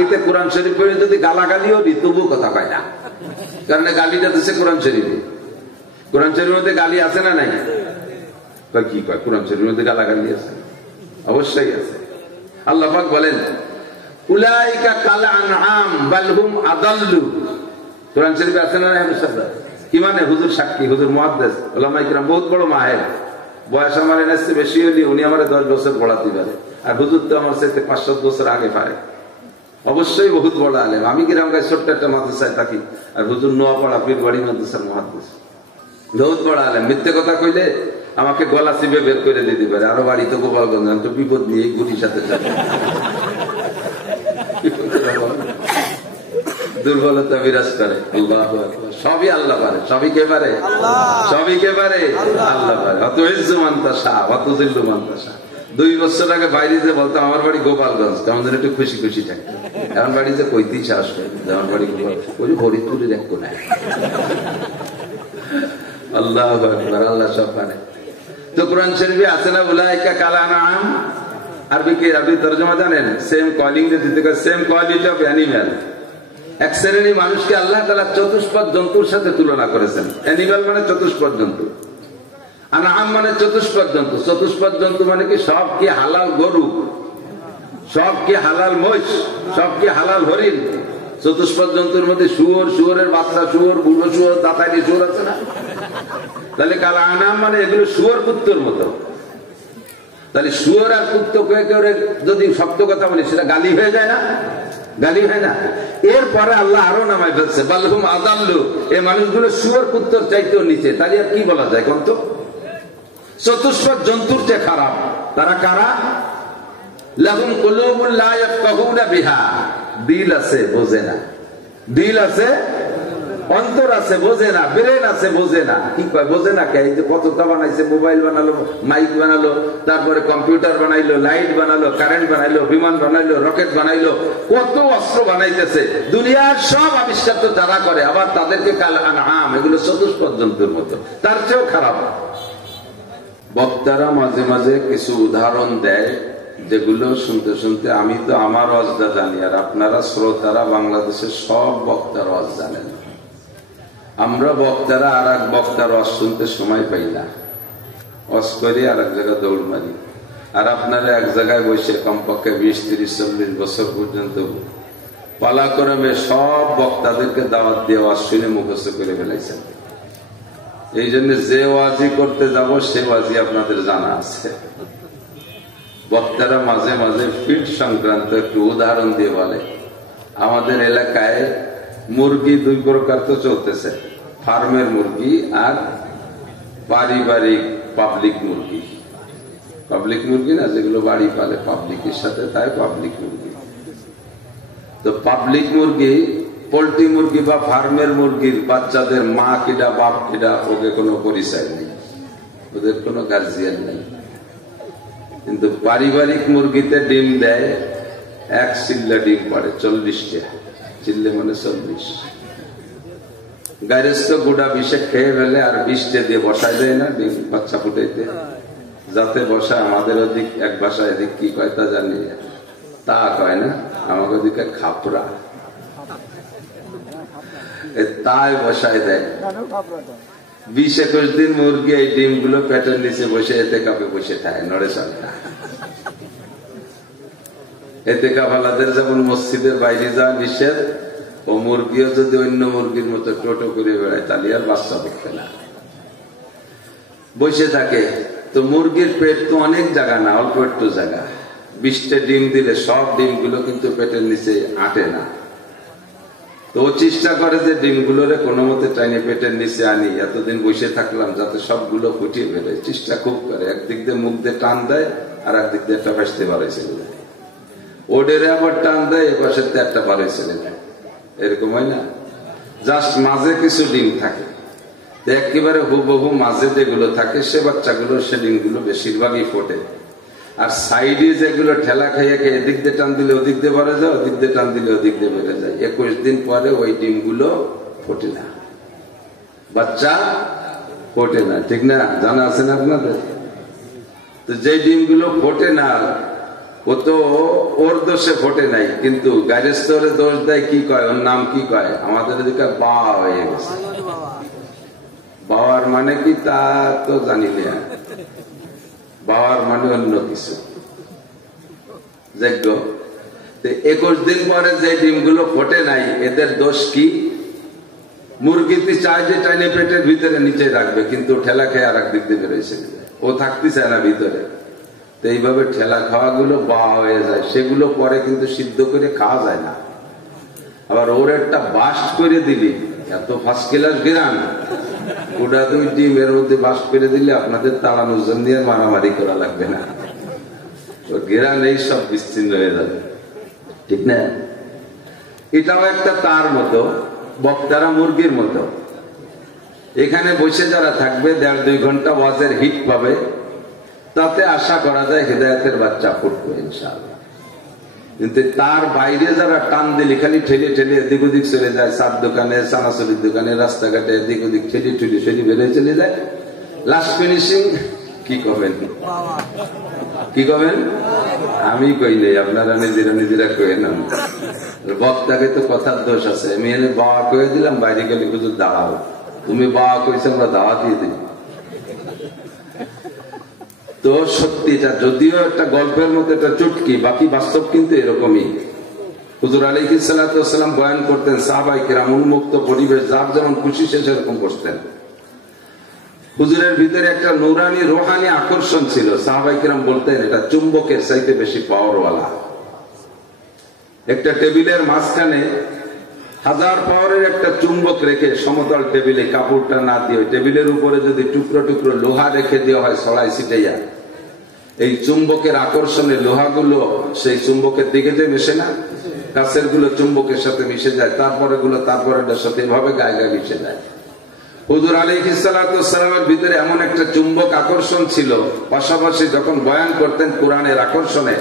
আরবিতে কোরআন শরীফ পড়ে যদি গালাগালিও দি তবু কথা কয় না, কারণ গালিটা দিচ্ছে কোরআন শরীফে। কোরআন শরীফের মধ্যে গালি আছে না নাই? কি কয় কোরআন শরীফের মধ্যে গালাগালি আছে? অবশ্যই আছে। আল্লাহ পাক বলেন উলাইকা কাল আনআম বাল হুম আদাল্লু। কোরআন শরীফে আছে না নাই? কি মানে? হুজুর সাক্ষী, হুজুর মুহাদ্দিস, উলামায়ে কিরাম বহুত বড় মাহের, বয়স আমার এসে বেশি হলে উনি আমার 10 বছর পড়াতে পারে, আর হুজুর তো আমার সাথে 5-7 বছর আগে পারে। অবশ্যই বহুত বড় আলেম। আমি কিরাম গায়ে ছোট্ট একটা মাদ্রাসায় থাকি, আর হুজুর নোয়াপাড়া পীরবাড়ি মাদ্রাসার মুহাদ্দিস, বহুত বড় আলেম। মিথ্যে কথা কইলে আমাকে গলা চিপে বের করে দিতে পারে। আরো বাড়িতে গোপালগঞ্জ, আমি তো বিপদ নিয়ে গুটির সাথে যাবো। দুর্বলতা বিরাজ করে। সবই আল্লাহ পারে। সবই কে পারে? সবই কে পারে? আল্লাহ পারে। অত ইজ্জু মানতাসা, অত জিল্লু মানতাসা। 2 বছর আগে বাইরে যে বলতাম আমার বাড়ি গোপালগঞ্জ, কেমন যেন একটু খুশি খুশি থাকতো। এখন বাড়ি যে কইতেই সাহস করে আমার বাড়ি গোপালগঞ্জ, হরিপুরের এক কোনায়। আল্লাহু আকবার, আল্লাহ সব পারে। তো কোরআন শরীফে আছে না উলাইকা কাল আনআম? আরবি তরজমা জানেন? সেম কলিং দিতে কয় সেম কোয়ালিটি অফ অ্যানিমাল। এক শ্রেণী মানুষকে আল্লাহ তাআলা চতুষ্পদ জন্তুর সাথে তুলনা করেছেন। অ্যানিমাল মানে চতুষ্পদ জন্তু, আনআম মানে চতুষ্পদ জন্তু। চতুষ্পদ জন্তু মানে কি? সব কি হালাল গরু, সব কি হালাল মহিষ, সব কি হালাল হরিণ? চতুষ্পদ জন্তুর মধ্যে শুয়োর, শুয়োরের বাচ্চা শুয়োর, বুড়ো শুয়োর, দাঁতারি শুয়োর আছে না? তাহলে কাল আনআম মানে এগুলো শুয়োর কুত্তর মতো। তাহলে শুয়োর আর কুত্ত করে যদি শক্ত কথা বলি সেটা গালি হয়ে যায় না? গালি হয় না? এরপরে আল্লাহ আরো নামায় ফেলছে বালহুম আদাল্লু, এই মানুষগুলো শুয়োর কুত্তর চাইতেও নিচে। তাহলে আর কি বলা যায় কোন? তো চতুষ্পদ জন্তুর চেয়ে খারাপ। তারা কারা? লাহুম কুলুবুন লা ইয়াফকাহুনা বিহা, দিল আছে বোঝে না, দিল আছে, অন্তর আছে বোঝে না, ব্রেন আছে বোঝে না। কি কয় বোঝে না? কে? এই যে কতটা বানাইছে, মোবাইল বানালো, মাইক বানালো, তারপরে কম্পিউটার বানাইলো, লাইট বানালো, কারেন্ট বানাইলো, বিমান বানাইলো, রকেট বানাইলো, কত অস্ত্র বানাইতেছে। দুনিয়ার সব আবিষ্কার তো যারা করে, আবার তাদেরকে কাল আনআম, এগুলো চতুষ্পদ জন্তুর মতো, তার চেয়েও খারাপ। বক্তারা মাঝে মাঝে কিছু উদাহরণ দেয় যেগুলো শুনতে শুনতে আমি তো আমার ওয়াজটা জানি, আর আপনারা শ্রোতারা বাংলাদেশের সব বক্তার ওয়াজ জানেন। আমরা বক্তারা আর এক বক্তার ওয়াজ শুনতে সময় পাই না, ওয়াজ করি আর এক জায়গায় দৌড় মারি। আর আপনারা এক জায়গায় বসে কমপক্ষে 20, 30, 40 বছর পর্যন্ত পালাক্রমে সব বক্তাদেরকে দাওয়াত দিয়ে ওয়াজ শুনে মুখস্থ করে ফেলাইছেন। এই জন্য যে ওয়াজি করতে যাব সে ওয়াজি আপনাদের জানা আছে। বক্তারা মাঝে মাঝে ফিড সংক্রান্ত একটু উদাহরণ দিয়ে বলে, আমাদের এলাকায় মুরগি 2 প্রকার তো চলতেছে, ফার্মের মুরগি আর পারিবারিক পাবলিক মুরগি। পাবলিক মুরগি না, যেগুলো বাড়ি পালে পাবলিকের সাথে, তাই পাবলিক মুরগি। তো পাবলিক মুরগি, পোল্ট্রি মুরগি বা ফার্মের মুরগির বাচ্চাদের মা কিডা বাপ কিডা ওকে কোনো পরিচয় নেই, ওদের কোনো গার্জিয়ান নেই। কিন্তু পারিবারিক মুরগিতে ডিম দেয়, 1 চিল্লা ডিম পারে 40টা, চিল্লে মানে 40। গাইরেস্ত গুড়া 20 খেয়ে ফেলে আর 20টা দিয়ে বসায় দেয় না ডিম বাচ্চা ফুটাইতে, যাতে বসা। আমাদের ওদিক এক ভাষায় এদিক কি কয় তা জানি, তা কয় না, আমাদের ওদিকে খাপড়া, তাই বসায় দেয়। 20-21 দিন মুরগি এই ডিম গুলো পেটের নিচে বসে এতে কাপে বসে থাকে, নড়ে চলে না। এতে কাফালাদের যেমন মসজিদের বাইরে যাওয়া নিষেধ, ও মুরগিও যদি অন্য মুরগির মতো টোটো করে বেড়ায় তাহলে আর বাচ্চা দেখতে না, বসে থাকে। তো মুরগির পেট তো অনেক জায়গা না, অল্প একটু জায়গা। 20টা ডিম দিলে সব ডিম গুলো কিন্তু পেটের নিচে আটে না। তো চেষ্টা করে যে ডিমগুলোরে কোনো মতে টাইনে পেটের নিচে আনি, এতদিন বসে থাকলাম যাতে সবগুলো ফুটিয়ে বেরোয়, চেষ্টা খুব করে। একদিক দিয়ে মুখ দিয়ে টান দেয় আর একদিক দিয়ে একটা ভাসতে পারে ছেলে দেয়, ওডেরে আবার টান দেয়, এপাশের একটা পারে ছেলে দেয়, এরকম হয় না? জাস্ট মাঝে কিছু ডিম থাকে, একেবারে হুবহু মাঝে যেগুলো থাকে সে বাচ্চাগুলো, সে ডিমগুলো বেশিরভাগই ফোটে। আর সাইডে যেগুলো ঠেলা খাইয়া খেয়ে এদিক দিয়ে টান দিলে ওদিক দিয়ে বেড়ে যায়, ওদিক দিয়ে টান দিলে ওদিক দিয়ে বেড়ে যায়। 21 দিন পরে ওই ডিমগুলো ফোটে না, বাচ্চা ফোটে না, ঠিক না? জানা আছে না আপনাদের? তো যে ডিমগুলো ফোটে না ও তো ওর দোষে ফোটে নাই, কিন্তু গাইরেস্তরে দোষ দেয়, কি কয়, ওর নাম কি কয়, আমাদের এদিকে বাবা হয়ে গেছে। বাবার মানে কি তা তো জানি না, বাবার মানে অন্য কিছু। যোগ্য 21 দিন পরে যে ডিমগুলো ফোটে নাই, এদের দোষ কি? মুরগিতে চায় যে টাইনে পেটের ভিতরে নিচে রাখবে, কিন্তু ঠেলা খেয়ে আর একদিক দিয়ে বেরোয়, ও থাকতে চায় না ভিতরে। তো এইভাবে ঠেলা খাওয়া গুলো বাওয়া হয়ে যায়, সেগুলো পরে কিন্তু সিদ্ধ করে খাওয়া যায় না। আবার ওর একটা বাস্ট করে দিলি, এত ফার্স্ট ক্লাস গ্রাম, ওটা 2 ডিমের মধ্যে বাস্ট করে দিলে আপনাদের তাড়ানোর জন্য দিয়ে মারামারি করা লাগবে না, ওর গ্রাম এই সব বিচ্ছিন্ন হয়ে যাবে, ঠিক না? এটাও একটা তার মতো, বক্তারা মুরগির মতো। এখানে বসে যারা থাকবে 1.5-2 ঘন্টা ওয়াজের হিট পাবে, তাতে আশা করা যায় হেদায়েতের বাচ্চা ফুটবে ইনশাআল্লাহ। কিন্তু তার বাইরে যারা টান দিলি, খালি ঠেলে ঠেলে এদিক ওদিক চলে যায়, সার দোকানে, চানাচুরির দোকানে, রাস্তাঘাটে এদিক ওদিক ঠেলে ঠেলে ঠেলে বেরিয়ে চলে যায়, লাস্ট ফিনিশিং কি করবেন? কি করবেন? আমি কই নেই, আপনারা নিজেরা নিজেরা কয়ে নেন। বক্তাকে তো কথার দোষ আছে, আমি এনে বাবা কয়ে দিলাম, বাইরে গেলে হুজুর দাঁড়াও, তুমি বাবা কইছে আমরা দাওয়া দিয়ে দিই। তো সত্যিটা যদিও একটা গল্পের মতো একটা চুটকি, বাকি বাস্তব কিন্তু এরকমই। হুজুর আলাইহিস সালাতু ওয়াস সালাম বয়ান করতেন, সাহাবায়ে কেরাম উন্মুক্ত পরিবেশ, যার যেমন খুশি সে সেরকম বসতেন। হুজুরের ভিতরে একটা নূরানি রোহানি আকর্ষণ ছিল, সাহাবায়ে কেরাম বলতেন এটা চুম্বকের চাইতে বেশি পাওয়ারওয়ালা। একটা টেবিলের মাঝখানে 1000 পাওয়ারের একটা চুম্বক রেখে সমতল টেবিলে কাপড়টা না দিয়ে টেবিলের উপরে যদি টুকরো টুকরো লোহা রেখে দেওয়া হয় ছড়াই ছিটাইয়া, এই চুম্বকের আকর্ষণে লোহাগুলো সেই চুম্বকের দিকে যে মিশে না, কাছের গুলো চুম্বকের সাথে মিশে যায়, তারপরে এটার সাথে এভাবে গায়ে গায়ে মিশে যায়। হুজুর আলাইহিস সালাতু ওয়াস সালামের ভিতরে এমন একটা চুম্বক আকর্ষণ ছিল, পাশাপাশি যখন বয়ান করতেন কোরআনের আকর্ষণে,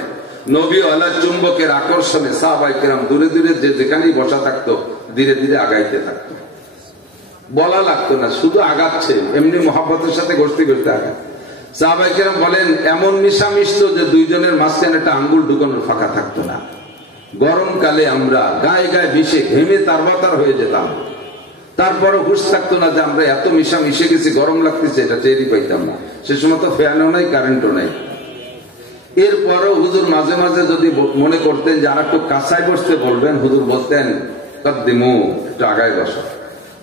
নবী আল্লাহ চুম্বকের আকর্ষণে সাহাবায়ে কেরাম দূরে দূরে যে যেখানেই বসা থাকতো ধীরে ধীরে আগাইতে থাকতো, বলা লাগতো না, শুধু আগাচ্ছে, এমনি মহব্বতের সাথে ঘষতে ঘষতে আগায়। সাহাবায়ে কেরাম বলেন এমন মিশা মিশতো যে দুইজনের মাঝখানে একটা আঙ্গুল ঢুকানোর ফাঁকা থাকতো না। গরমকালে আমরা গায়ে গায়ে মিশে ঘেমে তারবাতার হয়ে যেতাম, তারপরে হুঁশ থাকতো না যে আমরা এত মিশা মিশে গেছি, গরম লাগতেছে, এটা টেরই পাইতাম না। সে সময় তো ফ্যানও নাই, কারেন্টও নাই। এরপরও হুজুর মাঝে মাঝে যদি মনে করতেন যে আর একটু কাছায় বসতে বলবেন, হুজুর বলতেন কদ্দিমু, একটু আগায় বসো,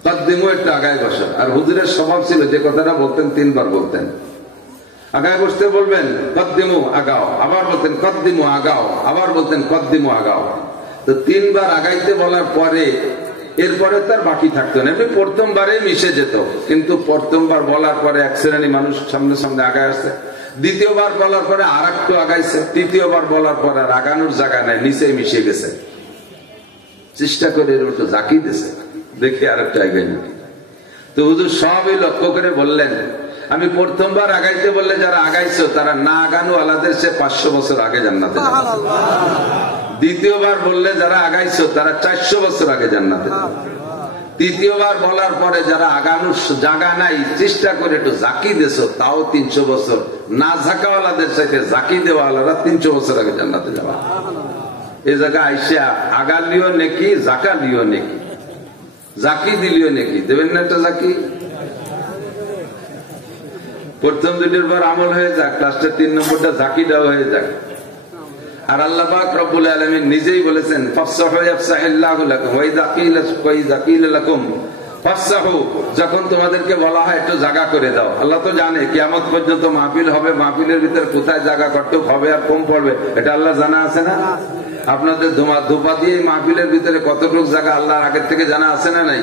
কদ্দিমু, একটু আগায় বসো। আর হুজুরের স্বভাব ছিল যে কথাটা বলতেন 3 বার বলতেন, আগায় বসতে বলবেন কদ্দিমু আগাও, আবার বলতেন কদ্দিমু আগাও, আবার বলতেন কদ্দিমু আগাও। তো 3 বার আগাইতে বলার পরে এরপরে তার বাকি থাকতো না, এমনি প্রথমবারে মিশে যেত, কিন্তু প্রথমবার বলার পরে এক শ্রেণী মানুষ সামনে সামনে আগায় আসছে, দ্বিতীয়বার বলার পরে আর একটু আগাইছে, তৃতীয়বার বলার পরে আর আগানোর জায়গা নাই, নিচে মিশে গেছে। চেষ্টা করে একটু জাকি দিয়েছে, দেখি আর একটা আগাই না। তো হুজুর সবই লক্ষ্য করে বললেন, আমি প্রথমবার আগাইতে বললে যারা আগাইছো তারা না আগানো আলাদের সে 500 বছর আগে জান্নাতে যাবে। দ্বিতীয়বার বললে যারা আগাইছো তারা 400 বছর আগে জান্নাতে যাবে। তৃতীয়বার বলার পরে যারা আগানোর জায়গা নাই, চেষ্টা করে একটু জাকি দিয়েছো, তাও 300 বছর। না ঝাঁকাওয়ালাদের সাথে জাকি দেওয়ালারা 300 বছর আগে জান্নাতে যাবে। এই জায়গা আইসা আগালিও নেকি, জাকা লিও নেকি, জাকি দিলিও নেকি, দেবেন না একটা জাকি? প্রথম 2টির পর আমল হয়ে যাক, লাস্টের 3 নম্বরটা জাকি দেওয়া হয়ে যাক। আর আল্লাহ পাক রব্বুল আলামিন নিজেই বলেছেন ফাফসাহু ইয়াফসাহিল্লাহু লাকুম ওয়া ইযা কিলা লাকুম ফাফসাহু, যখন তোমাদেরকে বলা হয় একটু জায়গা করে দাও। আল্লাহ তো জানে কিয়ামত পর্যন্ত মাহফিল হবে, মাহফিলের ভিতরে কোথায় জায়গা কতটুক হবে আর কম পড়বে, এটা আল্লাহ জানা আছে না? আপনাদের ধোপা দিয়ে মাহফিলের ভিতরে কতটুক জায়গা আল্লাহর আগের থেকে জানা আছে না নাই?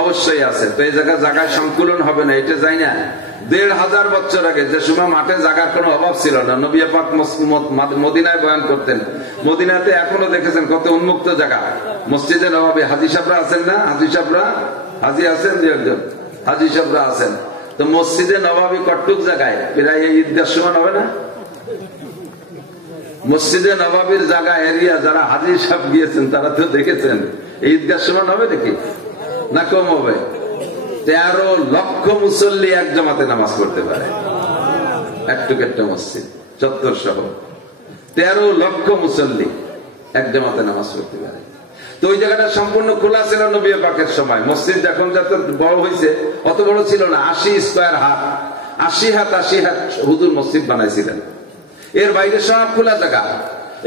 অবশ্যই আছে। তো এই জায়গায় সংকুলন হবে না, এটা যাই না। 1500 বছর আগে যে সময় মাঠে জায়গার কোনো অভাব ছিল না, নবী পাক মদিনায় বয়ান করতেন। মদিনাতে এখনো দেখেছেন কত উন্মুক্ত জায়গা, মসজিদে নববী। হাজী সাহেবরা আছেন না? হাজী সাহেবরা, হাজী আছেন 2-1 হাজী সাহেবরা আছেন। তো মসজিদে নববী কটুক জায়গায় প্রায় এই ঈদগাহ সমান হবে না? মসজিদে নববীর জায়গা এরিয়া যারা হাজী সাহেব গিয়েছেন তারা তো দেখেছেন, এই ঈদগাহ সমান হবে নাকি? না কম হবে? 13 লক্ষ মুসল্লি এক জামাতে নামাজ পড়তে পারে, একটু একটা মসজিদ চত্বর সহ। 13 লক্ষ মুসল্লি এক জামাতে নামাজ পড়তে পারে। তো ওই জায়গাটা সম্পূর্ণ খোলা ছিল নবী পাকের সময়। মসজিদ যখন যত বড় হয়েছে অত বড় ছিল না, 80 স্কয়ার হাত, 80 হাত হুজুর মসজিদ বানাইছিলেন। এর বাইরে সব খোলা জায়গা।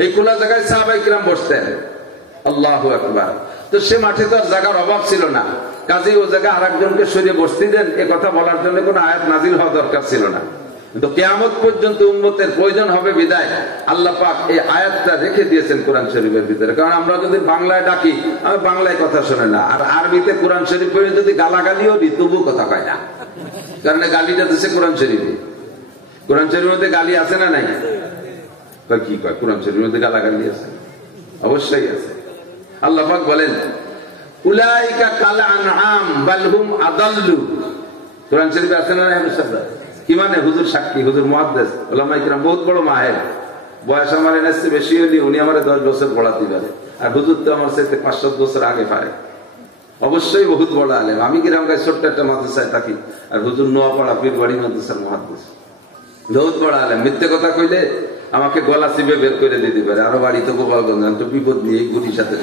এই খোলা জায়গায় সাহাবায়ে কিরাম বসতেন। আল্লাহু আকবার। তো সে মাঠে তো আর জায়গার অভাব ছিল না, কাজেই ও জায়গায় আরেকজনকে সরিয়ে বসতে দেন এ কথা বলার জন্য কোনো আয়াত নাজিল হওয়া দরকার ছিল না। কিন্তু কিয়ামত পর্যন্ত উম্মতের প্রয়োজন হবে বিদায় আল্লাহ পাক এই আয়াতটা রেখে দিয়েছেন কোরআন শরীফের ভিতরে। কারণ আমরা যদি বাংলায় ডাকি, আমি বাংলায় কথা শোনে না, আর আরবিতে কোরআন শরীফ পড়ে যদি গালাগালিও দিই তবু কথা কয় না, কারণ গালিটা দিচ্ছে কোরআন শরীফে। কোরআন শরীফের মধ্যে গালি আছে না নাই? কি কয় কোরআন শরীফের মধ্যে গালাগালি আছে? অবশ্যই আছে। আল্লাহ পাক বলেন উলাইকা কাল আনআম বাল হুম আদাল্লু। কোরআন শরীফে আছে না নাই? কি মানে? হুজুর সাক্ষী, হুজুর মুহাদ্দিস, উলামায়ে কিরাম বহুত বড় মাহের। বয়স আমার এনেছে বেশি হলে উনি আমার 10 বছর পড়াতে পারে, আর হুজুর তো আমার সাথে 5-7 বছর আগে পারে। অবশ্যই বহুত বড় আলেম। আমি কিরাম গায়ে ছোট্ট একটা মাদ্রাসায় থাকি, আর হুজুর নোয়াপাড়া পীরবাড়ি মাদ্রাসার মুহাদ্দিস, বহুত বড় আলেম। মিথ্যে কথা কইলে আমাকে গলা চিপে বের করে দিতে পারে। আরো বাড়ি তো গোপালগঞ্জ, তো বিপদ নিয়ে গুটির সাথে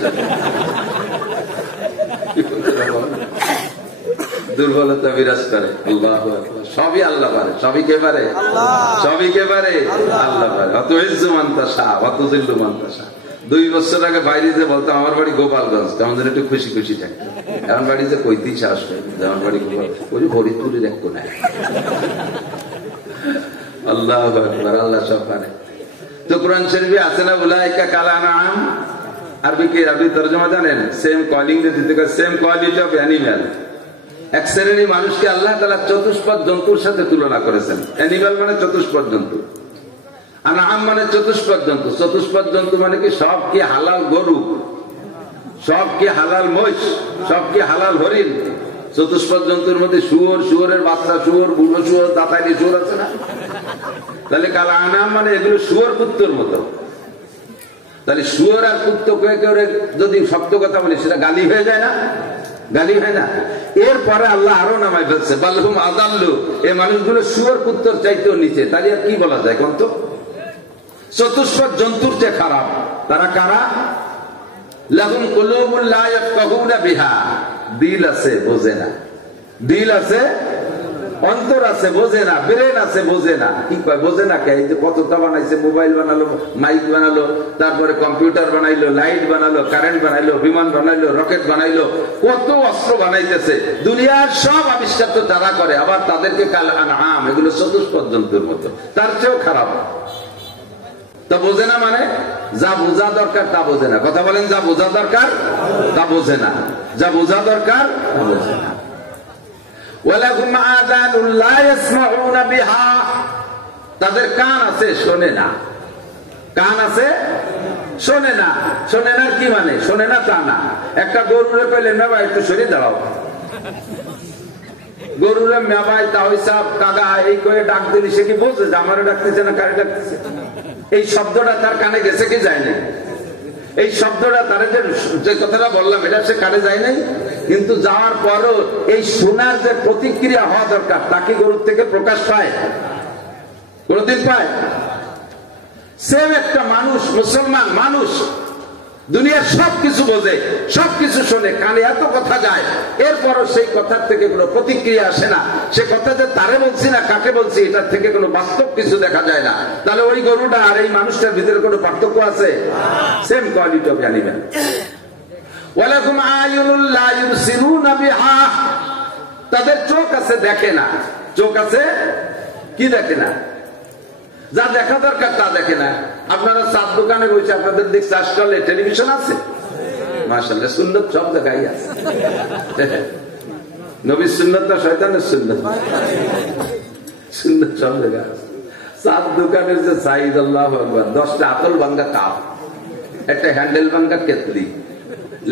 দুর্বলতা বিরাজ করে। আল্লাহু আকবার। সবই আল্লাহ পারে। সবই কে পারে? সবই কে পারে? আল্লাহ পারে। অত ইজ্জু মান তাশা ওয়া তুযিল্লু মান তাশা। 2 বছর আগে বাইরে যে বলতাম আমার বাড়ি গোপালগঞ্জ, তখন যেন একটু খুশি খুশি থাকতো। এখন বাড়ি যে কইতেই সাহস হয় আমার বাড়ি গোপাল, ওই ফরিদপুরের এক কোনায়। আল্লাহু আকবার। আল্লাহ সব পারে। তো কোরআন শরীফে আছে না উলাইকা কাল আনআম? আরবি তরজমা জানেন? সেম কলিং দিতে গেছে, সেম কোয়ালিটি অফ অ্যানিমাল। এক শ্রেণী মানুষকে আল্লাহ তাআলা চতুষ্পদ জন্তুর সাথে তুলনা করেছেন। অ্যানিমাল মানে চতুষ্পদ জন্তু, আনআম মানে চতুষ্পদ জন্তু। চতুষ্পদ জন্তু মানে কি? সব কি হালাল গরু, সব কি হালাল মহিষ, সব কি হালাল হরিণ? চতুষ্পদ জন্তুর মধ্যে শুয়োর, শুয়োরের বাচ্চা শুয়োর, বুড়ো শুয়োর, দাঁতাইনি শুয়োর আছে না? তাহলে কাল আনআম মানে এগুলো শুয়োর কুত্তর মতো। তাহলে শুয়োর আর কুত্তকে যদি শব্দ কথা বলি সেটা গালি হয়ে যায় না? গালি হয় না? এরপরে আল্লাহ আরো নামায় ফেলছে বালহুম আদাল্লু। এই মানুষগুলো শুয়োর কুত্তর চাইতেও নিচে। তাহলে আর কি বলা যায় কোন? তো চতুষ্পদ জন্তুর চেয়ে খারাপ। তারা কারা? লাহুম কুলুবুন লা ইয়াফকাহুনা বিহা। দিল আছে বোঝে না, দিল আছে, অন্তর আছে বোঝে না, ব্রেন আছে বোঝে না। কি কয় বোঝে না? কে? এই যে কতটা বানাইছে, মোবাইল বানালো, মাইক বানালো, তারপরে কম্পিউটার বানাইলো, লাইট বানালো, কারেন্ট বানাইলো, বিমান বানাইলো, রকেট বানাইলো, কত অস্ত্র বানাইতেছে। দুনিয়ার সব আবিষ্কার তো তারা করে, আবার তাদেরকে কাল আনআম, এগুলো চতুষ্পদ জন্তুর মতো, তার চেয়েও খারাপ। তা বোঝে না মানে যা বোঝা দরকার তা বোঝে না। কথা বলেন, যা বোঝা দরকার তা বোঝে না, যা বোঝা দরকার তা বোঝে না। ওয়ালাহুম আযানুন লা ইয়াসমাউনা বিহা। তাদের কান আছে, শোনে না। কান আছে, শোনে না। শোনে না কি মানে? শোনে না তা না। একটা গরুরে পেলে মেবা একটু সরিয়ে দাঁড়াও, গরুরে মেবাই তাই সাহেব কাকা এই করে ডাক দিলি সে কি বলছে যে আমারে ডাকতেছে না কারে ডাকতেছে? এই শব্দটা তার কানে গেছে কি যায় না? এই শব্দটা তার যে কথাটা বললাম এটা সে কানে যায় নাই, কিন্তু যাওয়ার পরও এই শোনার যে প্রতিক্রিয়া হওয়া দরকার তা কি গরুর থেকে প্রকাশ পায়? কোনদিন পায়? সেম একটা মানুষ, মুসলমান মানুষ, দুনিয়ার সবকিছু বোঝে, সবকিছু শোনে, কানে এত কথা যায়, এরপরও সেই কথার থেকে কোনো প্রতিক্রিয়া আসে না। সে কথা যে তারে বলছি না কাকে বলছি এটার থেকে কোনো বাস্তব কিছু দেখা যায় না। তাহলে ওই গরুটা আর এই মানুষটার ভিতরে কোনো পার্থক্য আছে? Same quality of animal. ওয়ালাকুম আয়ুনুল লা ইউবসিরুনা বিহা। তাদের চোখ আছে, দেখে না। চোখ আছে, কি দেখে না? যা দেখা দরকার তা দেখে না। আপনারা চার দোকানে বসে আপনাদের দিক চাষ করলে টেলিভিশন আছে, মাশাআল্লাহ, সুন্নত সব জায়গায় আছে। নবীর সুন্নত না শয়তানের সুন্নত? সুন্নত সব জায়গায় আছে। চার দোকানের যে সাইজ, আল্লাহু আকবার, 10টা আতল ভাঙ্গা কাপ, একটা হ্যান্ডেল ভাঙ্গা কেতলি,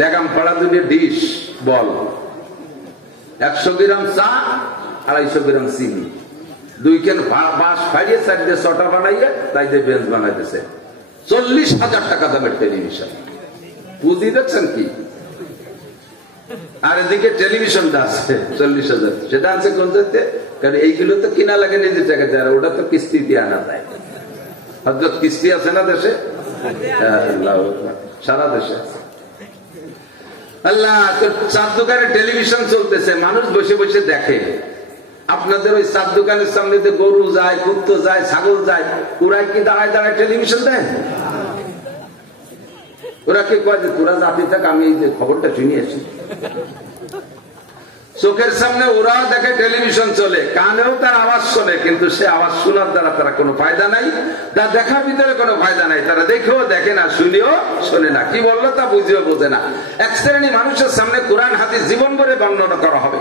লেগাম পাড়া দুটো ডিশ বল, 100 গ্রাম চা, 250 গ্রাম চিনি, 2 কেন বাঁশ ফাড়িয়ে 4 দিয়ে 6টা বানাইয়ে তাই দিয়ে বেঞ্চ বানাইতেছে। 40,000 টাকা দামের টেলিভিশন। পুঁজি দেখছেন কি? আর এদিকে টেলিভিশনটা আছে 40,000। সেটা আছে কোন জায়গাতে? কারণ এইগুলো তো কিনা লাগে নিজের টাকা, যারা ওটা তো কিস্তি দিয়ে আনা যায়। হযরত কিস্তি আছে না দেশে, সারা দেশে আল্লাহ। তো চার দোকানে টেলিভিশন চলতেছে, মানুষ বসে বসে দেখে। আপনাদের ওই চার দোকানের সামনে যে গরু যায়, কুত্তো যায়, ছাগল যায়, ওরা কি দাঁড়ায় দাঁড়ায় টেলিভিশন দেয়? ওরা কি কয় যে তোরা জাতি থাক, আমি এই যে খবরটা শুনিয়েছি। চোখের সামনে ওরাও দেখে টেলিভিশন চলে, কানেও তার আওয়াজ শোনে, কিন্তু সে আওয়াজ শোনার দ্বারা তারা কোনো ফায়দা নাই, তার দেখার ভিতরে কোনো ফায়দা নাই। তারা দেখেও দেখে না, শুনেও শোনে না, কি বললো তা বুঝেও বোঝে না। এক শ্রেণী মানুষের সামনে কোরআন হাদিস জীবন ভরে বর্ণনা করা হবে,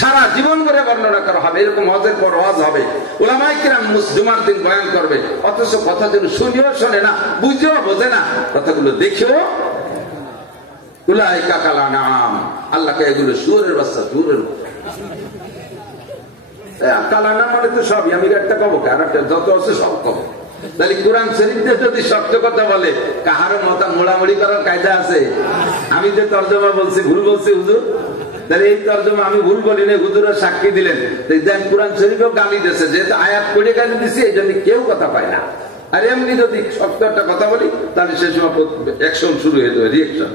সারা জীবন ভরে বর্ণনা করা হবে। এরকম হজের পর হজ হবে, উলামায়ে কিরাম জুমার দিন বয়ান করবে, অথচ কথা যেন শুনেও শোনে না, বুঝেও বোঝে না, কথাগুলো দেখেও। উলাইকা কাল আনআম, আল্লাহকে এগুলো শুয়োরের বাচ্চা, শুয়োরের কাল আনআম মানে তো সবই। আমি একটা কব, আর একটা যত আছে সব কব। তাহলে কোরআন শরীফে যদি সত্য কথা বলে, কাহারও মাথা মোড়ামুড়ি করার কায়দা আছে? আমি যে তর্জমা বলছি ভুল বলছি হুজুর, তাহলে এই তর্জমা আমি ভুল বলি না, হুজুরা সাক্ষী দিলেন। কোরআন শরীফেও গালি দিয়েছে, যেহেতু আয়াত পড়ে গালি দিচ্ছে, এই জন্য কেউ কথা পায় না। আর এমনি যদি সত্য একটা কথা বলি, তাহলে সে সময় অ্যাকশন শুরু হয়ে যাবে, রিয়েকশন।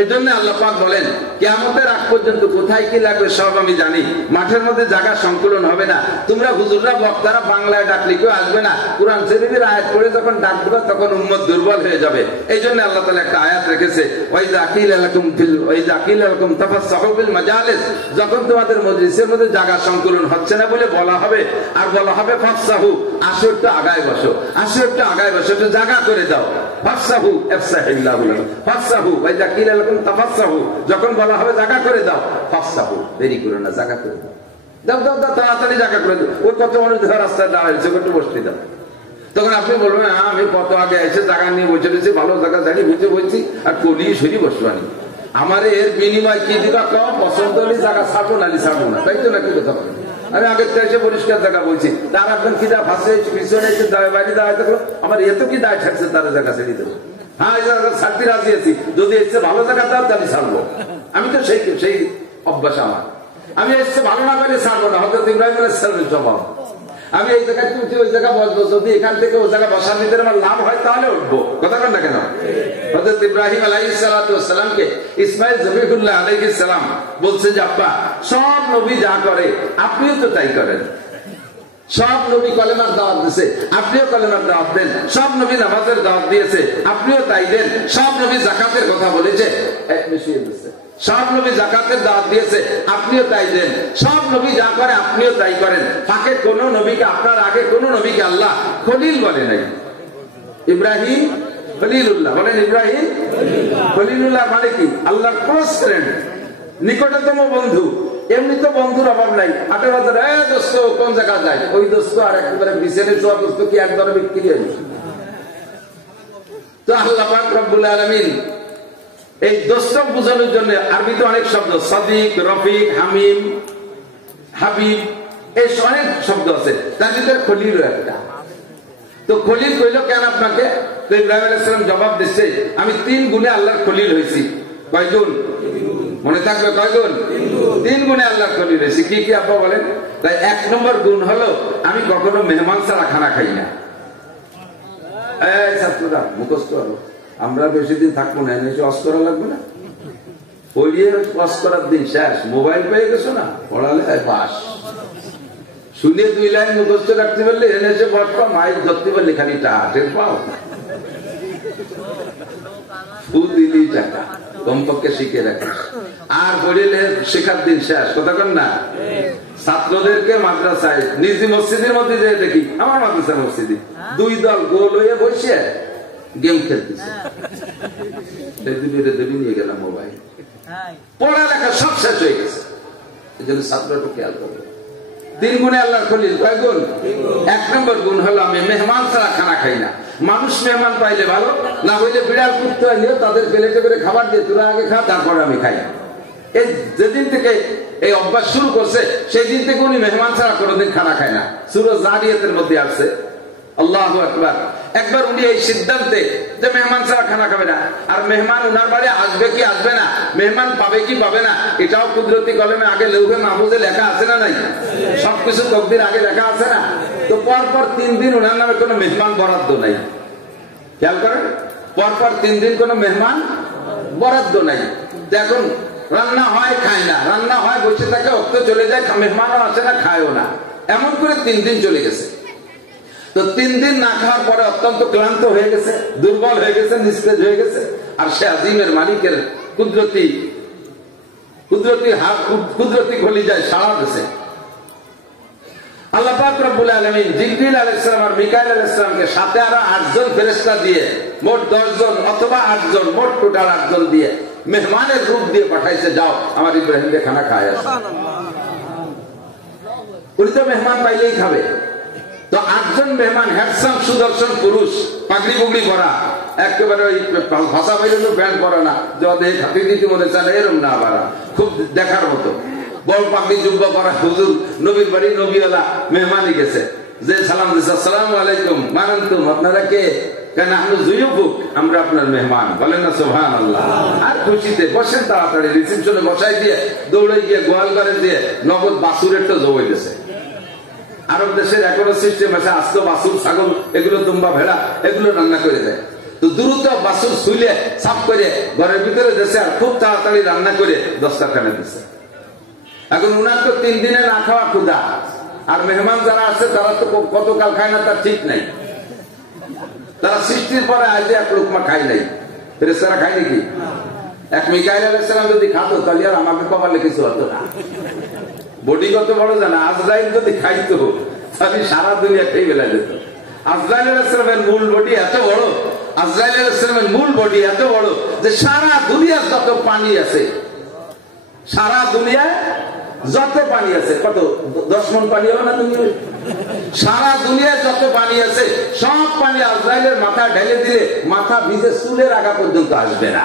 এই জন্য আল্লাহ পাক বলেন, কিয়ামতের আগ পর্যন্ত কোথায় কি লাগবে সব আমি জানি। মাঠের মধ্যে জায়গা সংকুলন হবে না। তোমরা হুজুররা বক্তারা বাংলায় ডাকলে কেউ আসবে না। কোরআন শরীফের আয়াত পড়ে যখন ডাকবে, তখন উম্মত দুর্বল হয়ে যাবে। এই জন্য আল্লাহ তাআলা একটা আয়াত রেখেছে, ওয়াইযা কিলা লাকুম তাফাসসাহু বিল মাজালিস, যখন তোমাদের মজলিসের মধ্যে জায়গা সংকুলন হচ্ছে না বলে বলা হবে, আর বলা হবে ফাফসাহু, আসো একটু আগায় বসো, আসো একটু আগায় বসো, একটু জায়গা করে দাও। ফাফসাহু ইফসাহিল্লাহু লাকুম, ফাফসাহু ওয়াইযা কিলা লাকুম তাফাসসাহু, যখন বলা হবে জায়গা করে দাও, ফাফসাহু, দেরি করো না, জায়গা করে দাও, দাও দাও দাও, তাড়াতাড়ি জায়গা করে দাও। ওই কত মানুষ রাস্তায় দাঁড়াইছে, একটু বসতে দাও। তখন আপনি বলবেন, হ্যাঁ আমি কত আগে এসে জায়গা নিয়ে বসে রয়েছি, ভালো জায়গা জানি বুঝে বলছি, আর কলিয়ে সরি বসবানি, আমার এর বিনিময় কি দিবা কম, পছন্দ হলে জায়গা ছাড়বো না, ছাড়বো না, তাই তো নাকি কথা বলেন? আমি আগের তো এসে পরিষ্কার জায়গা বলছি, তার আপনার কি দা ফাঁসে পিছনে এসে বাইরে দাঁড়ায় থাকলো, আমার এত কি দায় থাকছে তারা জায়গা ছেড়ে দেবো? হ্যাঁ এই জায়গা ছাড়তে রাজি আছি, যদি এসছে ভালো জায়গা দাও তাহলে ছাড়বো। আমি তো সেই অভ্যাস আমার, আমি এসছে ভালো না পেলে ছাড়বো না। হযরত ইব্রাহিম আলাইহিস সালামের জবাব, আমি এই জায়গায় তুলছি, ওই জায়গা বসবো, যদি এখান থেকে ওই জায়গা বসার নিতে আমার লাভ হয় তাহলে উঠবো, কথা বলেন না কেন? হযরত ইব্রাহিম আলাইহিস সালামকে ইসমাইল জবিহুল্লাহ আলাইহিস সালাম বলছে যে, আব্বা সব নবী যা করে আপনিও তো তাই করেন। সব নবী কলেমার দাওয়াত দিয়েছে, আপনিও কলেমার দাওয়াত দেন। সব নবী নামাজের দাওয়াত দিয়েছে, আপনিও তাই দেন। সব নবী যাকাতের কথা বলেছে, সব নবী যাকাতের দাওয়াত দিয়েছে, আপনিও তাই দেন। সব নবী যা করে আপনিও তাই করেন। ফাঁকে কোন নবীকে, আপনার আগে কোন নবীকে আল্লাহ খলিল বলে নাই। ইব্রাহিম খলিলুল্লাহ বলেন, ইব্রাহিম খলিলুল্লাহ মানে কি? আল্লাহর ক্লোজ ফ্রেন্ড, নিকটতম বন্ধু। এমনি তো বন্ধুর অভাব নাই। 18,000 দোস্ত কোন জায়গা যায়, ওই দোস্ত আর একেবারে বিছানে শোয়া দোস্ত কি একবারে বিক্রি হয়ে গেছে? তো আল্লাহ পাক রব্বুল আলামিন এই দোস্ত বোঝানোর জন্য আরবিতে অনেক শব্দ, সাদিক, রফিক, হামিম, হাবিব, এই অনেক শব্দ আছে, তার ভিতরে খলিলও একটা। তো খলিল কইল কেন আপনাকে? তো ইব্রাহিম আলাইহিস সালাম জবাব দিচ্ছে, আমি 3 গুণে আল্লাহর খলিল হয়েছি। কয় গুণ? মনে থাকবে, কয় গুণ? 3 গুণে আল্লাহর খলিল হয়েছি। কি কি আপা বলেন? তাই 1 নম্বর গুণ হলো, আমি কখনো মেহমান ছাড়া খানা খাই না। এই ছাত্ররা মুখস্থ হলো, আমরা বেশি দিন থাকবো না, এনে অস করা লাগবে না। পড়িয়ে অস করার দিন শেষ, মোবাইল পেয়ে গেছো না, পড়ালে বাস। শুনে 2 লাইন মুখস্থ রাখতে পারলে এনে এসে বসবা, মাইক ধরতে পারলে খালি টের পাও, দিলি টাকা কমপক্ষে শিখে রাখিস। আর পড়িলে শেখার দিন শেষ, কথা কন না? ছাত্রদেরকে মাদ্রাসায় নিজি মসজিদের মধ্যে যে দেখি, আমার মাদ্রাসা মসজিদে 2 দল গোল হয়ে বসে গেম খেলতেছে, নিয়ে গেলাম মোবাইল, পড়ালেখা সব শেষ হয়ে গেছে। এই জন্য ছাত্রটা খেয়াল করবে। 3 গুণে আল্লাহর খলিল। কয় গুণ? 1 নম্বর গুণ হলো, আমি মেহমান ছাড়া খানা খাই না। মানুষ মেহমান পাইলে ভালো, না হইলে বিড়াল কুত্তা নিয়ে তাদের প্লেটে করে খাবার দিয়ে তোরা আগে খা, তারপরে আমি খাই। এই যেদিন থেকে এই অভ্যাস শুরু করছে, সেই দিন থেকে উনি মেহমান ছাড়া কোনোদিন খানা খায় না। সূরা জারিয়াতের মধ্যে আছে, আল্লাহু আকবার, একবার উনি এই সিদ্ধান্তে যে মেহমান ছাড়া খানা খাবে না, আর মেহমান উনার বাড়ি আসবে কি আসবে না, মেহমান পাবে কি পাবে না, এটাও কুদরতি কলমে আগে লৌহে মাহফুজে লেখা আছে না নাই? সবকিছু তকদির আগে লেখা আছে না? তো পরপর 3 দিন উনার নামে কোনো মেহমান বরাদ্দ নাই। খেয়াল করেন, পরপর 3 দিন কোনো মেহমান বরাদ্দ নাই। এখন রান্না হয় খায় না, রান্না হয় বসে থাকে, অক্ত চলে যায়, মেহমানও আসে না, খায়ও না, এমন করে 3 দিন চলে গেছে। তো 3 দিন না খাওয়ার পরে অত্যন্ত ক্লান্ত হয়ে গেছে, দুর্বল হয়ে গেছে, নিস্তেজ হয়ে গেছে। আর সে আজিমের মালিকের কুদরতি কলিজায় সাড়া দিয়েছে। আল্লাহ পাক রব্বুল আলামিন জিবরিল আলাইহিস সালাম আর মিকাইল আলাইহিস সালামকে সাথে আরো 8 জন ফেরেশতা দিয়ে মোট 10 জন অথবা 8 জন, মোট টোটাল 8 জন দিয়ে মেহমানের রূপ দিয়ে পাঠাইছে, যাও আমার ইব্রাহিমকে খানা খায় আসো। উনি তো মেহমান পাইলেই খাবে। তো 8 জন মেহমান, হ্যান্ডসাম সুদর্শন পুরুষ, পাগড়ি পুগড়ি পরা, একেবারে ওই ভাষা বাইরে প্যান্ট পরা না, যাদের হাতে দিতে মনে চান এরম না, পারা খুব দেখার মতো বড় পাগড়ি জুব্বা পরা হুজুর নবীর বাড়ি নবীওয়ালা মেহমানই গেছে, যে সালাম দিচ্ছে, আসসালামু আলাইকুম, মানান্তুম, আপনারা কে? কেন আমরা জুয়ুফুক, আমরা আপনার মেহমান, বলেন না সুবহানাল্লাহ। আর খুশিতে বসেন, তাড়াতাড়ি রিসেপশনে বসাই দিয়ে দৌড়ে গিয়ে গোয়াল ঘরে দিয়ে নগদ বাসুরের তো জবাই দিয়েছে। আরব দেশের এখনো সিস্টেম আছে, আস্ত বাসুর, ছাগল, এগুলো দুম্বা, ভেড়া, এগুলো রান্না করে দেয়। তো দ্রুত বাসুর শুইলে সাফ করে ঘরের ভিতরে দেশে আর খুব তাড়াতাড়ি রান্না করে দস্তরখানে দিচ্ছে। এখন উনার তো 3 দিনে না খাওয়া ক্ষুধা, আর মেহমান যারা আছে তারা তো কতকাল খায় না তার ঠিক নাই। তারা সৃষ্টির পরে আজ এক লোকমা খাই নাই, ফেরেশতারা খায় নাকি? এক মিকাইল আলাইহিস সালাম যদি খাতো তাহলে আর আমাকে কপালে কিছু হতো না। বডি কত বড় জানা, আজরাইল যদি খাইতো তাহলে সারা দুনিয়া খেয়ে ফেলা যেত। আজরাইল আলাইহিস সালামের মূল বডি এত বড়, আজরাইল আলাইহিস সালামের মূল বডি এত বড় যে সারা দুনিয়ার যত পানি আছে, সারা দুনিয়ায় যত পানি আছে, কত 10 মণ পানি হবে না তুমি? সারা দুনিয়ায় যত পানি আছে সব পানি আজরাইলের মাথা ঢেলে দিলে মাথা ভিজে চুলের আগা পর্যন্ত আসবে না।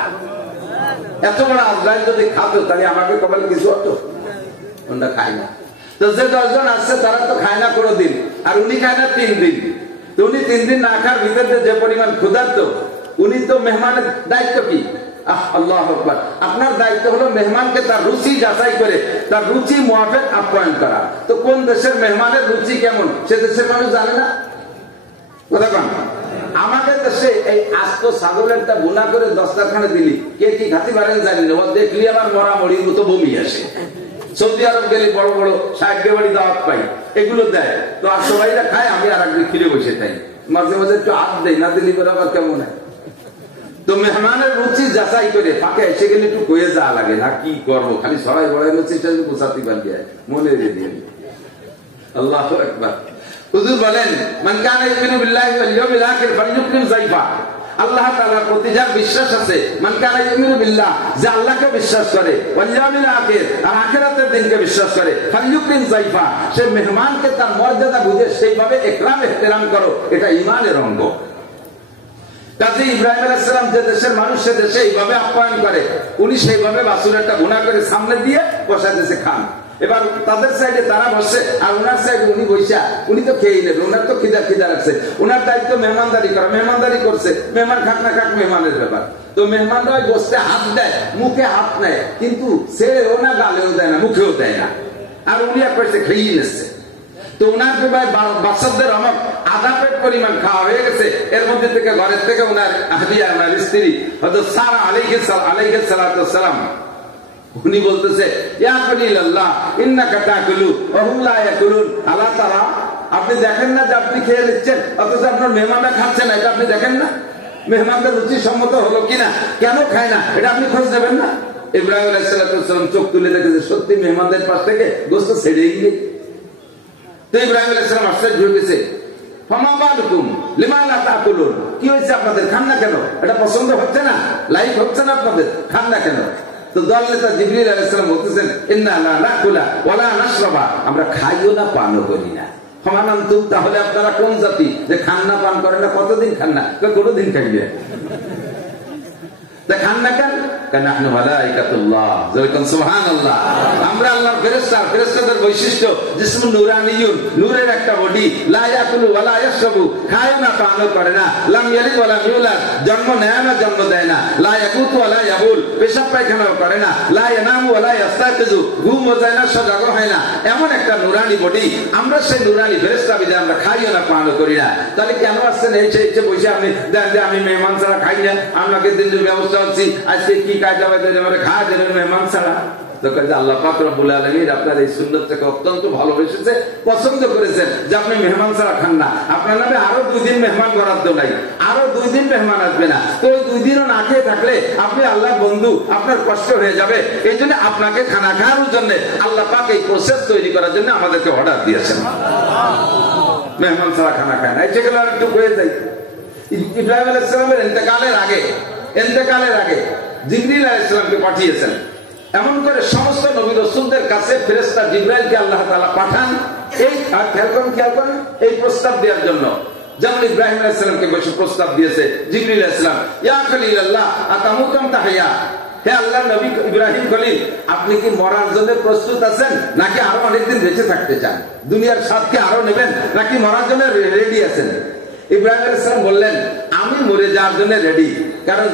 এত বড় আজরাইল যদি খাতো তাহলে আমাকে কপালে কিছু হতো? ওটা খায় না। তো যে 10 জন আসছে তারা তো খায় না কোনোদিন, আর উনি খায় না 3 দিন। তো উনি 3 দিন না খাওয়ার ভিতরে যে পরিমাণ ক্ষুধার্ত, উনি তো মেহমানের দায়িত্ব কি? আল্লাহু আকবার। আপনার দায়িত্ব হলো মেহমানকে তার রুচি যাচাই করে তার রুচি মুআফিক আপ্যায়ন করা। তো কোন দেশের মেহমানের রুচি কেমন সে দেশের মানুষ জানে না? কথা বলেন। আমাদের দেশে এই আস্ত ছাগলেরটা বুনা করে দস্তরখানে দিলি কে কি খাতি পারেন জানি না, দেখলি আবার মরা মরির মতো বমি আসে। সৌদি আরব গেলে বড় বড় সাহায্য বাড়ি দাওয়াত পাই, এগুলো দেয়, তো আর সবাইরা খায়, আমি আর একদিন ফিরে বসে থাই, মাঝে মাঝে একটু হাত দেয়, না দিলি করে আবার কেমন হয়। তো মেহমানের রুচি যাচাই করে ফাঁকে এসে গেলে একটু কয়ে যাওয়া লাগে না, কি করবো, খালি সবাই বড়াই পোষাতে পারি মনে দিয়ে। আল্লাহু আকবার। হুজুর বলেন, মান কানা ইউমিনু বিল্লাহি ওয়াল ইয়াউমিল আখির ফালইউকরিম যায়ফা। আল্লাহ তাআলার প্রতি যার বিশ্বাস আছে, মান কানা ইউমিনু বিল্লাহ, যে আল্লাহকে বিশ্বাস করে, ওয়াল ইয়াউমিল আখির, আর আখিরাতের দিনকে বিশ্বাস করে, ফালইউকরিম যায়ফা, সে মেহমানকে তার মর্যাদা বুঝে সেইভাবে ইকরাম ইহতিরাম করো, এটা ঈমানের অঙ্গ। কাজী ইব্রাহিম আলাইহিস সালাম যে দেশের মানুষ সে দেশে এইভাবে আপ্যায়ন করে, উনি সেইভাবে বাসুরেরটা গুণা করে সামনে দিয়ে বসায় দিয়েছে, খান। এবার তাদের সাইডে তারা বসে, আর উনার সাইডে উনি বসা, উনি তো খেয়ে নেবে, উনার তো খিদা রাখছে, উনার দায়িত্ব মেহমানদারি করা, মেহমানদারি করছে, মেহমান খাক না খাক মেহমানের ব্যাপার। তো মেহমানরা বসতে হাত দেয়, মুখে হাত নেয়, কিন্তু ছেড়েও না, গালেও দেয় না, মুখেও দেয় না, আর উনি এক পাশে খেয়েই নিচ্ছে। তো উনার বাচ্চাদের অনেক আধা পেট পরিমাণ খাওয়া হয়ে গেছে, এর মধ্যে থেকে ঘরের থেকে উনার আহলিয়া, উনার স্ত্রী হযরত সারা আলাইহিস সালাম, উনি বলতেছে, ইয়া খলিলাল্লাহ ইন্নাকা তাকুলু ওয়া হুম লা ইয়াকুলুন, আলা তারা, আপনি দেখেন না যে আপনি খেয়ে নিচ্ছেন অথচ আপনার মেহমানরা খাচ্ছে না, এটা আপনি দেখেন না? মেহমানদের রুচি সম্মত হলো কিনা, কেন খায় না, এটা আপনি খোঁজ নেবেন না? ইব্রাহিম আলাইহিস সালাম চোখ তুলে দেখেছে সত্যি মেহমানদের পাশ থেকে গোশত ছেড়ে গিয়ে। তো ইব্রাহিম আলাইহিস সালাম আশ্চর্য হয়ে গেছে, ফামা বালুকুম লিমা লা তাকুলুন, কি হয়েছে আপনাদের, খান না কেন? এটা পছন্দ হচ্ছে না, লাইক হচ্ছে না আপনাদের, খান না কেন? তো দল নেতা জিবরিল আলাইহিস সালাম বলতেছেন, ইন্না লা নাকুলা ওয়া লা নাশরাবা, আমরা খাইও না পানও করি না। ফামানান্তুম, তাহলে আপনারা কোন জাতি যে খান না পান করেন না? কতদিন খান না? কোনদিন খাইবে। খান না কেন? নাহনু মালাইকাতুল্লাহ, যেরকম সুবহানাল্লাহ। আমরা আল্লাহর ফেরেশতা, ফেরেশতাদের বৈশিষ্ট্য জিসমুন নূরানিয়ুন, নূরের একটা বডি, লা ইয়াকুলু ওয়া লা ইয়াশরাবু, খায় না পানও করে না, লাম ইয়ালিদ ওয়া লাম ইউলাদ, জন্ম নেয় না জন্ম দেয় না, লা ইয়াকুতু ওয়া লা ইয়াবুল, পেশাব পায়খানাও করে না, লা ইয়ানামু ওয়া লা ইয়াস্তাকিযু, ঘুমও যায় না সজাগও হয় না, এমন একটা নূরানি বডি। আমরা সেই নূরানি ফেরেশতা বিদে আমরা খাইও না পানও করি না। তাহলে কেন আসছেন এই সেই বসে আপনি দেন যে আমি মেহমান ছাড়া খাই না, আপনাকে দিনের ব্যবস্থা হচ্ছি, আজকে কি কায়দা বাজে আমার খাওয়া দেবেন মেহমান ছাড়া? আল্লাহ পাক রব্বুল আলামিন আপনার এই সুন্নতটাকে অত্যন্ত ভালোবেসেছে, পছন্দ করেছেন যে আপনি মেহমান ছাড়া খান না। আপনার নামে আরো 2 দিন মেহমান বরাদ্দ নাই, আরো 2 দিন মেহমান আসবে না। তো ওই 2 দিনও না খেয়ে থাকলে আপনি আল্লাহর বন্ধু, আপনার কষ্ট হয়ে যাবে। এই জন্য আপনাকে খানা খাওয়ার জন্য আল্লাহ পাক এই প্রসেস তৈরি করার জন্য আমাদেরকে অর্ডার দিয়েছেন। মেহমান ছাড়া খানা খায় না, যেগুলো আর একটু হয়ে যায়। ইব্রাহিম আলাইহিস সালামের ইন্তেকালের আগে জিবরিল আলাইহিস সালামকে পাঠিয়েছেন। এমন করে সমস্ত নবী রাসূলদের কাছে ফেরেশতা জিবরাইলকে আল্লাহ তাআলা পাঠান এই খেয়াল করেন এই প্রস্তাব দেওয়ার জন্য। যেমন ইব্রাহিম আলাইহিস সালামকে বসে প্রস্তাব দিয়েছে জিবরিল আলাইহিস সালাম, ইয়া খলিলাল্লাহ আতামুকাম তাহিয়া, হে আল্লাহর নবী ইব্রাহিম খলিল, আপনি কি মরার জন্য প্রস্তুত আছেন, নাকি আরো অনেকদিন বেঁচে থাকতে চান? দুনিয়ার স্বাদকে আরো নেবেন, নাকি মরার জন্য রেডি আছেন? ইব্রাহিম আলাইহিস সালাম বললেন, আমি মরে যাওয়ার জন্য রেডি। কারণ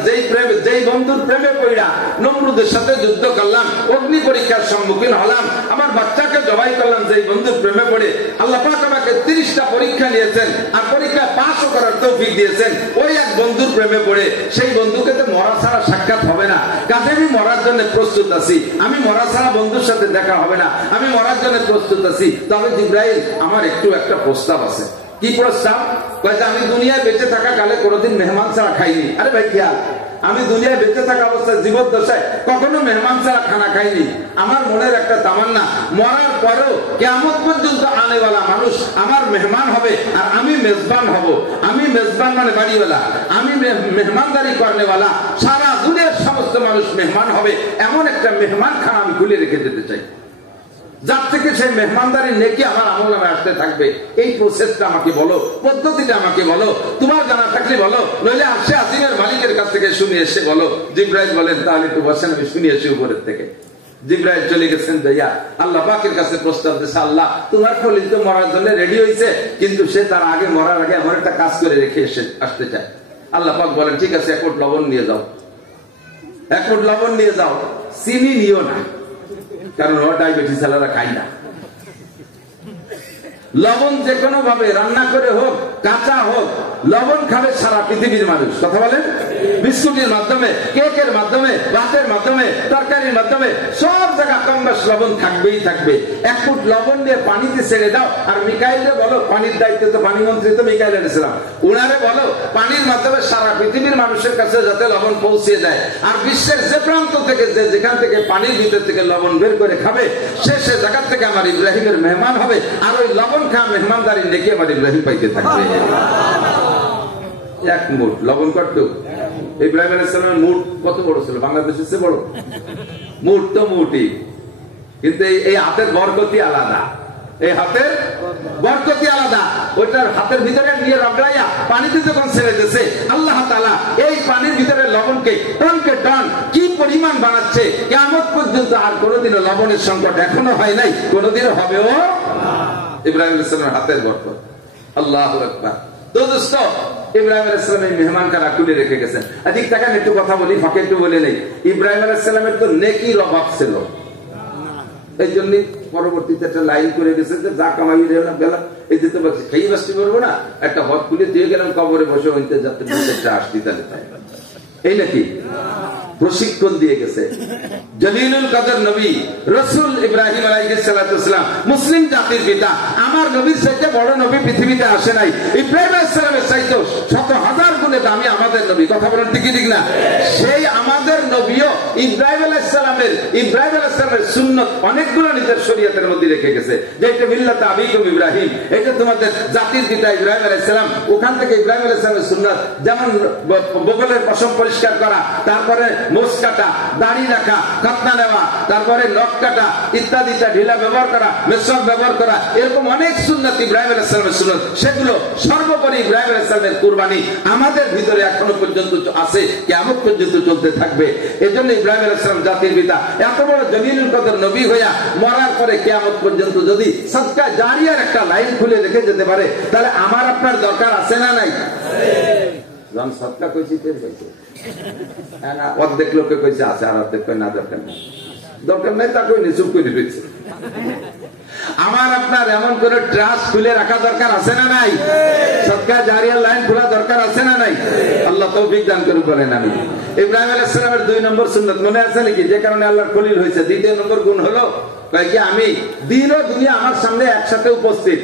যেই বন্ধুর প্রেমে পড়া নমরুদের সাথে যুদ্ধ করলাম, অগ্নি পরীক্ষার সম্মুখীন হলাম, আমার বাচ্চাকে জবাই করলাম, যেই বন্ধুর প্রেমে পড়ে আল্লাহ পাক আমাকে 30টা পরীক্ষা নিয়েছেন আর পরীক্ষায় পাসও করার তৌফিক দিয়েছেন, ওই এক বন্ধুর প্রেমে পড়ে সেই বন্ধুকে তো মরা ছাড়া সাক্ষাৎ হবে না। কাজে আমি মরার জন্য প্রস্তুত আছি, আমি মরা ছাড়া বন্ধুর সাথে দেখা হবে না, আমি মরার জন্য প্রস্তুত আছি। তবে জিবরাইল, আমার একটা প্রস্তাব আছে। কি প্রস্তাব? আমি দুনিয়ায় বেঁচে থাকা কালে কোনোদিন মেহমান ছাড়া খাইনি। আরে ভাই খেয়াল, আমি দুনিয়ায় বেঁচে থাকা অবস্থায় জীবদ্দশায় কখনো মেহমান ছাড়া খানা খাইনি। আমার মনের একটা তামান্না, মরার পরেও কিয়ামত পর্যন্ত আনেওয়ালা মানুষ আমার মেহমান হবে আর আমি মেজবান হব। আমি মেজবান মানে বাড়িওয়ালা, আমি মেহমানদারি করেওয়ালা, সারা দুনিয়ার সমস্ত মানুষ মেহমান হবে, এমন একটা মেহমান খানা আমি খুলে রেখে যেতে চাই, যার থেকে সেই মেহমানদারি নেকি আমার আমল নামে আসতে থাকবে। এই প্রসেসটা আমাকে বলো, পদ্ধতিটা আমাকে বলো, তোমার জানা থাকলে বলো, নইলে আরশে আজিমের মালিকের কাছ থেকে শুনে এসে বলো। জিবরাইল বলেন, তাহলে একটু বসেন, আমি শুনে এসে উপরের থেকে। জিবরাইল চলে গেছেন যাইয়া আল্লাহ পাকের কাছে প্রস্তাব দিয়েছে, আল্লাহ তোমার খলিল তো মরার জন্য রেডি হয়েছে, কিন্তু সে তার আগে মরার আগে এমন একটা কাজ করে রেখে আসতে চায়। আল্লাহ পাক বলেন, ঠিক আছে, 1 কোট লবণ নিয়ে যাও, 1 কোট লবণ নিয়ে যাও, চিনি নিও না, কারণ ও ডায়াবেটিস আলাদা খাই না। লবণ যে কোনো ভাবে রান্না করে হোক, কাঁচা হোক, লবণ খাবে সারা পৃথিবীর মানুষ। কথা বলেন, বিস্কুটের মাধ্যমে, কেকের মাধ্যমে, ভাতের মাধ্যমে, তরকারির মাধ্যমে, সব জায়গা কম বেশ লবণ থাকবেই থাকবে। 1 ফুট লবণ নিয়ে পানিতে ছেড়ে দাও, আর মিকাইলে বলো, পানির দায়িত্ব তো পানি মন্ত্রী তো মিকাইল এনেছিলাম, উনারে বলো পানির মাধ্যমে সারা পৃথিবীর মানুষের কাছে যাতে লবণ পৌঁছে যায়। আর বিশ্বের যে প্রান্ত থেকে যেখান থেকে পানির ভিতর থেকে লবণ বের করে খাবে, সে জায়গা থেকে আমার ইব্রাহিমের মেহমান হবে, আর ওই লবণ খাওয়া মেহমানদারি দেখে আমার ইব্রাহিম পাইতে থাকবে। 1 মুঠ লবণ করতো। ইব্রাহিম আলাইহিস সালামের মুঠ কত বড় ছিল? বাংলাদেশের চেয়ে বড়। মুঠ তো মুঠই, কিন্তু এই হাতের বরকতি আলাদা, এই হাতের বরকতি আলাদা। ওইটার হাতের ভিতরে নিয়ে রগড়াইয়া পানিতে যখন ছেড়ে দিয়েছে, আল্লাহ তাআলা এই পানির ভিতরে লবণকে টনকে টন কি পরিমাণ বানাচ্ছে, কিয়ামত পর্যন্ত আর কোনোদিনও লবণের সংকট এখনো হয় নাই, কোনোদিনও হবেও না। ইব্রাহিম আলাইহিস সালামের হাতের বরকত। আল্লাহু আকবার। তো দোস্ত, ইব্রাহিম আলাইহিস সালাম এই মেহমানখানা খুলে রেখে গেছেন। ঠিক টাকা একটু কথা বলি, ফাঁকে একটু বলে নেই। ইব্রাহিম আলাইহিস সালামের তো নেকির অভাব ছিল, এই জন্য পরবর্তীতে একটা লাইন করে গেছে যে যা কামাই গেলাম, এই দিতে পারছি খেয়ে বাঁচতে পারবো না, একটা ঘর খুলে দিয়ে গেলাম, কবরে বসে হইতে যাতে আসতি তাহলে এই নাকি প্রশিক্ষণ দিয়ে গেছে। জলিলুল কদর নবী রাসূল ইব্রাহিম আলাইহিস সালাতু সালাম, মুসলিম জাতির পিতা। আমার নবীর চাইতে বড় নবী পৃথিবীতে আসে নাই। ইব্রাহিম আলাইহিস সালামের চাইতে 100,000 গুণে দামি আমাদের নবী। কথা বলেন ঠিক না? সেই আমাদের নবীও ইব্রাহিম আলাইহিস ইসলামের সুন্নত অনেকগুলো নিজের শরীয়তের মধ্যে রেখে গেছে, যে এটা মিল্লাতে আবিকুম ইব্রাহিম, এটা তোমাদের জাতির পিতা ইব্রাহিম আলাইহিস সালাম। ওখান থেকে ইব্রাহিম আলাইহিস সালামের সুন্নাত, যেমন বগলের পশম পরিষ্কার করা, তারপরে মোষ কাটা, দাড়ি রাখা, খতনা নেওয়া, তারপরে নখ কাটা ইত্যাদিটা ঢিলা ব্যবহার করা, মেসওয়াক ব্যবহার করা, এরকম অনেক সুন্নাত ইব্রাহিম আলাইহিস সালামের সুন্নাত। সেগুলো সর্বোপরি ইব্রাহিম আলাইহিস সালামের কুরবানি আমাদের ভিতরে এখনো পর্যন্ত আছে, কিয়ামত পর্যন্ত চলতে থাকবে। এজন্য ইব্রাহিম আলাইহিস সালাম জাতির পিতা, এত বড় জলিলুল কদর নবী হইয়া মরার পরে কিয়ামত পর্যন্ত যদি সদকা জারিয়ার একটা লাইন খুলে রেখে যেতে পারে, তাহলে আমার আপনার দরকার আছে না নাই? জন সদকা কইছি তের কইছে, অর্ধেক লোকে কইছে আছে, আর অর্ধেক কই না দরকার নেই। দরকার নেই তা কই নি, চুপ করে রয়েছে। আমার আপনার এমন করে ট্রাস্ট খুলে রাখা দরকার আছে না নাই? সদকা জারিয়ার লাইন খোলা দরকার আছে না নাই? আল্লাহ তৌফিক দান করুন বলেন আমি। ইব্রাহিম আলাইহিস সালামের 2 নম্বর সুন্নাত মনে আছে নাকি, যে কারণে আল্লাহর খলিল হয়েছে? 2 নম্বর গুণ হলো কি, আমি দিন ও দুনিয়া আমার সামনে একসাথে উপস্থিত।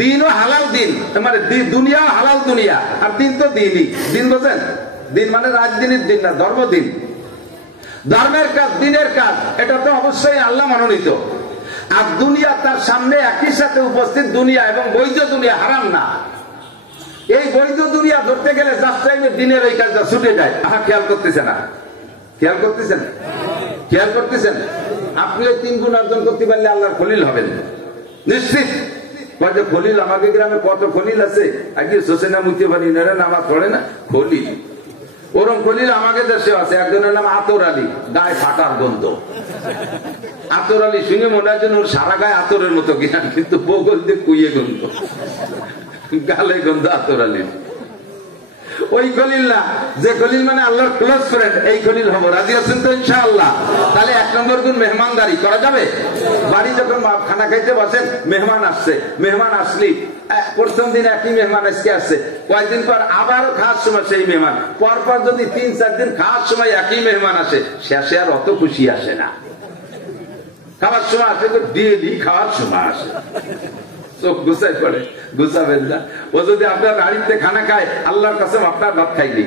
দিন ও হালাল দিন, মানে দুনিয়া হালাল দুনিয়া, আর দিন তো দিনই। দিন বোঝেন? দিন মানে রাজদিনের দিন না, ধর্মদিন, ধর্মের কাজ, দিনের কাজ, এটা তো অবশ্যই আল্লাহ মনোনীত। আর দুনিয়া তার সামনে একই সাথে উপস্থিত। দুনিয়া এবং বৈধ দুনিয়া হারাম না। এই বৈধ দুনিয়া ধরতে গেলে জাস্ট টাইমে দিনের এই কাজটা ছুটে যায়। খেয়াল করতেছে না? খেয়াল করতেছেন? খেয়াল করতেছেন? আপনি ওই 3 গুণ অর্জন করতে পারলে আল্লাহর খলিল হবেন নিশ্চিত। খলিল আমাকে গ্রামে কত খলিল আছে, আগে সোসেনা মুক্তি বানি নামাজ পড়ে না, খলিল। ওরম খলিল আমাকে দেশে আছে। একজনের নাম আতর আলী, গায়ে ফাটার গন্ধ। আতর আলী শুনে মনে হয় যেন ওর সারা গায়ে আতরের মতো কিনা, কিন্তু বগল দিয়ে কুইয়ে গন্ধ, গালে গন্ধ আতর আলী। ওই খলিল না, যে খলিল মানে আল্লাহর ক্লোজ ফ্রেন্ড, এই খলিল হবো। রাজি আছেন তো ইনশাআল্লাহ? তাহলে 1 নম্বর গুণ মেহমানদারি করা যাবে। বাড়ি যখন খানা খাইতে বসেন, মেহমান আসছে, মেহমান আসলি প্রথম দিন একই মেহমান আজকে আসছে, কয়েকদিন পর আবারও খাওয়ার সময় সেই মেহমান, পরপর যদি 3-4 দিন খাওয়ার সময় একই মেহমান আসে, শেষে আর অত খুশি আসে না। খাওয়ার সময় আসে তো ডেলি খাওয়ার সময় আসে, চোখ গুছাই পড়ে, গুছাবেন না। ও যদি আপনার হাড়িতে খানা খায়, আল্লাহর কসম আপনার ভাত খাইনি।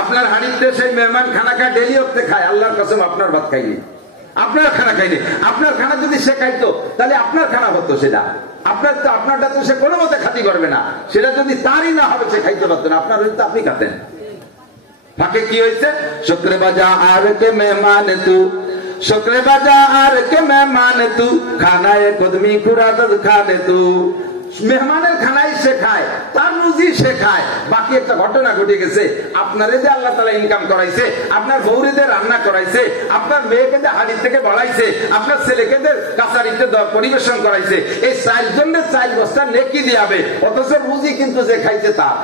আপনার হাড়িতে সেই মেহমান খানা খায়, ডেলি ওতে খায়, আল্লাহর কসম আপনার ভাত খাইনি, আপনার খানা খাইনি। আপনার খানা যদি সে খাইতো, তাহলে আপনার খানা হতো সেটা। আপনারটা তো সে কোনো মতে খাতি করবে না। সেটা যদি তারই না হবে, সে খাইতে পারতো না। আপনার হইতো আপনি খাতেন। ফাঁকে কি হয়েছে? শুক্রে বাজা আর কে মেহমান তু, শুক্রে বাজা আর কে মেহমান তু, খানায় কদমি কুরাদত খানে তু। মেহমানের খানাই সে খায়, তার রুজি সে খায়। বাকি একটা ঘটনা ঘটে গেছে, আপনারে যে আল্লাহ তাআলা ইনকাম করাইছে, আপনার বউরেতে রান্না করাইছে, আপনার মেয়েকে যে হাড়ি থেকে বাড়াইছে, আপনার ছেলেকে যে কাছারিতে পরিবেশন করাইছে, এই 4 জনের 4 বস্তা নেকি দিয়াবে। অথচ রুজি কিন্তু যে খাইছে তার।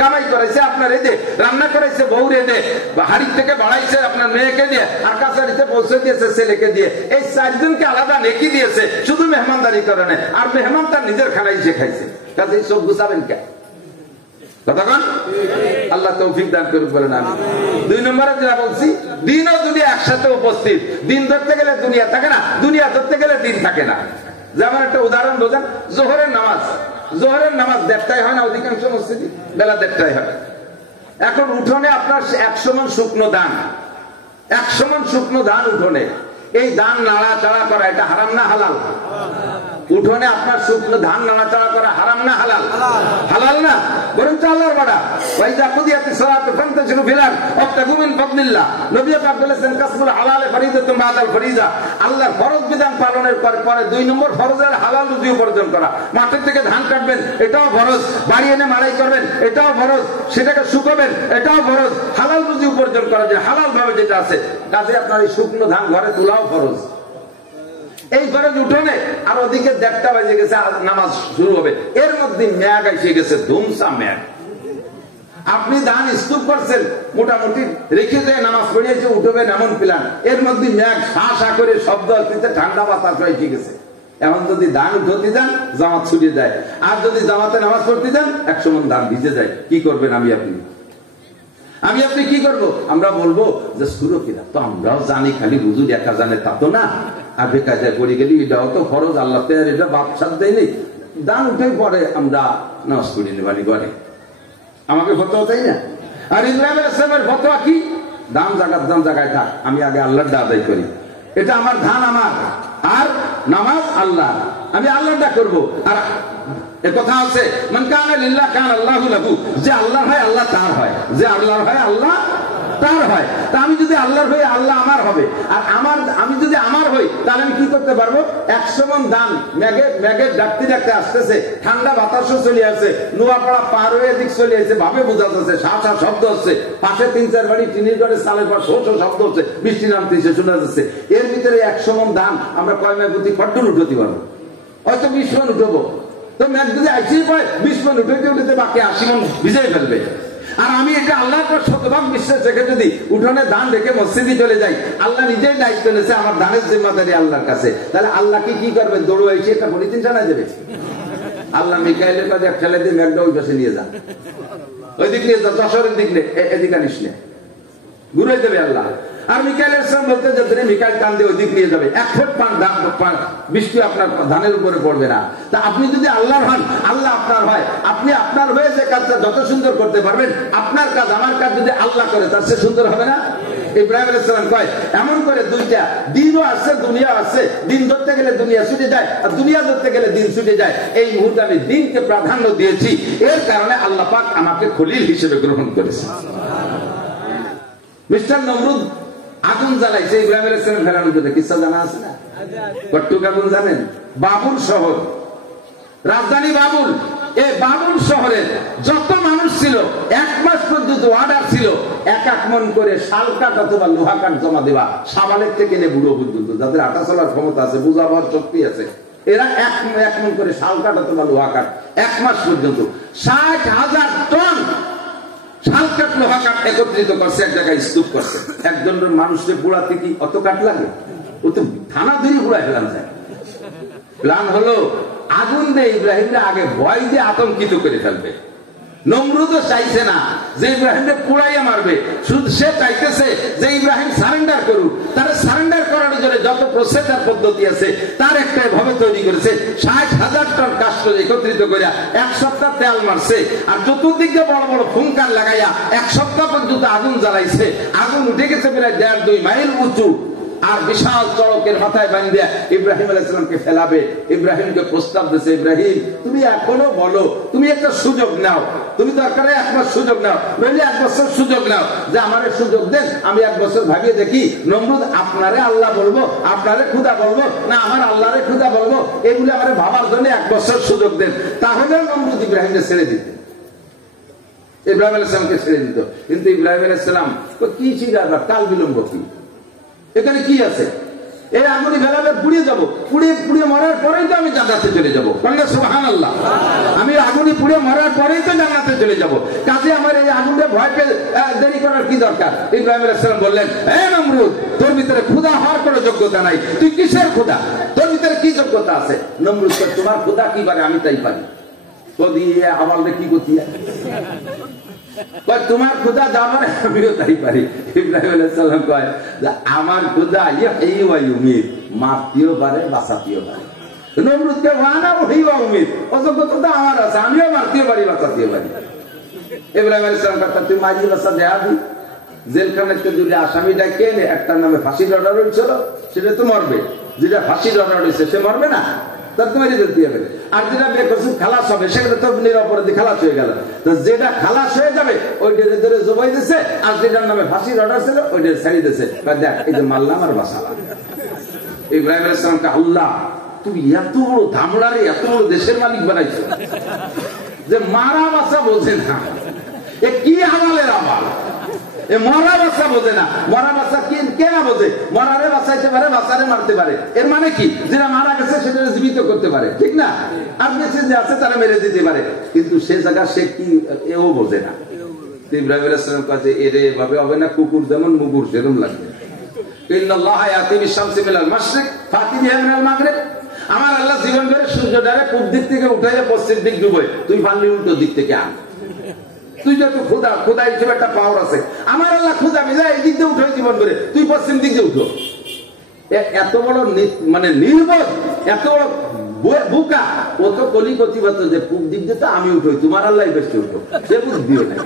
কামাই করাইছে আপনার, এই যে রান্না করাইছে বউরে দিয়ে, হাড়ি থেকে বাড়াইছে আপনার মেয়েকে দিয়ে, আর কাছারিতে পৌঁছে দিয়েছে ছেলেকে দিয়ে। এই 4 জনকে আলাদা নেকি দিয়েছে, শুধু মেহমানদারি কারণে। আর মেহমান তার নিজের খানাই সে খাইছে। কাজে সব গুছাবেন কে? কতক্ষণ? আল্লাহ তৌফিক দান করুন বলেন আমি। 2 নম্বরে যেটা বলছি, দিন ও দুনিয়া একসাথে উপস্থিত। দিন ধরতে গেলে দুনিয়া থাকে না, দুনিয়া ধরতে গেলে দিন থাকে না। যেমন একটা উদাহরণ বোঝেন, জোহরের নামাজ। জোহরের নামাজ 1:30 হয় না অধিকাংশ মসজিদে, বেলা 1:30 হয়। এখন উঠোনে আপনার 100 মণ শুকনো ধান, 100 মণ শুকনো ধান উঠোনে। এই ধান নাড়াচাড়া করা, এটা হারাম না হালাল? উঠোনে আপনার শুকনো ধান নাড়াচাড়া করা হারাম না হালাল? হালাল না, বরং আল্লাহর বাড়া। ওয়াইজা কুদিয়াতি সালাতু ফান্তাশিরু ফিল আরদ ওয়াবতাগু মিন ফাদলিল্লাহ। নবী পাক বলেছেন, কাসবুল হালালে ফরিদাতুন বাদাল ফরিজা। আল্লাহর ফরজ বিধান পালনের পরে 2 নম্বর ফরজের হালাল রুজি উপার্জন করা। মাঠের থেকে ধান কাটবেন, এটাও ফরজ। বাড়ি এনে মাড়াই করবেন, এটাও ফরজ। সেটাকে শুকাবেন, এটাও ফরজ। হালাল রুজি উপার্জন করা যায় হালাল ভাবে যেটা আছে। কাজে আপনার এই শুকনো ধান ঘরে তোলাও ফরজ। এই ফরজ উঠোনে। আর ওদিকে 1:30 বাজে গেছে, নামাজ শুরু হবে। এর মধ্যে ম্যাগ এসে গেছে, ধুমসা ম্যাগ। আপনি ধান স্তূপ করছেন, মোটামুটি রেখে দিয়ে নামাজ পড়িয়েছে, উঠবেন এমন প্ল্যান। এর মধ্যে ম্যাগ শা করে শব্দ আসতে, ঠান্ডা বাতাস হয়ে গেছে। এখন যদি ধান উঠতে যান, জামাত ছুটে যায়। আর যদি জামাতে নামাজ পড়তে যান, 100 মণ ধান ভিজে যায়। কি করবেন আমি আপনি কি করবো? আমরা বলবো যে সুরক্ষিত তো আমরাও জানি, খালি হুজুর একা জানে তা তো না। আর বেকাজায় পড়ে গেলি, এটাও তো ফরজ, আল্লাহ এটা বাপ সাথ দেয়নি। দান উঠে পরে আমরা নামাজ পড়ি নেবানি ঘরে। আমাকে ফতোয়া তাই না? আর ইব্রাহিম আলাইহিস সালামের ফতোয়া কি? দাম জায়গায় থাক, আমি আগে আল্লাহটা আদায় করি। এটা আমার ধান আমার, আর নামাজ আল্লাহ, আমি আল্লাহটা করবো। আর এ কথা আছে মান কানা লিল্লাহ কানা আল্লাহু লাহু, যে আল্লাহর হয় আল্লাহ তার হয়, যে আল্লাহর হয় আল্লাহ তার হয়। তা আমি যদি আল্লাহর হই আল্লাহ আমার হবে, আর আমি যদি আমার হই তাহলে আমি কি করতে পারবো? 100 মণ ধান মেঘের ডাকতে ডাকতে আসতেছে, ঠান্ডা বাতাসও চলে আসছে, নোয়াপাড়া পার হয়ে দিক চলে আসছে, ভাবে বোঝা যাচ্ছে, শা শব্দ হচ্ছে, পাশে 3-4 বাড়ি টিনের ঘরে চালের পর শো শব্দ হচ্ছে, বৃষ্টি নামতেছে শোনা যাচ্ছে। এর ভিতরে 100 মণ ধান আমরা কয় মেঘ প্রতি কট্টন উঠতে পারবো? হয়তো 20 মণ উঠবো। তো মেঘ যদি আইসেই পায় 20 মণ উঠতে বাকি 80 মণ ভিজে ফেলবে। আর আমি এটা আল্লাহর পর শতভাগ বিশ্বাস রেখে যদি উঠোনে ধান রেখে মসজিদে চলে যাই, আল্লাহ নিজেই দায়িত্ব নিয়েছে, আমার ধানের জিম্মাদারি আল্লাহর কাছে, তাহলে আল্লাহ কি করবেন? দৌড়ো এসে একটা পলিথিন টানা যাবে। আল্লাহ মিকাইলের কাছে এক ঠেলে দিয়ে মেঘটা ওই পাশে নিয়ে যান, ওই দিক নিয়ে যা, যশোরের দিক নিয়ে, এদিকে আনিস না, ঘুরে দেবে আল্লাহ। আর মিকাইল ইসলাম বলতে যে মিকাইল টান দিয়ে ওই দিক নিয়ে যাবে, 1 ফুট বৃষ্টি আপনার ধানের উপরে পড়বে না। তা আপনি যদি আল্লাহর হন, আল্লাহ আপনার হয়, আপনি আপনার হয়ে যে কাজটা যত সুন্দর করতে পারবেন, আপনার কাজ আমার কাজ যদি আল্লাহ করে তার সে সুন্দর হবে না? ইব্রাহিম আলাইহিস সালাম কয় এমন করে দুইটা দিনও আছে দুনিয়া আছে, দিন ধরতে গেলে দুনিয়া ছুটে যায়, আর দুনিয়া ধরতে গেলে দিন ছুটে যায়। এই মুহূর্তে আমি দিনকে প্রাধান্য দিয়েছি, এর কারণে আল্লাহ পাক আমাকে খলিল হিসেবে গ্রহণ করেছে। মিস্টার নমরুদ আগুন জ্বালাইছে ইব্রাহিম আলাইহিস সালাম ফেরানোর জন্য, কিসা জানা আছে না? কট্টুক আগুন জানেন? বাবুল শহর, রাজধানী বাবুল। এই বাবুল শহরে যত মানুষ ছিল 1 মাস পর্যন্ত অর্ডার ছিল 1 মণ করে শাল কাঠ অথবা লোহা কাঠ জমা দেওয়া, সাবালের থেকে নিয়ে বুড়ো পর্যন্ত, যাদের আটা চলার ক্ষমতা আছে, বুঝাবার শক্তি আছে, এরা 1 মণ করে শাল কাঠ অথবা লোহা কাঠ 1 মাস পর্যন্ত 60,000 টন শাল কাঠ লোহা কাঠ একত্রিত করছে, এক জায়গায় স্তূপ করছে। একজন মানুষের পোড়াতে কি অত কাঠ লাগে? ও তো থানা ধরে পোড়ায় ফেলান যায়। প্ল্যান হলো আগুন দিয়ে ইব্রাহিমকে আগে ভয় দিয়ে আতঙ্কিত করে ফেলবে। নমরুদও চাইছে না যে ইব্রাহিমকে পোড়াইয়া মারবে, শুধু সে চাইতেছে যে ইব্রাহিম সারেন্ডার করুক। তারা সারেন্ডার করার জন্য যত প্রসেসর পদ্ধতি আছে তার একটা ভাবে তৈরি করেছে। 60,000 টন কাষ্ঠ একত্রিত করে 1 সপ্তাহ তেল মারছে, আর চতুর্দিকে বড় বড় ফুঙ্কার লাগাইয়া 1 সপ্তাহ পর্যন্ত আগুন জ্বালাইছে। আগুন উঠে গেছে প্রায় 1.5-2 মাইল উঁচু, আর বিশাল চড়কের মাথায় বাঁধিয়ে ইব্রাহিম আলাইহিস সালামকে ফেলাবে। ইব্রাহিমকে প্রস্তাব দিয়েছে, ইব্রাহিম তুমি এখনো বলো, তুমি একটা সুযোগ নাও, তুমি দরকারে 1 মাস সুযোগ নাও, নইলে 1 বছর সুযোগ নাও, যে আমারে সুযোগ দেন, আমি 1 বছর ভাবিয়ে দেখি নমরুদ আপনারে আল্লাহ বলবো, আপনারে খুদা বলবো, না আমার আল্লাহরে খুদা বলবো, এগুলো আমারে ভাবার জন্য 1 বছর সুযোগ দেন। তাহলে নমরুদ ইব্রাহিমকে ছেড়ে দিত, ইব্রাহিম আলাইহিস সালামকে ছেড়ে দিত। কিন্তু ইব্রাহিম আলাইহিস সালাম কি ছিল, কাল বিলম্ব কি, এখানে কি আছে? এই আগুনে ফেলাবে, পুড়িয়ে যাবো, পুড়িয়ে মরার পরেই তো আমি জান্নাতে চলে যাবো। সুবহানাল্লাহ, আমি আগুনে পুড়িয়ে মরার পরেই তো জান্নাতে চলে যাবো। কাজে আমার এই আগুনে ভয় পেয়ে দেরি করার কি দরকার? ইব্রাহিম আলাইহিস সালাম বললেন, হে নমরুদ, তোর ভিতরে খোদা হওয়ার কোনো যোগ্যতা নাই, তুই কিসের খোদা? তোর ভিতরে কি যোগ্যতা আছে? নমরুদ, তোমার খোদা কি পারে আমি তাই পারি, তো দিয়ে আমাদের কি করতে তোমার খুদা যা পারে আমিও তাই পারি। ইব্রাহিম আলাইহিস সালাম কয় আমার খুদা ইহয়ী ওয়া ইউমীত, মারতেও পারে বাঁচাতেও পারে। নমরুদকে ওয়ানা ওয়াহী ওয়া উমীত, অযোগ্যতা তো আমার আছে, আমিও মারতেও পারি বাঁচাতেও পারি। ইব্রাহিম আলাইহিস সালাম কথা তুই মাঝি বাঁচা দেয়া দি, জেলখানাতে যদি আসামি ডাকে এনে একটার নামে ফাঁসির অর্ডার হয়েছিল সেটা তো মরবে, যেটা ফাঁসির অর্ডার হয়েছে সে মরবে না, তার তো মেরে দিতে হবে। আর যেটা বেকসুর খালাস হবে সেটা তো নিরপরাধী খালাস হয়ে গেল। তো যেটা খালাস হয়ে যাবে ওইটা ধরে জবাই দিচ্ছে, আর যেটার নামে ফাঁসির অর্ডার ছিল ওইটা ছাড়ি দিচ্ছে। দেখ এই যে মারলাম আর বাঁচালাম। ইব্রাহিম আলাইহিস সালামকে আল্লাহ তুমি এত বড় ধামড়ারে এত বড় দেশের মালিক বানাইছো যে মারা বাঁচা বোঝে না, এ কি আমালের আমাল, এ মরা বাচ্চা বোঝে না। মরা বাচ্চা কে না বোঝে? মরারে বাঁচাইতে পারে, বাচ্চারে মারতে পারে। এর মানে কি? যেটা মারা গেছে সেটা জীবিত করতে পারে, ঠিক না? আর বেঁচে যে আছে তারা মেরে দিতে পারে, কিন্তু সে জায়গা সে কি এও বোঝে না। ইব্রাহিম আলাইহিস সালাম কাছে এরে ভাবে হবে না, কুকুর যেমন মুগুর সেরকম লাগবে। ইন্নাল্লাহা ইয়াতি বিশ-শামসি মিনাল মাশরিক ফাতি বিহা মিনাল মাগরিব, আমার আল্লাহ জীবন ধরে সূর্যটারে পূর্ব দিক থেকে উঠাইয়া পশ্চিম দিক ডুবোয়, তুই পারলি উল্টো দিক থেকে আন। তুই যত খোদা খোদা হিসেবে একটা পাওয়ার আছে, আমার আল্লাহ খোদা মিলা এই দিক দিয়ে উঠে জীবন করে, তুই পশ্চিম দিক দিয়ে উঠো। এত বড় মানে নির্বোধ, এত বড় বুকা, ও তো কলিকতিবাদ যে পূর্ব দিক দিয়ে তো আমি উঠোই, তোমার আল্লাহ বেশি উঠো, সে বুঝ দিও না,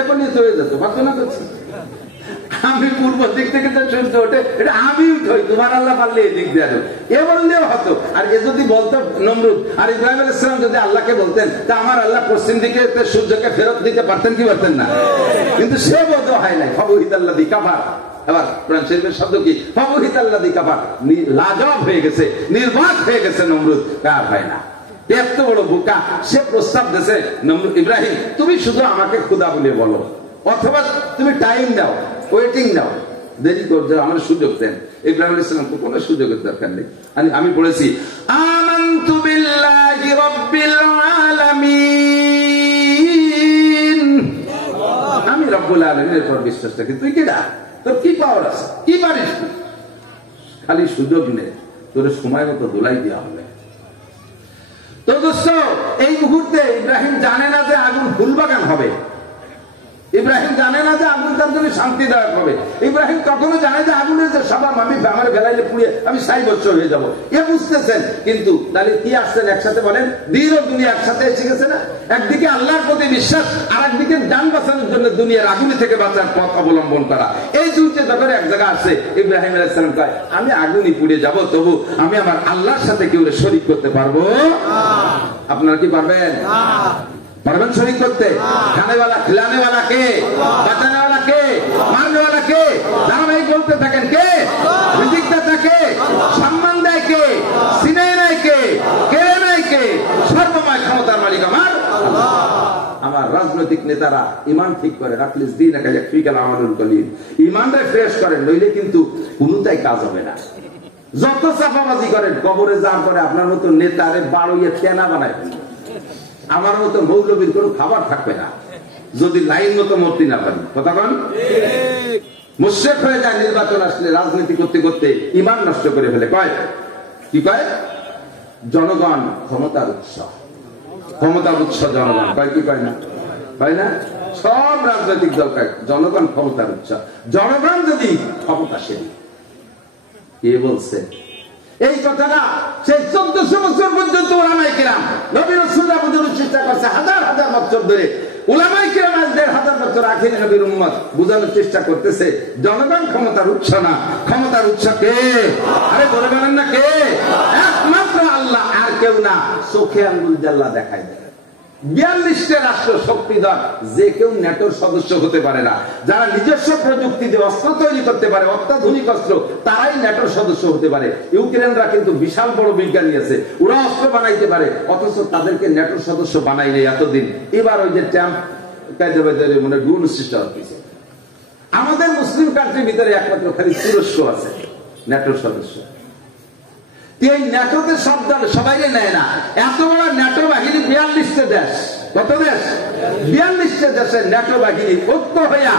এখনই হয়ে যেত প্রার্থনা করছি। আমি পূর্ব দিক থেকে তো সূর্য ওঠে, এটা আমি উঠই, তোমার আল্লাহ পারলে এই দিক দিয়ে এ বললেও হতো। আর এ যদি বলতো নমরুদ আর ইব্রাহিম আলাইহিস সালাম যদি আল্লাহকে বলতেন তা আমার আল্লাহ পশ্চিম দিকে সূর্যকে ফেরত দিতে পারতেন কি পারতেন না? কিন্তু সে বোধ হয় নাই। ফাবহিতাল্লাযী কাফার। এবার কোরআন শরীফের শব্দ কি? ফাবহিতাল্লাযী কাফার। লাজবাব হয়ে গেছে, নির্বাক হয়ে গেছে নমরুদ, কার হয় না। এত বড় বোকা, সে প্রস্তাব দিয়েছে নমরুদ, ইব্রাহিম তুমি শুধু আমাকে খোদা বলে বলো, অথবা তুমি টাইম দাও, ওয়েটিং দাও, দেরি করছো, আমার সুযোগ দেন। ইব্রাহিম আলাইহিস সালাম কোনো সুযোগের দরকার নেই। আমি পড়েছি আমানতু বিল্লাহি রাব্বিল আলামিন, আমি রব্বুল আলামিনের উপর বিশ্বাস রাখি। তুই কি ডাক, তোর কি পাওয়ার আছে, কি পারিস? খালি সুযোগ নে, তোর সময় মতো দোলাই দেওয়া হবে। তো দোস্ত, এই মুহূর্তে ইব্রাহিম জানে না যে আগুন ফুলবাগান হবে। ইব্রাহিম জানে না যে আগুন তার জন্য শান্তিদায়ক হবে। ইব্রাহিম কখনো জানে যে আগুনের যে স্বভাব, আমি আমার বেলাইলে পুড়িয়ে আমি 60 বছর হয়ে যাবো, এ বুঝতেছেন। কিন্তু তাহলে কি আসছেন একসাথে বলেন? দিন ও দুনিয়া একসাথে এসে গেছে না? একদিকে আল্লাহর প্রতি বিশ্বাস, আর একদিকে যান বাঁচানোর জন্য দুনিয়ার আগুনে থেকে বাঁচার পথ অবলম্বন করা। এই দুইটা যখন এক জায়গায় আসছে, ইব্রাহিম আলাইহিস সালাম কয় আমি আগুনই পুড়ে যাব, তবু আমি আমার আল্লাহর সাথে কেউ শরীক করতে পারবো? আপনারা কি পারবেন? পারবেন শরীক করতে? খানেওয়ালা খিলানেওয়ালা কে? বাঁচানেওয়ালা কে? মারনেওয়ালা কে? ধারাবাহিক বলতে থাকেন কে? রিজিক দাতা কে? সম্মান দেয় কে? সিনাই নাই কে? কেড়ে নাই কে? সর্বময় ক্ষমতার মালিক আমার আল্লাহ। আমার রাজনৈতিক নেতারা ইমান ঠিক করে রাখলিস দিন আমানুল কলিম, ইমানটা ফ্রেশ করেন, নইলে কিন্তু কোনটাই কাজ হবে না। যত চাপাবাজি করেন, কবরে যাওয়ার পরে আপনার মতো নেতারে বাড়িয়ে তেনা বানায়, আমার মতো মৌলবীর কোন খাবার থাকবে না যদি লাইন মতো মূর্তি না পারি। কথা কন, মুশরিক হয়ে যায় নির্বাচন আসলে, রাজনীতি করতে করতে ঈমান নষ্ট করে ফেলে। কয় কি কয়? জনগণ ক্ষমতার উৎস, ক্ষমতার উৎস জনগণ। কয় কি কয় না? কয় না? সব রাজনৈতিক দল কয় জনগণ ক্ষমতার উৎস। জনগণ যদি ক্ষমতাশীল, কে বলছে এই কথাটা? সেই 1400 বছর পর্যন্ত উলামায়ে কিরাম নবী রাসূলরা বোঝানোর চেষ্টা করছে, হাজার হাজার বছর ধরে উলামায়ে কিরাম আজ 1500 বছর আখেরি নবীর উম্মত বোঝানোর চেষ্টা করতেছে জনগণ ক্ষমতার উৎস না। ক্ষমতার উৎস কে? আরে বলে বলেন না কে? একমাত্র আল্লাহ, আর কেউ না। চোখে আঙ্গুল জ্বালা দেখায় দেয়। 42টা রাষ্ট্র শক্তিধর, যে কেউ ন্যাটোর সদস্য হতে পারে না। যারা নিজস্ব প্রযুক্তি দিয়ে অস্ত্র তৈরি করতে পারে, অত্যাধুনিক অস্ত্র, তারাই ন্যাটোর সদস্য হতে পারে। ইউক্রেনরা কিন্তু বিশাল বড় বিজ্ঞানী আছে, ওরা অস্ত্র বানাইতে পারে, অথচ তাদেরকে ন্যাটোর সদস্য বানাই নেই এতদিন। এবার ওই যে ট্রাম্প মানে গুণ সৃষ্টি হচ্ছে। আমাদের মুসলিম কান্ট্রির ভিতরে একমাত্র খালি তুরস্ক আছে ন্যাটোর সদস্য। এই ন্যাটোতে সব দল সবাই নেয় না। এত বড় ন্যাটো বাহিনী, 42টা দেশ, কত দেশ? 42টা দেশের ন্যাটো বাহিনী ঐক্য হইয়া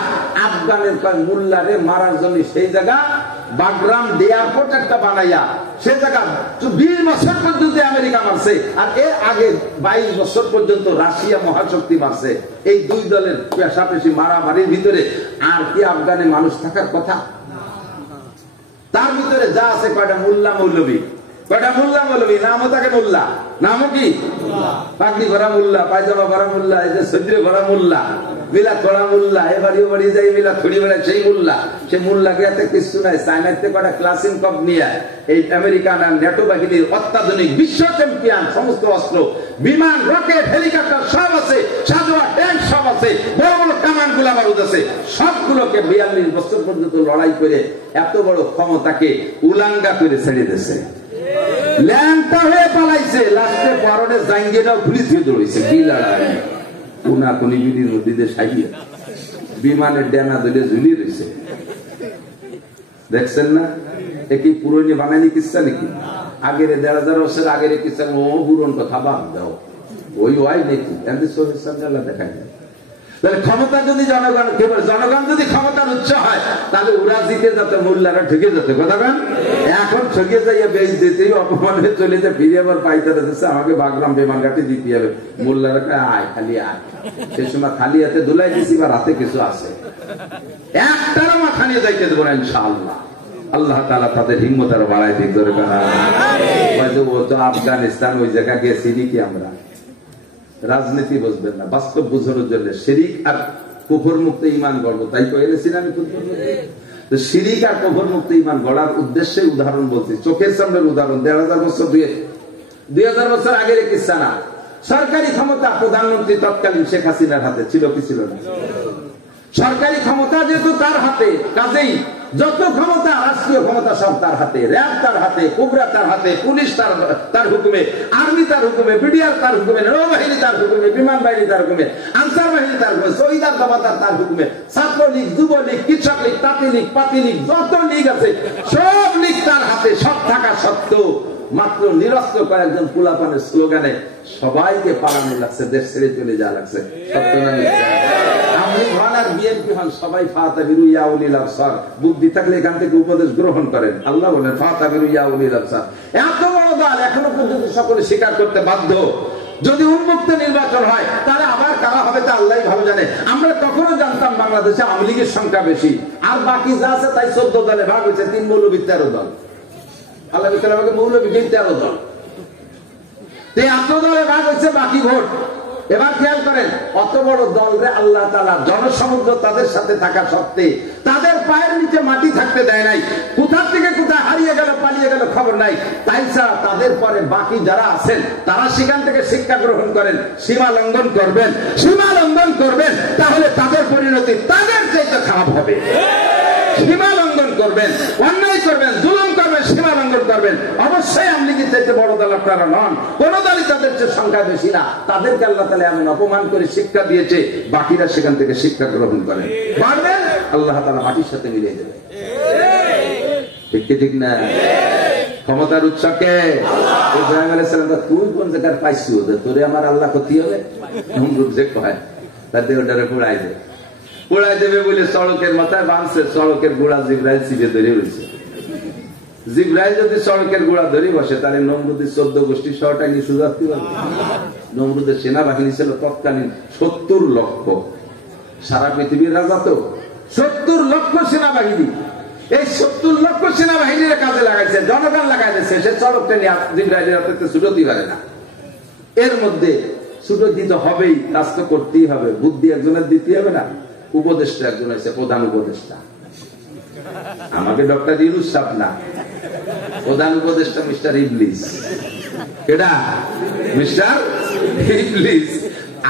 আফগানের মোল্লারে মারার জন্য সেই জায়গা বাগরাম এয়ারপোর্ট একটা বানাইয়া, সেই জায়গা 20 বছর পর্যন্ত আমেরিকা মারছে, আর এর আগে 22 বছর পর্যন্ত রাশিয়া মহাশক্তি মারছে। এই দুই দলের পেশাপেশি মারামারির ভিতরে আর কি আফগানে মানুষ থাকার কথা? তার ভিতরে যা আছে কয়টা মোল্লা মৌলবী, কয়টা মোল্লা মৌলবী, নামও তাকে মোল্লা, নামও কি? পাগড়ি ভরা মোল্লা, পায়জামা ভরা মোল্লা, এই যে সদ্রে ভরা মোল্লা, মিলা থোড়া মোল্লা, এবারে বাড়ি যাই মিলা থড়ি বেড়ায় সেই মোল্লা। সে মোল্লাকে এতে কিছু নাই। চায়নাতে কয়টা ক্লাসিং কপ নিয়ে এই আমেরিকান আর ন্যাটো বাহিনীর অত্যাধুনিক বিশ্ব চ্যাম্পিয়ন সমস্ত অস্ত্র, বিমান, রকেট, হেলিকপ্টার সব আছে, সাজোয়া ট্যাঙ্ক সব আছে, বড় বড় কামান গুলা বারুদ আছে, সবগুলোকে 42 বছর পর্যন্ত লড়াই করে এত বড় ক্ষমতাকে উলাঙ্গা করে ছেড়ে দিয়েছে। ল্যাংটা হয়ে পালাইছে, লাস্টে পরনে জাঙ্গিটাও খুলি দিয়ে দৌড়েছে। কি লড়াই! কোনা কোনি বিলির নদীতে সাইয়ে বিমানের ডেনা দলে ঝুলিয়ে রয়েছে। দেখছেন না? একই পুরনো বানানি কিচ্ছা নাকি? আগের 1000 বছর আগের কিচ্ছা, ও পুরন কথা বাদ দাও, ওই ওয়াই দেখি দেখায় যায়। ক্ষমতা যদি জনগণ, জনগণ যদি ক্ষমতার উচ্চ হয়, তাহলে ওরা জিতে যেত, মোল্লারা ঠকে যেত। কথা কেন? এখন ঠকে যাইয়া বেশ দিতেই অপমান হয়ে চলে যায়, ফিরে আবার পাইতে দিচ্ছে আমাকে বাগরাম বিমান ঘাটে দিতে হবে। মোল্লারা আয়, খালি আয়। সে সময় খালি হাতে দুলাই দিছি, বা রাতে কিছু আছে, একটারও মাথা নিয়ে যাইতে দেবো না ইনশাআল্লাহ। আল্লাহ তাআলা তাদের হিম্মত আরো বাড়াই দিক দরকার। আফগানিস্তান ওই জায়গা গেছি কি আমরা? রাজনীতি বুঝবেন না, বাস্তব বুঝানোর জন্য শিরিক আর কুফর মুক্ত ঈমান গড়বো, তাই কইলেছিলাম আমি খুতবার মধ্যে। তো শিরিক আর কুফর মুক্ত ঈমান গড়ার উদ্দেশ্যে উদাহরণ বলছি, চোখের সামনের উদাহরণ। 2000 বছর আগের কিচ্ছা না। সরকারি ক্ষমতা প্রধানমন্ত্রী তৎকালীন শেখ হাসিনার হাতে ছিল কি ছিল না? সরকারি ক্ষমতা যেহেতু তার হাতে, কাজেই যত ক্ষমতা, রাষ্ট্রীয় ক্ষমতা সব তার হাতে। র্যাব তার হাতে, কোবরা তার হাতে, পুলিশ তার হুকুমে, আর্মি তার হুকুমে, বিডিআর তার হুকুমে, নৌবাহিনী তার হুকুমে, বিমান বাহিনী তার হুকুমে, আনসার বাহিনী তার হুকুমে, শহীদার দফাদার তার হুকুমে, ছাত্রলীগ, যুবলীগ, কৃষক লীগ, তাঁতি লীগ, পাতি লীগ, যত লীগ আছে সব লীগ তার হাতে। সব থাকা সত্ত্বেও মাত্র নিরস্ত্র কয়েকজন পোলাপানের স্লোগানে সবাইকে পালানো লাগছে, দেশ ছেড়ে চলে যাওয়া লাগছে। সত্য না মিথ্যা? সবাই ফাতাবিরু ইয়া উলিল আবসার, বুদ্ধি থাকলে এখান থেকে উপদেশ গ্রহণ করেন। আল্লাহ বলেন ফাতাবিরু ইয়া উলিল আবসার। এত বড় দল এখনো পর্যন্ত সকলে স্বীকার করতে বাধ্য। যদি উন্মুক্ত নির্বাচন হয় তাহলে আবার কারা হবে তা আল্লাহই ভালো জানে। আমরা তখনও জানতাম বাংলাদেশে আওয়ামী লীগের সংখ্যা বেশি, আর বাকি যা আছে তাই 14 দলে ভাগ হয়েছে। 3 মৌলবী 13 দল। আল্লাহ আমাকে মৌলবী 13 দল, এত দলে ভাগ হয়েছে, বাকি ভোট। এবার খেয়াল করেন, অত বড় দল রে আল্লাহ তাআলা জনসমুদ্র তাদের সাথে থাকা সত্ত্বে তাদের পায়ের নিচে মাটি থাকতে দেয় নাই। কোথা থেকে কোথায় হারিয়ে গেল, পালিয়ে গেল খবর নাই। তাই ছাড়া তাদের পরে বাকি যারা আছেন তারা সেখান থেকে শিক্ষা গ্রহণ করেন, সীমা লঙ্ঘন করবেন, সীমা লঙ্ঘন করবেন, তাহলে তাদের পরিণতি তাদের চাইতে খারাপ হবে। সীমা লঙ্ঘন করবেন, অন্যায় করবেন, জুলুম করবেন, সীমা লঙ্ঘন করবেন, অবশ্যই আমলিগের চাইতে বড় দল আপনারা নন। কোন দলই তাদের চেয়ে সংখ্যা বেশি না। তাদেরকে আল্লাহ তাআলা এমন অপমান করে শিক্ষা দিয়েছে, বাকিরা সেখান থেকে শিক্ষা গ্রহণ করেন। পারবেন, আল্লাহ তাআলা মাটির সাথে মিলিয়ে দেবে। ঠিক কি ঠিক না? ক্ষমতার উৎসকে ইব্রাহিম আলাইহিস সালাম, তুই কোন জায়গায় পাইছিস ওদের, তোরে আমার আল্লাহ ক্ষতি হবে? নমরুদ যে কয় তাদের ওটারে পুড়াই দেবে, পুড়াই দেবে বলে সড়কের মাথায় বাঁধছে। সড়কের গোড়া জিবরাইল চিপে ধরে রয়েছে। জিবরাইল যদি সড়কের গোড়া ধরে বসে তাহলে নমরুদের 14 গোষ্ঠী সহটা নিচু যাতে পারবে। নমরুদের সেনাবাহিনী ছিল তৎকালীন 70 লক্ষ। সারা পৃথিবীর রাজা তো 70 লক্ষ সেনাবাহিনী। এই 70 লক্ষ সেনাবাহিনীর কাজে লাগাইছে, জনগণ লাগাই দিচ্ছে। সে সড়কটা নিয়ে জিবরাইলের হাতে ছুটোতেই পারে না। এর মধ্যে ছুটো দিতে হবেই, কাজ তো করতেই হবে। বুদ্ধি একজনের দিতে হবে না, উপদেষ্টা একজন আছে, প্রধান উপদেষ্টা। আমাকে ডক্টর ইউনুস সাহেব না, প্রধান উপদেষ্টা মিস্টার ইবলিস। কেডা? মিস্টার ইবলিস।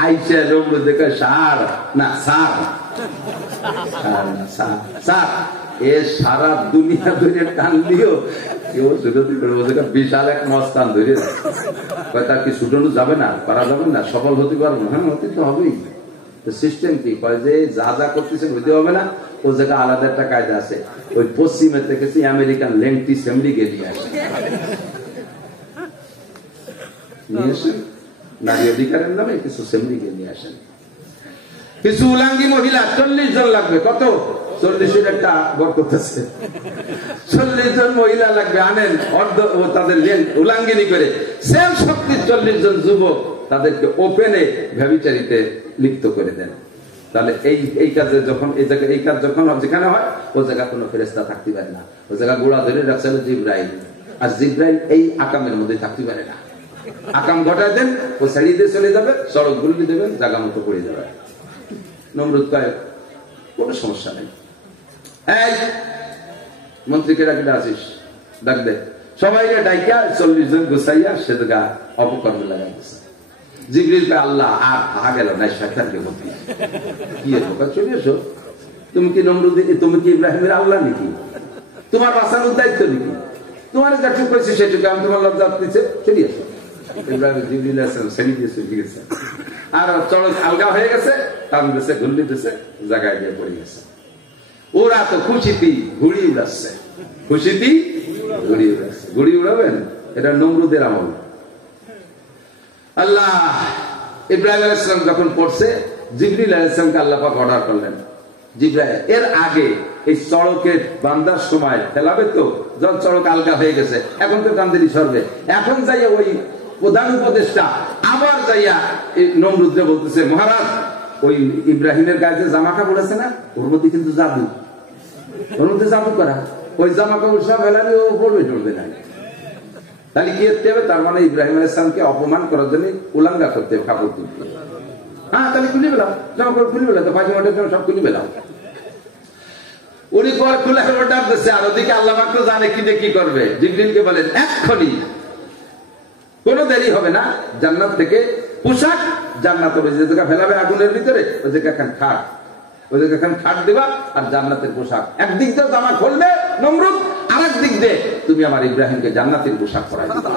আইসা রোমরু দেখে সার না সার, সার এ সারা দুনিয়া ধরে টান দিও, কেউ ছুটোতে পারবে। বিশাল এক মস্তান ধরে তার কি ছুটানো যাবে না, করা যাবে না, সফল হতে পারবো না? হ্যাঁ, হতে তো হবেই। সিস্টেম কি কয় যে যা যা করতেছেন হইতে হবে না, ও জায়গায় আলাদা একটা কায়দা আছে। ওই পশ্চিমের থেকে আমেরিকান লেংটি সেমরিকে নিয়ে আসেন, নারী অধিকারের নামে কিছু সেমরিকে নিয়ে আসেন। কিছু উলাঙ্গি মহিলা 40 জন লাগবে। কত? 40-এর একটা গড় করতেছে। 40 জন মহিলা লাগবে, আনেন অর্ধ তাদের উলাঙ্গিনী করে। সেম শক্তি 40 জন যুবক, তাদেরকে ওপেনে ব্যভিচারিতে লিপ্ত করে দেন। তাহলে এই কাজে যখন এই জায়গায় এই কাজ যখন যেখানে হয়, ও জায়গা কোনো ফেরেশতা থাকতে পারে না। ও জায়গা গোড়া ধরে রাখছে জিবরাইল, আর জিবরাইল এই আকামের মধ্যে থাকতে পারে না। আকাম ঘটায় দেন, ও ছাড়িয়ে দিয়ে চলে যাবে, সড়ক গুলি দেবেন, জায়গা মতো পড়ে যাবে। নমরুদ কয় কোনো সমস্যা নেই, এই মন্ত্রীকে ডাকে আসিস, ডাক দে। সবাই ডাইকা 40 জন গুছাইয়া সে জায়গা অপকর্মে লাগাই দিচ্ছে। জিবরিল কয় আল্লাহ আর গেল না, শয়তানকে বলতে কি চলে এসো। তুমি কি নমরুদ, তুমি কি ইব্রাহিমের আল্লাহ নাকি? তোমার বাঁচানোর দায়িত্ব নাকি? তোমার যা চুপ করেছি সেটুকু আমি তোমার লজ্জা দিচ্ছে, চলে এসো। ইব্রাহিম জিবরিল ছেড়ে দিয়েছে, ঠিক আছে। আর চড়ক আলগা হয়ে গেছে, টান দিয়েছে, ঘুরলি দিয়েছে, জায়গায় গিয়ে পড়ে গেছে। ওরা তো খুশিতে ঘুড়ি উড়াচ্ছে, খুশিতে ঘুড়ি উড়াচ্ছে। ঘুড়ি উড়াবেন, এটা নমরুদের আমল। আল্লাহ ইব্রাহিম আলাইহিস সালাম যখন পড়ছে, জিবরিল আলাইহিস সালামকে আল্লাহ পাক অর্ডার করলেন, জিবরাইল এর আগে এই চড়কের বান্দার সময় ফেলাবে তো, যখন চড়ক আলগা হয়ে গেছে, এখন তো কান্দেরি সরবে। এখন যাইয়া ওই প্রধান উপদেষ্টা আবার যাইয়া নমরুদরে বলতেছে, মহারাজ ওই ইব্রাহিমের গায়ে যে জামা কাপড় আছে না, ওর মধ্যে কিন্তু জাদু, ওর মধ্যে জাদু করা। ওই জামা কাপড় সব ফেলালে ও পড়বে টড়বে না। তাহলে কি করতে হবে? তার মানে ইব্রাহিম আলাইহিস সালামকে অপমান করার জন্য উলাঙ্গা করতে হবে, কাপড় তুলতে। হ্যাঁ তাহলে খুলে পেলাম, জামা কাপড় খুলে পেলাম, তো পায়জামাটার জন্য সব খুলে পেলাম। উনি পর খুলে ডাক দিচ্ছে, আর ওদিকে আল্লাহ মাত্র জানে কি দিয়ে কি করবে। জিবরিলকে বলেন এক্ষুনি, কোনো দেরি হবে না, জান্নাত থেকে পোশাক জান্নাত হবে, যে জায়গা ফেলাবে আগুনের ভিতরে ওই জায়গা খান খাট, ওই জায়গা খান খাট দেবা, আর জান্নাতের পোশাক একদিক দিয়ে জামা খুলবে নমরুদ, আর একদিক দিয়ে তুমি আমার ইব্রাহিমকে জান্নাতের পোশাক পরাই দিবা।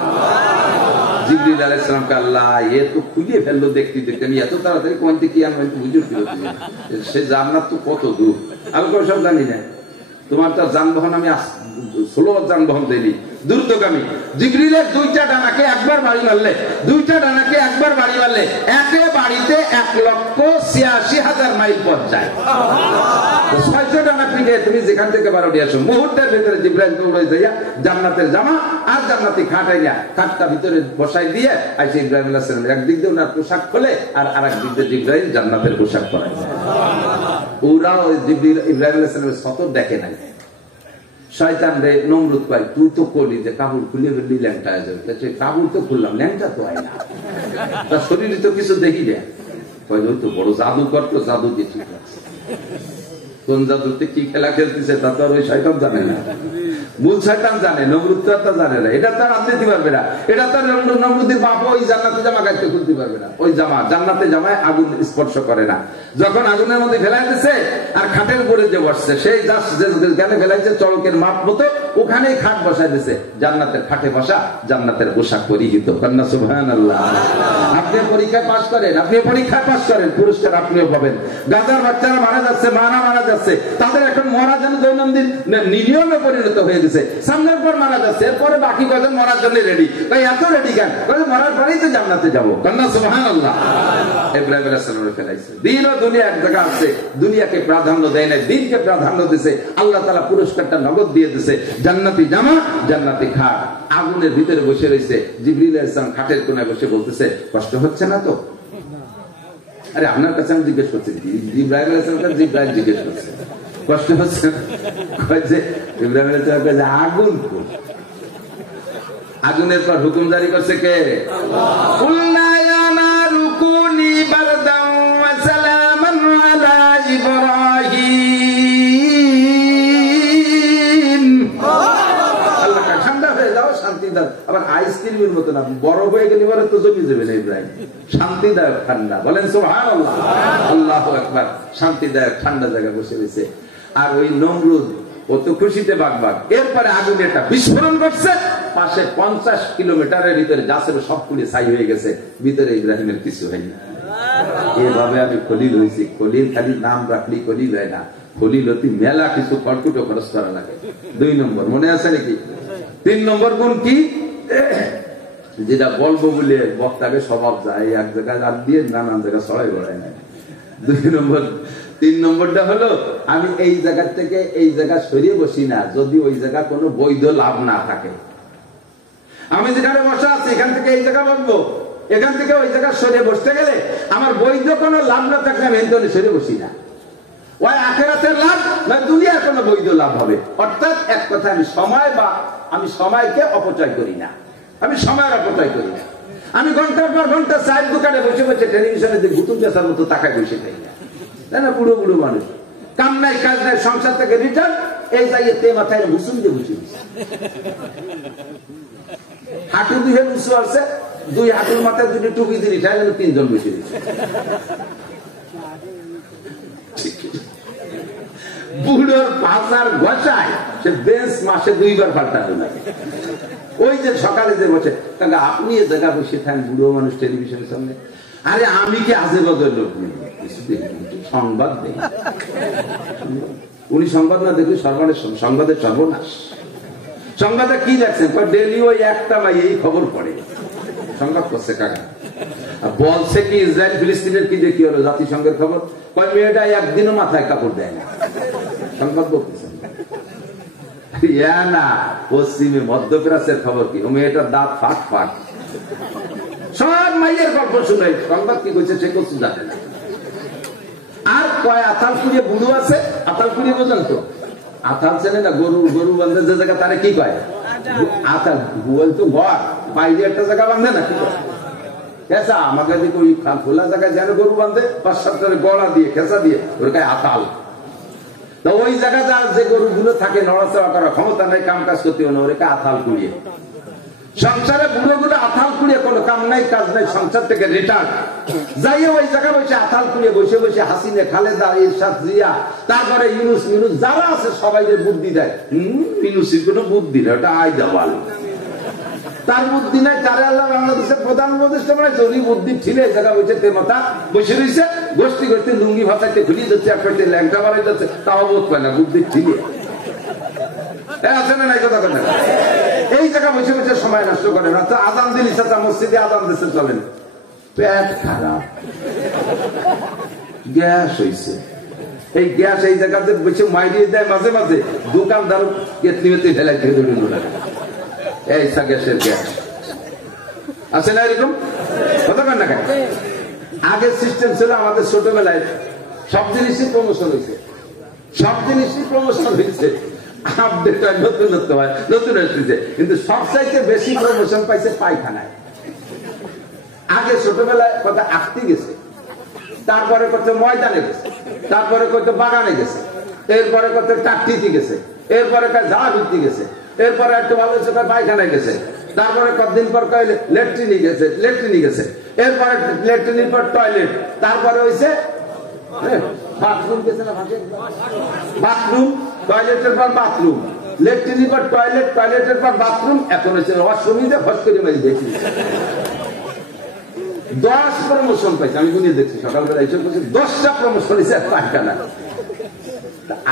জিবরিল আলাইহিস সালামকে আল্লাহ এ তো খুঁজে ফেললো দেখতে দেখতে, আমি এত তাড়াতাড়ি কোনতে কি আমি বুঝে ফেলতে, সে জান্নাত তো কত দূর আমি কোনো সব জানি না। তোমার তো যানবাহন আমি স্লো যানবাহন দেয়নি, দ্রুতগামী। জিবরিলের দুইটা ডানাকে একবার বাড়ি মারলে, দুইটা ডানাকে একবার বাড়ি মারলে একে বাড়িতে 1,86,000 মাইল পথ যায়। 600 ডানা পিঠে তুমি যেখান থেকে বারো দিয়ে আসো, মুহূর্তের ভিতরে জিবরাইল দৌড়ে যাইয়া জান্নাতের জামা আর জান্নাতি খাটাইয়া খাটটা ভিতরে বসাই দিয়ে আইসে ইব্রাহিম আলাইহিস সালাম একদিক দিয়ে ওনার পোশাক খোলে, আর আরেক দিক দিয়ে জিবরাইল জান্নাতের পোশাক পরায়। ওরা ওই জিবরিল ইব্রাহিম আলাইহিস সালামের সতর দেখে নাই। শয়তান রে নমরুদ কয় তুই তো করলি যে কাপড় খুলে ফেললি ল্যাংটা হয়ে যাবে, কাপড় তো খুললাম ল্যাংটা তো হয় না, তার শরীরে তো কিছু দেখি না। ওই তো বড় জাদু করতো, জাদু দিয়ে ঠিক আছে, কোন জাদুতে কি খেলা খেলতেছে তা তো আর ওই শয়তান জানে না, মূল শয়তান জানে, নমরুদ তো তা জানে না। এটা তার আপনি দিতে পারবে না, এটা তার নমরুদের বাপ ওই জান্নাতে জামা গাইতে খুলতে পারবে না। ওই জামা জান্নাতে জামায় আগুন স্পর্শ করে না। যখন আগুনের মধ্যে ফেলাই দিচ্ছে আর খাটের উপরে যে বসছে, সেই জ্ঞানে ফেলাইছে চড়কের মাপ মতো, ওখানেই খাট বসাই দিছে, জান্নাতের খাটে বসা, জান্নাতের পোশাক পরিহিত। কন্যা সুবহানাল্লাহ। আপনি পরীক্ষায় পাস করেন, আপনি পরীক্ষায় পাস করেন, পুরস্কার আপনিও পাবেন। গাজার বাচ্চারা মারা যাচ্ছে, মারা মারা যাচ্ছে, তাদের এখন মরা যেন দৈনন্দিন নিয়মে পরিণত হয়ে গেছে। সামনের পর মারা যাচ্ছে, এরপরে বাকি কজন মরার জন্য রেডি। এত রেডি কেন? মরার পরেই তো জান্নাতে যাবো। কন্যা সুবহানাল্লাহ। ইব্রাহিম আলাইহিস সালাম ফেলাইছে। দিন ও দুনিয়া এক জায়গা আছে, দুনিয়াকে প্রাধান্য দেয় না, দিনকে প্রাধান্য দিছে। আল্লাহ তাআলা পুরস্কারটা নগদ দিয়ে দিছে, জান্নাতি জামা, জান্নাতি খাট। আগুনের ভিতরে বসে রয়েছে, জিবরিল আলাইহিস সালাম খাটের কোনায় বসে বলতেছে কষ্ট হচ্ছে না তো? আরে আপনার কাছে আমি জিজ্ঞেস করছি, ইব্রাহিম আলাইহিস সালাম জিবরাইল জিজ্ঞেস করছে কষ্ট হচ্ছে? ইব্রাহিম আলাইহিস সালাম কইছে আগুন কোন? আগুনের পর হুকুম জারি করছে কে? কুলনা ইয়া নারু কুনি বারদান ওয়া সালামান আলা ইব্রাহিম। আল্লাহ ঠান্ডা হয়ে যাও, শান্তি দাও। আবার আইসক্রিমের মতো না, বরফ হয়ে গেলে পরে তো জমে যাবে না। ইব্রাহিম শান্তিদায়ক ঠান্ডা, বলেন সুবহানাল্লাহ। আল্লাহু আকবার। শান্তিদায়ক ঠান্ডা জায়গায় বসে রয়েছে। আর ওই নমরুদ ও তো খুশিতে বাগবাগ। এরপরে আগুন একটা বিস্ফোরণ করছে, পাশে 50 কিলোমিটারের ভিতরে গাছের সব পুড়ে ছাই হয়ে গেছে, ভিতরে ইব্রাহিমের কিছু হয়নি। এভাবে আমি খলিল হয়েছি। খলিল খালি নাম রাখলি খলিল হয় না, খলিল হতে মেলা কিছু খড়কুটো খরচ করা লাগে। 2 নম্বর মনে আছে নাকি? 3 নম্বর গুণ কি, যেটা বলবো বলে বক্তাকে স্বভাব যায়, এক জায়গায় রাত দিয়ে নানান জায়গায় সবাই গড়ায় না। 2 নম্বর। 3 নম্বরটা হলো আমি এই জায়গা থেকে এই জায়গা সরিয়ে বসি না যদি ওই জায়গা কোনো বৈধ লাভ না থাকে। আমি যেখানে বসা আছি এখান থেকে এই জায়গা বসবো, এখান থেকে ওই জায়গা সরিয়ে বসতে গেলে আমার বৈধ কোনো লাভ না থাকলে আমি এখানে সরিয়ে বসি না। ওই আখিরাতের লাভ না দুনিয়ার কোনো বৈধ লাভ হবে। অর্থাৎ এক কথা, আমি সময়কে অপচয় করি না, আমি সময়ের অপচয় করি না। আমি ঘন্টার পর ঘন্টা চায়ের দোকানে বসে বসে টেলিভিশনে যে গুতুম চাষার মতো টাকায় বসে থাকি না, তাই না? বুড়ো বুড়ো মানুষ, কাম নাই কাজ নাই, সংসার থেকে রিটার্ন, এই জায়গায় মাথায় হুসুম দিয়ে বসে বসে হাঁটু 2 উঁচু আছে, 2 হাঁটুর মাথায় 2টি টুপি দিয়ে রিটার্ন, 3 জন বসে দিচ্ছে। বুড়োর পাচার গছায় সে বেঞ্চ মাসে 2 বার পাল্টানো লাগে। ওই যে সকালে যে বসে, তাহলে আপনি এ জায়গা বসে থাকেন বুড়ো মানুষ টেলিভিশনের সামনে। আরে আমি কি আজে বাজে লোক নেই, সংবাদ নেই। উনি সংবাদ না দেখলে সংবাদের সর্বনাশ। সংবাদে কি দেখছেন? ডেলি ওই একটা মাই এই খবর পড়ে, সংবাদ করছে কাকা। বলছে কি ইসরায়েল ফিলিস্তিনের কি দেখি হলো জাতিসংঘের খবর, মেয়েটা একদিনও মাথায় কাপড় দেয় না, সংবাদ বলতেছেন। না, পশ্চিমে মধ্যপ্রাচ্যের খবর কি, ও মেয়েটার দাঁত ফাঁক ফাঁক, সব মাইয়ের গল্প শুনে সংবাদ কি কইছে সে কিছু জানে না। আর কয় আতালপুরে বুড়ো আছে, আতালপুরে বোঝেন তো? আতাল চেনে না? গরু বান্ধে যে জায়গা, তারা কি কয়? আতাল। গোয়াল তো ঘর, বাইরে একটা জায়গা বান্ধে না, কি কয়? খেসা আমাকে দিকে ওই খোলা জায়গায় যেন গরু বাঁধে 5-7 গড়া দিয়ে খেসা দিয়ে ওর গায়ে আতাল। তো ওই জায়গাতে যে গরুগুলো থাকে নড়াচড়া করার ক্ষমতা নেই, কাম কাজ করতে হবে না, ওরে আতাল কুড়িয়ে। সংসারে বুড়োগুলো আতাল কুড়িয়ে কোনো কাম নাই কাজ নাই, সংসার থেকে রিটার্ন যাইয়ে ওই জায়গায় বসে আতাল কুড়িয়ে বসে বসে হাসিনে, খালেদা, ইরশাদ, জিয়া, তারপরে ইউনুস মিনুস যারা আছে সবাই বুদ্ধি দেয়। ইউনুসের কোনো বুদ্ধি না, ওটা আয় দেওয়াল, তার বুদ্ধি নাই। তারে আল্লাহ বাংলাদেশের প্রধান উপদেষ্টা বানাইছে, উনি বুদ্ধি ছিল এই জায়গা বসে তে মাথা বসে রয়েছে, গোষ্ঠী গোষ্ঠী লুঙ্গি ভাষাইতে খুলিয়ে যাচ্ছে, একটা ল্যাংটা বাড়াই যাচ্ছে, তাও বোধ পায় না বুদ্ধি ছিল। আছে না নাই কথা কথা? এই জায়গা বসে বসে সময় নষ্ট করে না। তো আজান দিলি সাথে মসজিদে আজান দিতে চলেন, পেট খারাপ, গ্যাস হয়েছে। এই গ্যাস এই জায়গাতে বসে মাইরিয়ে দেয়, মাঝে মাঝে দোকানদার কেতলিতে ঢেলাই দিয়ে ধরে এই গ্যাসের গ্যাস আছে না এরকম কথা কেন না? আগের সিস্টেম ছিল আমাদের ছোটবেলায় সব জিনিসই প্রমোশন হয়েছে, সব জিনিসই প্রমোশন হয়েছে, আপডেট হয়, নতুনত্ব হয়, নতুন আসছে। কিন্তু সবচাইতে বেশি প্রমোশন পাইছে পায়খানায়। আগে ছোটবেলায় কথা আঁকতে গেছে, তারপরে করতে ময়দানে গেছে, তারপরে করতে বাগানে গেছে, এরপরে করতে টাকটিতে গেছে, এরপরে ঝাড়া ভিত্তি গেছে, এরপরে একটু ভালো পায়খানায় গেছে, তারপরে কতদিন পর কয়ে ল্যাট্রিনে গেছে, ল্যাট্রিনে গেছে, এরপরে ল্যাট্রিনের পর টয়লেট, তারপরে হয়েছে বাথরুম গেছে না, বাথরুম, টয়লেটের পর বাথরুম, ল্যাট্রিনের পর টয়লেট, টয়লেটের পর বাথরুম, এখন হচ্ছে অসুবিধা ফস করে মারি দেখি 10 প্রমোশন পাইছে। আমি গুনিয়ে দেখছি সকালবেলা এইসব বলছি 10টা প্রমোশন হয়েছে পায়খানা।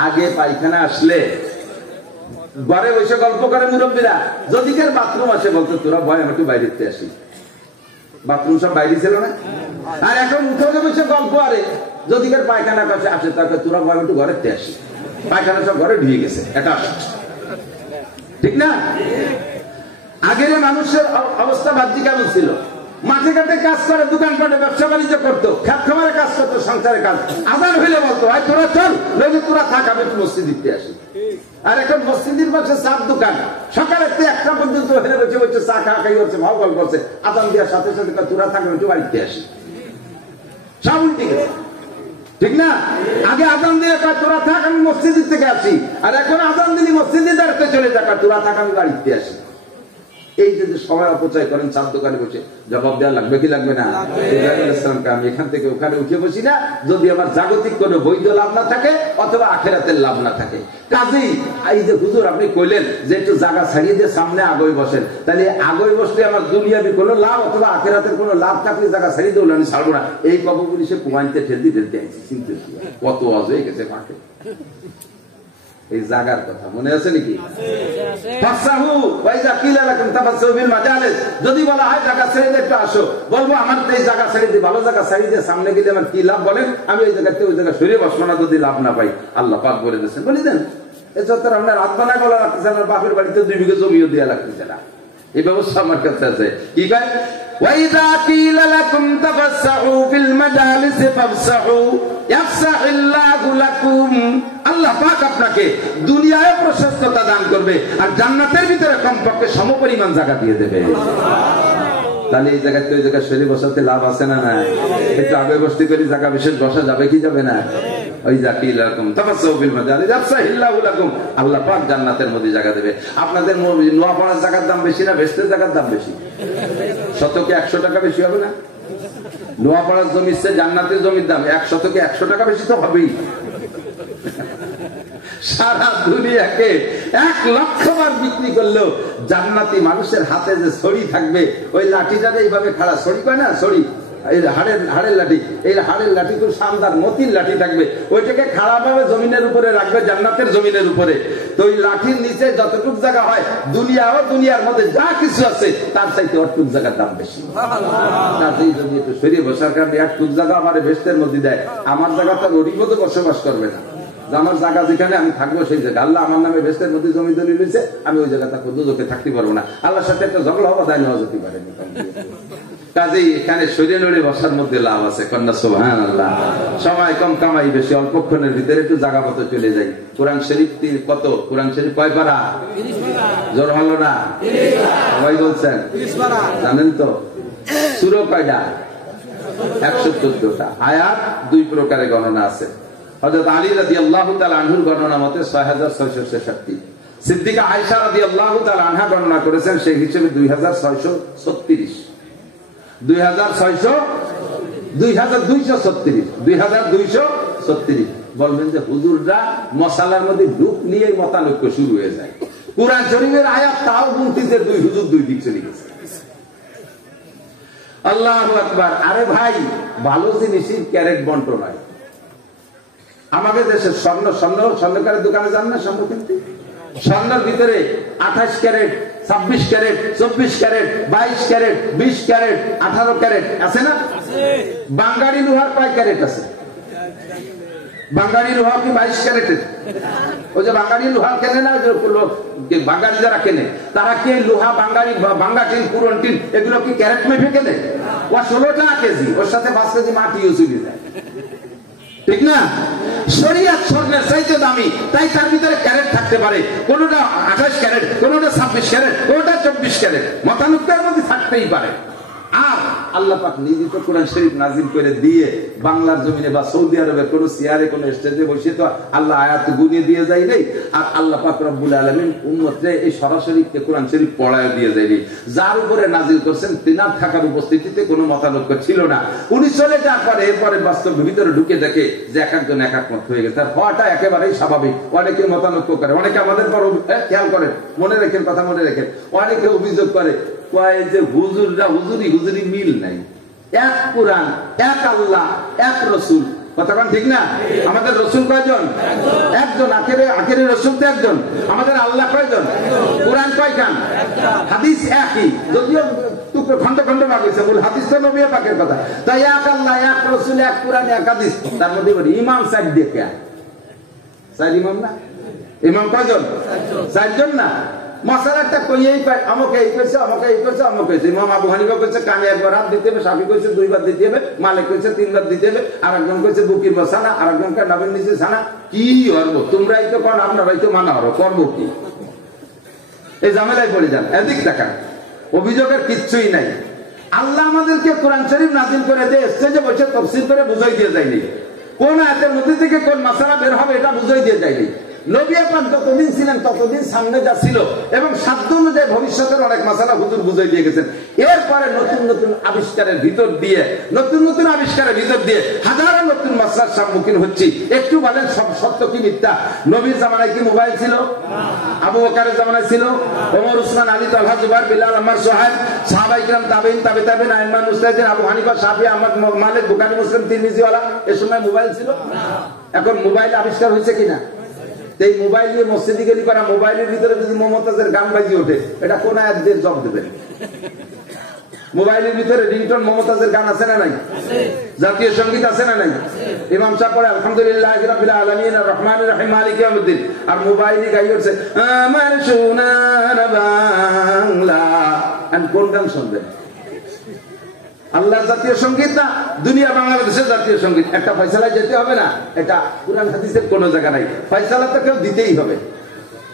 আগে পায়খানা আসলে ঘরে বসে গল্প করে মুরব্বীরা, যদি কেউ বাথরুম আসে বলতো তোরা ভয় আমি একটু বাইরে আসি, বাথরুম সব বাইরে ছিল না। আর এখন উঠে বসে গল্প আরে যদি কেউ পায়খানা কাছে আসে তাকে তোরা ভয় একটু ঘরে আসি, পায়খানা সব ঘরে ঢুকে গেছে, এটা ঠিক না? আগের মানুষের অবস্থা বাহ্যিক কেমন ছিল? মাঠে ঘাটে কাজ করে, দোকানপাটে ব্যবসা বাণিজ্য করতো, খেত খামারে কাজ করতো, সংসারে কাজ। আজান হইলে বলতো ভাই তোরা চল, নইলে তোরা থাক, আমি একটু মসজিদ দিতে আসি। আর এখন মসজিদের পাশে চার দোকান, সকালে 1টা পর্যন্ত হেরে বসে বসে চা খা খাই করছে, ভাও গল করছে, আজান দেওয়ার সাথে সাথে তোরা থাকবে একটু বাড়িতে আসি, সব উল্টে গেছে, ঠিক না? আগে আজান দিয়ে তোরা থাক আমি মসজিদ থেকে আসি, আর এখন আজান দিলি মসজিদে দাঁড়াতে চলে যাক, তোরা থাক আমি বাড়িতে আসি। এই যে সময় অপচয় করেন চার দোকানে বসে, জবাব দেওয়া লাগবে কি লাগবে না? ইব্রাহিম ইসলামকে আমি এখান থেকে ওখানে উঠে বসি না যদি আমার জাগতিক কোনো বৈধ লাভ না থাকে অথবা আখেরাতের লাভ না থাকে। কাজেই এই যে হুজুর আপনি কইলেন যে একটু জায়গা ছাড়িয়ে দিয়ে সামনে আগই বসেন, তাহলে আগই বসলে আমার দুনিয়াবি কোনো লাভ অথবা আখেরাতের কোনো লাভ থাকলে জায়গা ছাড়িয়ে দেবো আমি ছাড়বো না। এই কবগুলি সে কুমাইতে ঠেলতে ঠেলতে আইছি, চিন্তা কত অজ হয়ে গেছে মাঠে। এই জাগার কথা মনে আছে নাকি? যদি বলা হয় জায়গা ছেড়ে দিয়ে একটু আসো, বলবো আমার এই জায়গা ছেড়ে দিয়ে ভালো জায়গা ছেড়ে দিয়ে সামনে গেলে আমার কি লাভ বলেন? আমি ওই জায়গাতে ওই জায়গা সরিয়ে বসবো না যদি লাভ না পাই। আল্লাহ পাক বলে দিয়েছেন, বলি দেন এছাড়া আপনার রাত বানায় বলা লাগতেছে, আমার বাপের বাড়িতে 2 বিঘা জমিও দেওয়া লাগতেছে না। এই ব্যবস্থা আমার কাছে আছে। কি কয়? وَإِذَا قِيلَ لَكُمْ تَفَسَّحُوا فِي الْمَجَالِسِ فَافْسَحُوا يَفْسَحِ اللَّهُ لَكُمْ। আল্লাহ পাক আপনাকে দুনিয়ায় প্রশস্ততা দান করবে আর জান্নাতের ভিতরে কমপক্ষে সমপরিমাণ জায়গা দিয়ে দেবে। তাহলে এই জায়গাতে ওই জায়গায় শরীর বসাতে লাভ আছে না? না একটু আগে বসতে করে জায়গা বিশেষ বসা যাবে কি যাবে না? ওই জাকিল লাকুম তাফাসসাহু ফিল মাজালিস ইয়াফসাহিল্লাহু লাকুম, আল্লাহ পাক জান্নাতের মধ্যে জায়গা দেবে। আপনাদের নোয়াপাড়ার জায়গার দাম বেশি না বেস্তের জায়গার দাম বেশি? শতকে 100 টাকা বেশি হবে না? নোয়াপাড়ার জমির চেয়ে জান্নাতের জমির দাম 1 শতকে 100 টাকা বেশি তো হবেই। সারা দুনিয়াকে 1 লক্ষ বার বিক্রি করলেও জান্নাতি মানুষের হাতে যে ছড়ি থাকবে, ওই লাঠিটারে এইভাবে খাড়া ছড়ি কয় না, ছড়ি হাড়ের লাঠি, এই হাড়ের লাঠি খুব শানদার মতির লাঠি থাকবে, ওইটাকে খাড়া ভাবে জমিনের উপরে রাখবে, জান্নাতের জমিনের উপরে। তো ওই লাঠির নিচে যতটুক জায়গা হয় দুনিয়া ও দুনিয়ার মধ্যে যা কিছু আছে তার চাইতে অটুক জায়গার দাম বেশি। তাতেই যদি একটু সরিয়ে বসার কারণে একটুক জায়গা আমার বেস্তের মধ্যে দেয়, আমার জায়গা তার ওরই মতো বসবাস করবে না। আমার জায়গা যেখানে আমি থাকবো সেই জায়গা আল্লাহ আমার নামে বেস্তের মধ্যে জমি দলিল হয়েছে, আমি ওই জায়গা তাকে দুজকে থাকতে পারবো না। আল্লাহর সাথে একটা ঝগড়া হওয়া দায় নেওয়া যেতে পারে। কাজেই এখানে সরিয়ে নড়ে বসার মধ্যে লাভ আছে। কন্যা সুবহানাল্লাহ। সময় কম কামাই বেশি, অল্পক্ষণের ভিতরে একটু জায়গা মতো চলে যাই। কোরআন শরীফ কত? কোরআন শরীফ কয় পারা? 30 পারা। জোর হলো না? সবাই বলছেন জানেন তো? সূরা কয়টা? 114টা। আয়াত 2 প্রকারে গণনা আছে। হযরত আলী রাদিয়াল্লাহু তাআলা আনহুর গণনা মতে 6666, সিদ্দিকা আয়েশা রাদিয়াল্লাহু তাআলা আনহা গণনা করেছেন সেই হিসেবে 2636, 2236। বলবেন যে হুজুররা মশালার মধ্যে ঢুক নিয়ে মতানৈক্য শুরু হয়ে যায়। কুরআন শরীফের আয়াত তাও গুনতিতে 2 হুজুর 2 দিক চলে গেছে। আল্লাহু আকবার। আরে ভাই, ভালো জিনিসই ক্যারেট বন্টন হয়। আমাদের দেশে স্বর্ণকারের দোকানে যান না, স্বর্ণ কিনতে? স্বর্ণের ভিতরে 28 carat, 26 carat, 24 carat, 22 carat, 20 carat, 18 carat আছে না? বাঙ্গারি লোহার কয় ক্যারেট আছে? বাঙ্গারি লোহা কি 22 ক্যারেটের? ওই যে বাঙ্গারি লোহা কেনে না, বাঙ্গারি যারা কেনে তারা কি লোহা বাঙ্গাটিন পুরনটিন এগুলো কি ক্যারেট মেপে কেনে? ও 16 টাকা কেজি, ওর সাথে 5 কেজি মাটিও চলে যায়, ঠিক না? শরীয়ত স্বর্ণের চাইতে দামি, তাই তার ভিতরে ক্যারেট থাকতে পারে। কোনটা 28 ক্যারেট, কোনটা 26 ক্যারেট, কোনটা 24 ক্যারেট, মতানৈক্যের মধ্যে থাকতেই পারে। আর আল্লাহ পাক নিজে তো কোরআন শরীফ নাজিল করে দিয়ে বাংলার জমিনে বা সৌদি আরবে কোন চেয়ারে কোন স্টেজে বসে তো আল্লাহ আয়াত গুনিয়ে দিয়ে যায় নেই। আর আল্লাহ পাক রব্বুল আলামিন উম্মতরে এই সরাসরি কোরআন শরীফ পড়ায় দিয়ে যায়নি। যার উপরে নাজিল করছেন তিনার থাকার উপস্থিতিতে কোনো মতানৈক্য ছিল না। উনি চলে যাওয়ার পরে এরপরে বাস্তব ভিতরে ঢুকে দেখে যে এক একজন এক এক মত হয়ে গেছে। তার হওয়াটা একেবারেই স্বাভাবিক। অনেকে মতানৈক্য করে, অনেকে আমাদের পর খেয়াল করেন, মনে রেখেন, কথা মনে রেখেন, অনেকে অভিযোগ করে যে হুজুররা হুজুরি মিল নাই। এক কোরআন, এক আল্লাহ, এক রসুল। কথাটা ঠিক না? আমাদের রসুল কয়জন? একজন। আখেরে রসুল তো একজন। আমাদের আল্লাহ কয়জন? কোরআন কয়খান? হাদিস একই, যদিও খন্ড খন্ড ভাগ হয়েছে। মূল হাদিস তো নবী পাকের কথা। তাই এক আল্লাহ, এক রসুল, এক কোরআন, এক হাদিস। তার মধ্যে ইমাম সাইড দিয়ে কে? চার ইমাম না? ইমাম কয়জন? 4জন না? মশালাটা কইয়েই পায়, আমাকে এই কইছে, আমাকে এই কইছে, আমাকে কইছে। ইমাম আবু হানিফা কইছে কানে 1 বার হাত দিতে হবে, শাফি কইছে 2 বার দিতে হবে, মালিক কইছে 3 বার দিতে হবে, আরেকজন কইছে বুকির বসানা, আরেকজন কে নাবির নিচে ছানা। কি করব? তোমরাই তো কোন, আপনারাই তো মানা হলো, করব কি? এই ঝামেলায় পড়ে যান। এদিক তাকান, অভিযোগের কিচ্ছুই নাই। আল্লাহ আমাদেরকে কোরআন শরীফ নাযিল করে দিয়ে স্টেজে বসে তাফসীর করে বুঝাই দিয়ে যায়নি। কোন আয়াতের মধ্যে থেকে কোন মাসআলা বের হবে এটা বুঝাই দিয়ে যায়নি। নবী পাক যতদিন ছিলেন ততদিন সামনে যা ছিল এবং সাধ্য অনুযায়ী ভবিষ্যতের অনেক মাসালা হুজুর বুঝাই দিয়ে গেছেন। এরপরে নতুন নতুন আবিষ্কারের ভিতর দিয়ে হাজারো নতুন মাসলার সম্মুখীন হচ্ছি। একটু বলেন সব সত্য কি মিথ্যা? নবীর জামানায় কি মোবাইল ছিল? আবু বকরের জামানায় ছিল? ওমর, উসমান, আলী, তালহা, জুবাইর, বিলাল, আম্মার, সুহাইব, সাহাবায়ে কিরাম, তাবেঈন, তাবে-তাবেঈন, আইম্মা, মুজতাহিদিন, আবু হানিফা, শাফিঈ, আহমদ, মালিক, বুখারী, মুসলিম, তিরমিজি ওয়ালা, এই সময় মোবাইল ছিল না। এখন মোবাইল আবিষ্কার হয়েছে কিনা? এই মোবাইল দিয়ে মসজিদে গেলি করা, মোবাইলের ভিতরে যদি মমতাজের গান বাজিয়ে ওঠে, এটা কোন আয়াত দিয়ে জবাব দেবেন? মোবাইলের ভিতরে রিংটোন মমতাজের গান আছে না নাই? জাতীয় সঙ্গীত আছে না নাই? ইমাম সাহেব পড়ে আলহামদুলিল্লাহি রাব্বিল আলামিন আর রহমানির রহিম মালিকি ইয়াউমিদ্দিন, আর মোবাইলে গাই উঠছে আমার সোনার বাংলা। and কোন গান শুনবেন? আল্লাহ জাতীয় সঙ্গীত না দুনিয়া বাংলাদেশের জাতীয় সঙ্গীত? একটা ফয়সালায় যেতে হবে না? এটা কুরআন হাদিসের কোনো জায়গা নাই। ফয়সালা তো কেউ দিতেই হবে,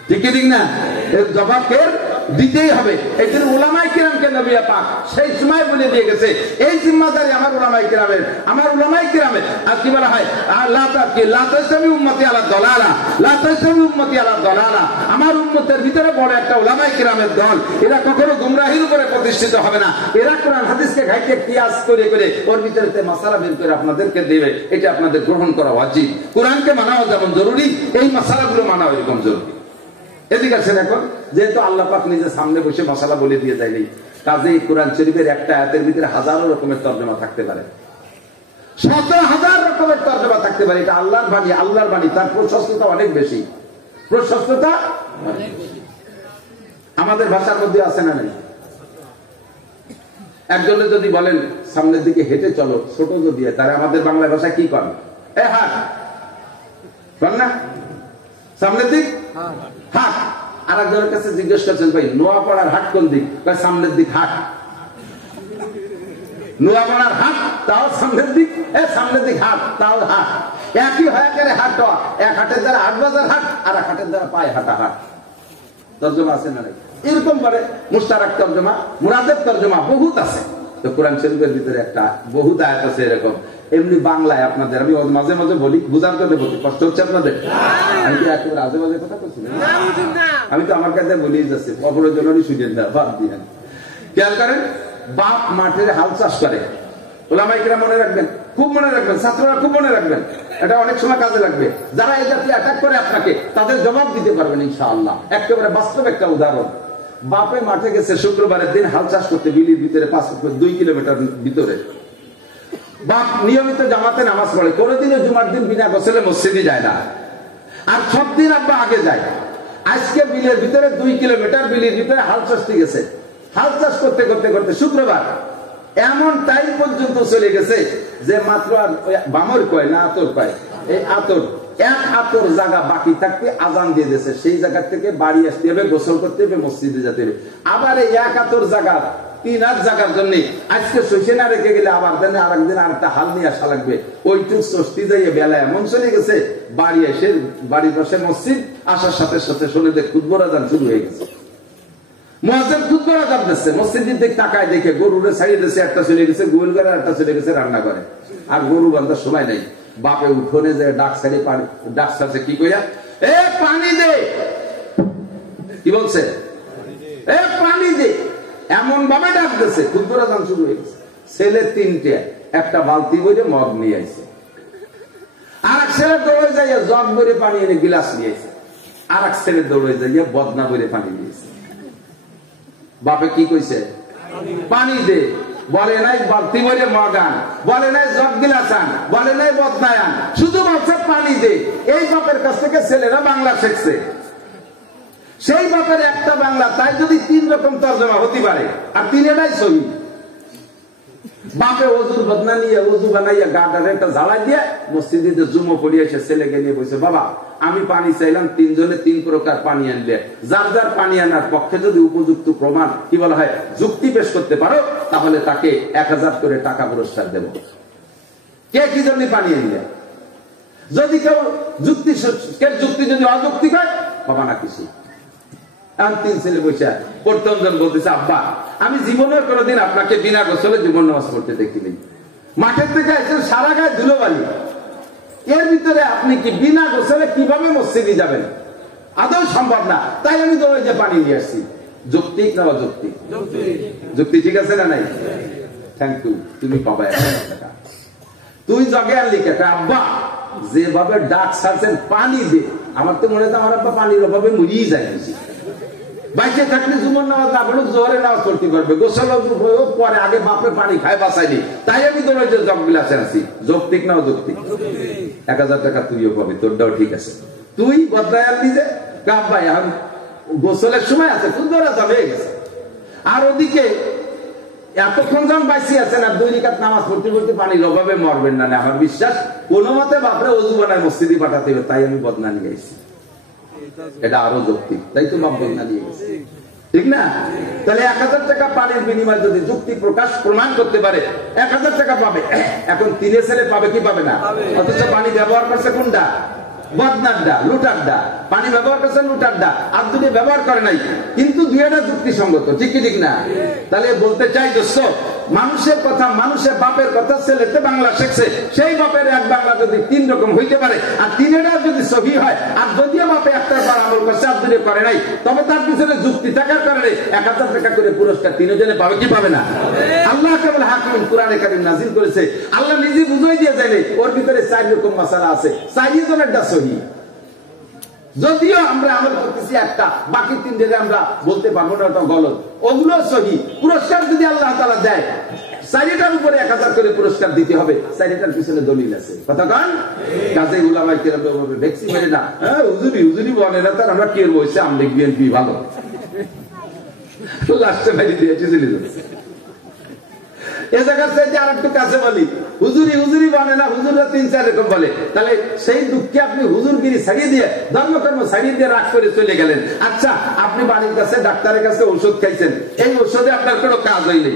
ঠিক ঠিক না? এর জবাব কেউ দিতেই হবে। এই জন্য উলামায়ে কিরামকে নবী পাক সেই সময় বলে দিয়ে গেছে, এই জিম্মাদারি আমার উলামায়ে কিরামের, আমার উলামায়ে কিরামের। আর কি বলা হয়? লা তাসমি উম্মতি আলা দালালা, লা তাসমি উম্মতি আলা দালালা। আমার উম্মতের ভিতরে বড় একটা উলামায়ে কিরামের দল, এরা কখনো গুমরাহির উপরে প্রতিষ্ঠিত হবে না। এরা কোরআন হাদিসকে ঘাইতে কিয়াস করে করে ওর ভিতরে মাসালা বের করে আপনাদেরকে দেবে। এটা আপনাদের গ্রহণ করা উচিত। কোরআনকে মানাও যেমন জরুরি, এই মাসালাগুলো মানাও এরকম জরুরি। এদিকে আছেন এখন, যেহেতু আল্লাহ পাক নিজে সামনে বসে মশালা বলে দিয়ে যায়নি, কাজেই কোরআন শরীফের একটা আয়াতের ভিতরে হাজারো রকমের তর্জমা থাকতে পারে, 100,000 রকমের তর্জমা থাকতে পারে। এটা আল্লাহর বাণী, আল্লাহর বাণী, তার প্রশস্ততা অনেক বেশি। প্রশস্ততা আমাদের ভাষার মধ্যে আছে না নাই? একজনে যদি বলেন সামনের দিকে হেঁটে চলো, ছোট যদি, তারা আমাদের বাংলা ভাষা কি করেন? এ হাট বল না, সামনের দিক হাট। আর একজনের কাছে জিজ্ঞেস করছেন, ভাই নোয়াপাড়ার হাট কোন দিক? সামনের দিক হাট। নোয়াপাড়ার হাট তাও সামনের দিক, সামনের দিক হাট তাও হাট। একই হয়ে গেলে হাট, এক হাটের দ্বারা হাট বাজার হাট, আর এক হাটের দ্বারা পায়ে হাঁটা হাট। তর্জমা আছে না? এরকম করে মুশতারাক তর্জমা, মুরাদের তর্জমা বহুত আছে। তো কোরআন শরীফের ভিতরে একটা বহুত আয়াত আছে এরকম, এমনি বাংলায় আপনাদের আমি মাঝে মাঝে বলি, বুঝার জন্য বলি, কষ্ট হচ্ছে আপনাদের? আমি কি একেবারে আজে বাজে কথা বলছি? আমি তো আমার কাছে বলেই যাচ্ছি, অপরের জন্য শুনেন না, বাদ দিয়ে। খেয়াল করেন, বাপ মাঠের হাল চাষ করে, ওলামাইকেরা মনে রাখবেন, খুব মনে রাখবেন, ছাত্ররা খুব মনে রাখবেন, এটা অনেক সময় কাজে লাগবে। যারা এই জাতীয় অ্যাটাক করে আপনাকে, তাদের জবাব দিতে পারবেন ইনশাআল্লাহ। একেবারে বাস্তব একটা উদাহরণ, বাপে মাঠে গেছে শুক্রবারের দিন হাল চাষ করতে, বিলির ভিতরে 2 কিলোমিটার ভিতরে। বাপ নিয়মিত জামাতে নামাজ পড়ে, কোনোদিনও জুমার দিন বিনা গোসলে মসজিদে যায় না, আর সব দিন আব্বা আগে যায়। আজকে বিলের ভিতরে 2 কিলোমিটার বিলির ভিতরে হাল চাষতে গেছে। হাল চাষ করতে করতে করতে শুক্রবার এমন টাইম পর্যন্ত চলে গেছে যে মাত্র আর বামর কয় না আতর পায়, এই আতর এক আতর জায়গা বাকি থাকতে আজান দিয়ে দিয়েছে, সেই জায়গা থেকে বাড়ি আসতে হবে, গোসল করতে হবে, মসজিদে যেতে হবে। আবার এই এক আতর জায়গা 3 জায়গার জন্য আজকে সইছে না রেখে গেলে আবার দেন আরেকদিন আরেকটা হাল নিয়ে আসা লাগবে। ওইটুক ষষ্ঠী যাইয়ে বেলা এমন চলে গেছে, বাড়ি এসে বাড়ির পাশে মসজিদ, আসার সাথে সাথে শুনে যে খুতবার আজান শুরু হয়ে গেছে। মুয়াজ্জিন খুতবার আজান দিচ্ছে, মসজিদের দিকে তাকায় দেখে গরুরে ছাড়িয়ে দিচ্ছে, একটা চলে গেছে গোল ঘরে, একটা চলে গেছে রান্না করে, আর গরু বান্ধার সময় নেই। বাপে উঠোনে যে ডাক ছাড়ি, ডাক ছাড়ছে কি কইয়া, এ পানি দে, কি বলছে, এ পানি দে, এমন ভাবে ডাক দিচ্ছে, খুতবার আজান শুরু হয়ে গেছে। ছেলে 3টে, একটা বালতি বইরে মগ নিয়ে আইছে, আর এক ছেলে দৌড়ে যাইয়া জগ বইরে পানি এনে গিলাস নিয়ে আইছে, আর এক ছেলে দৌড়ে যাইয়া বদনা বইরে পানি দিয়েছে। বাপে কি কইছে, পানি দে, বলে নাই বালতি বইরে মগ আন, বলে নাই জগ গিলাস আন, বলে নাই বদনা আন, শুধু বলছে পানি দে। এই বাপের কাছ থেকে ছেলেরা বাংলা শিখছে। সেই বাপের একটা বাংলা, তাই যদি 3 রকম তর্জমা হতে পারে, আর 3টাই সহি। বাপে ওজুর বদনা নিয়ে ওজু বানাইয়া গাটারে একটা জ্বালাই দিয়ে মসজিদে জুমো পড়িয়ে এসে ছেলেকে নিয়ে বসে, বাবা আমি পানি চাইলাম, 3 জনে 3 প্রকার পানি আনলে, যার যার পানি আনার পক্ষে যদি উপযুক্ত প্রমাণ কি বলা হয় যুক্তি পেশ করতে পারো, তাহলে তাকে 1000 করে টাকা পুরস্কার দেব। কে কি জন্য পানি আনলে? যদি কেউ যুক্তি যদি অযৌক্তিক হয়, বাবা না কিছু। 3 ছেলে বসে প্রথম জন বলতেছে, আব্বা আমি জীবনের কোনোদিন আপনাকে বিনা গোসলে জীবন নামাজ পড়তে দেখিনি। মাঠের থেকে এসে সারা গায়ে ধুলোবালি, এর ভিতরে আপনি কি বিনা গোসলে কিভাবে মসজিদে যাবেন? আদৌ সম্ভব না। তাই আমি দৌড়ে যে পানি নিয়ে আসছি। যৌক্তিক না অযৌক্তিক? যুক্তি ঠিক আছে না নাই? থ্যাংক ইউ, তুমি পাবা 1000 টাকা। তুই জগে আনলি কেটা, আব্বা যেভাবে ডাক ছাড়ছেন পানি দে, আমার তো মনে হয় আমার আব্বা পানির অভাবে মরিয়ে যায়। বাইকে থাকলে জুমার নামাজ না পড়ুক, জোহরের নামাজ পড়তে পারবে, গোসল পরে, আগে বাপরে পানি খায় বাঁচাইনি। তাই আমি তোমার যে জগ বিলাসে আছি। যৌক্তিক না অযৌক্তিক? 1000 টাকা তুইও পাবি, তোরটাও ঠিক আছে। তুই বদলায় আনলি যে ভাই এখন গোসলের সময় আছে, কুন্দরা যাবে গেছে, আর ওদিকে এতক্ষণ যখন বাইসি আছেন আর 2 রাকাত নামাজ পড়তে পড়তে পানির অভাবে মরবেন না। আমার বিশ্বাস কোন মতে বাপরে ওযু বানায় মসজিদে পাঠাতে হবে, তাই আমি বদনা নিয়ে গেছি। এটা আরো যৌক্তিক, তাই তো বাপ বদনা নিয়ে গেছে, ঠিক না? তাহলে 1000 টাকা পানির বিনিময়ে যদি যুক্তি প্রকাশ প্রমাণ করতে পারে 1000 টাকা পাবে। এখন 3 ছেলে পাবে কি পাবে না? অথচ পানি ব্যবহার করছে কোনটা? বদনারডা, লুটারডা। পানি ব্যবহার করছে লুটারডা, আর দুটি ব্যবহার করে নাই, কিন্তু দুইটা যুক্তিসঙ্গত, ঠিক কি ঠিক না? তাহলে বলতে চাই দোস্ত, মানুষের কথা, মানুষের বাপের কথা ছেলেতে বাংলা শিখছে, সেই বাপের এক বাংলা যদি 3 রকম হইতে পারে, আর 3টা যদি সহি হয়, আর যদিও বাপে একটা বার আমল করছে আর দুটো করে নাই, তবে তার পিছনে যুক্তি থাকার কারণে 1000 টাকা করে পুরস্কার 3 জনে পাবে কি পাবে না? আল্লাহ কেবল হাকিম কোরআনে কারীম নাযিল করেছে, আল্লাহ নিজে বুঝাই দিয়ে যায় নাই, ওর ভিতরে 4 রকম মাসালা আছে, 4 জনেরটা সহি। যদিও আমরা আমল করতেছি একটা, বাকি 3 আমরা বলতে পারবো না ওটা গলত, ওগুলো সহি। পুরস্কার যদি আল্লাহ তাআলা দেয়, 4টার উপরে 1000 করে পুরস্কার দিতে হবে, 4টার পিছনে দলিল আছে, কথা কন? কাজে উলামায়ে কেরাম ভ্যাকসি মেরে না, হুজুরি বলে না, তার আমরা কি বলছে আমলে বিএনপি ভালো, লাস্টে ভাই দিয়েছি চলে যাচ্ছে। এ জায়গার চাইতে আর একটু কাছে বলি, হুজুরি বলে না, হুজুররা 3-4 রকম বলে, তাহলে সেই দুঃখে আপনি হুজুরগিরি ছাড়িয়ে দিয়ে, ধর্মকর্ম ছাড়িয়ে দিয়ে রাগ করে চলে গেলেন। আচ্ছা, আপনি বাড়ির কাছে ডাক্তারের কাছে ওষুধ খাইছেন, এই ওষুধে আপনার কোনো কাজ হয়নি,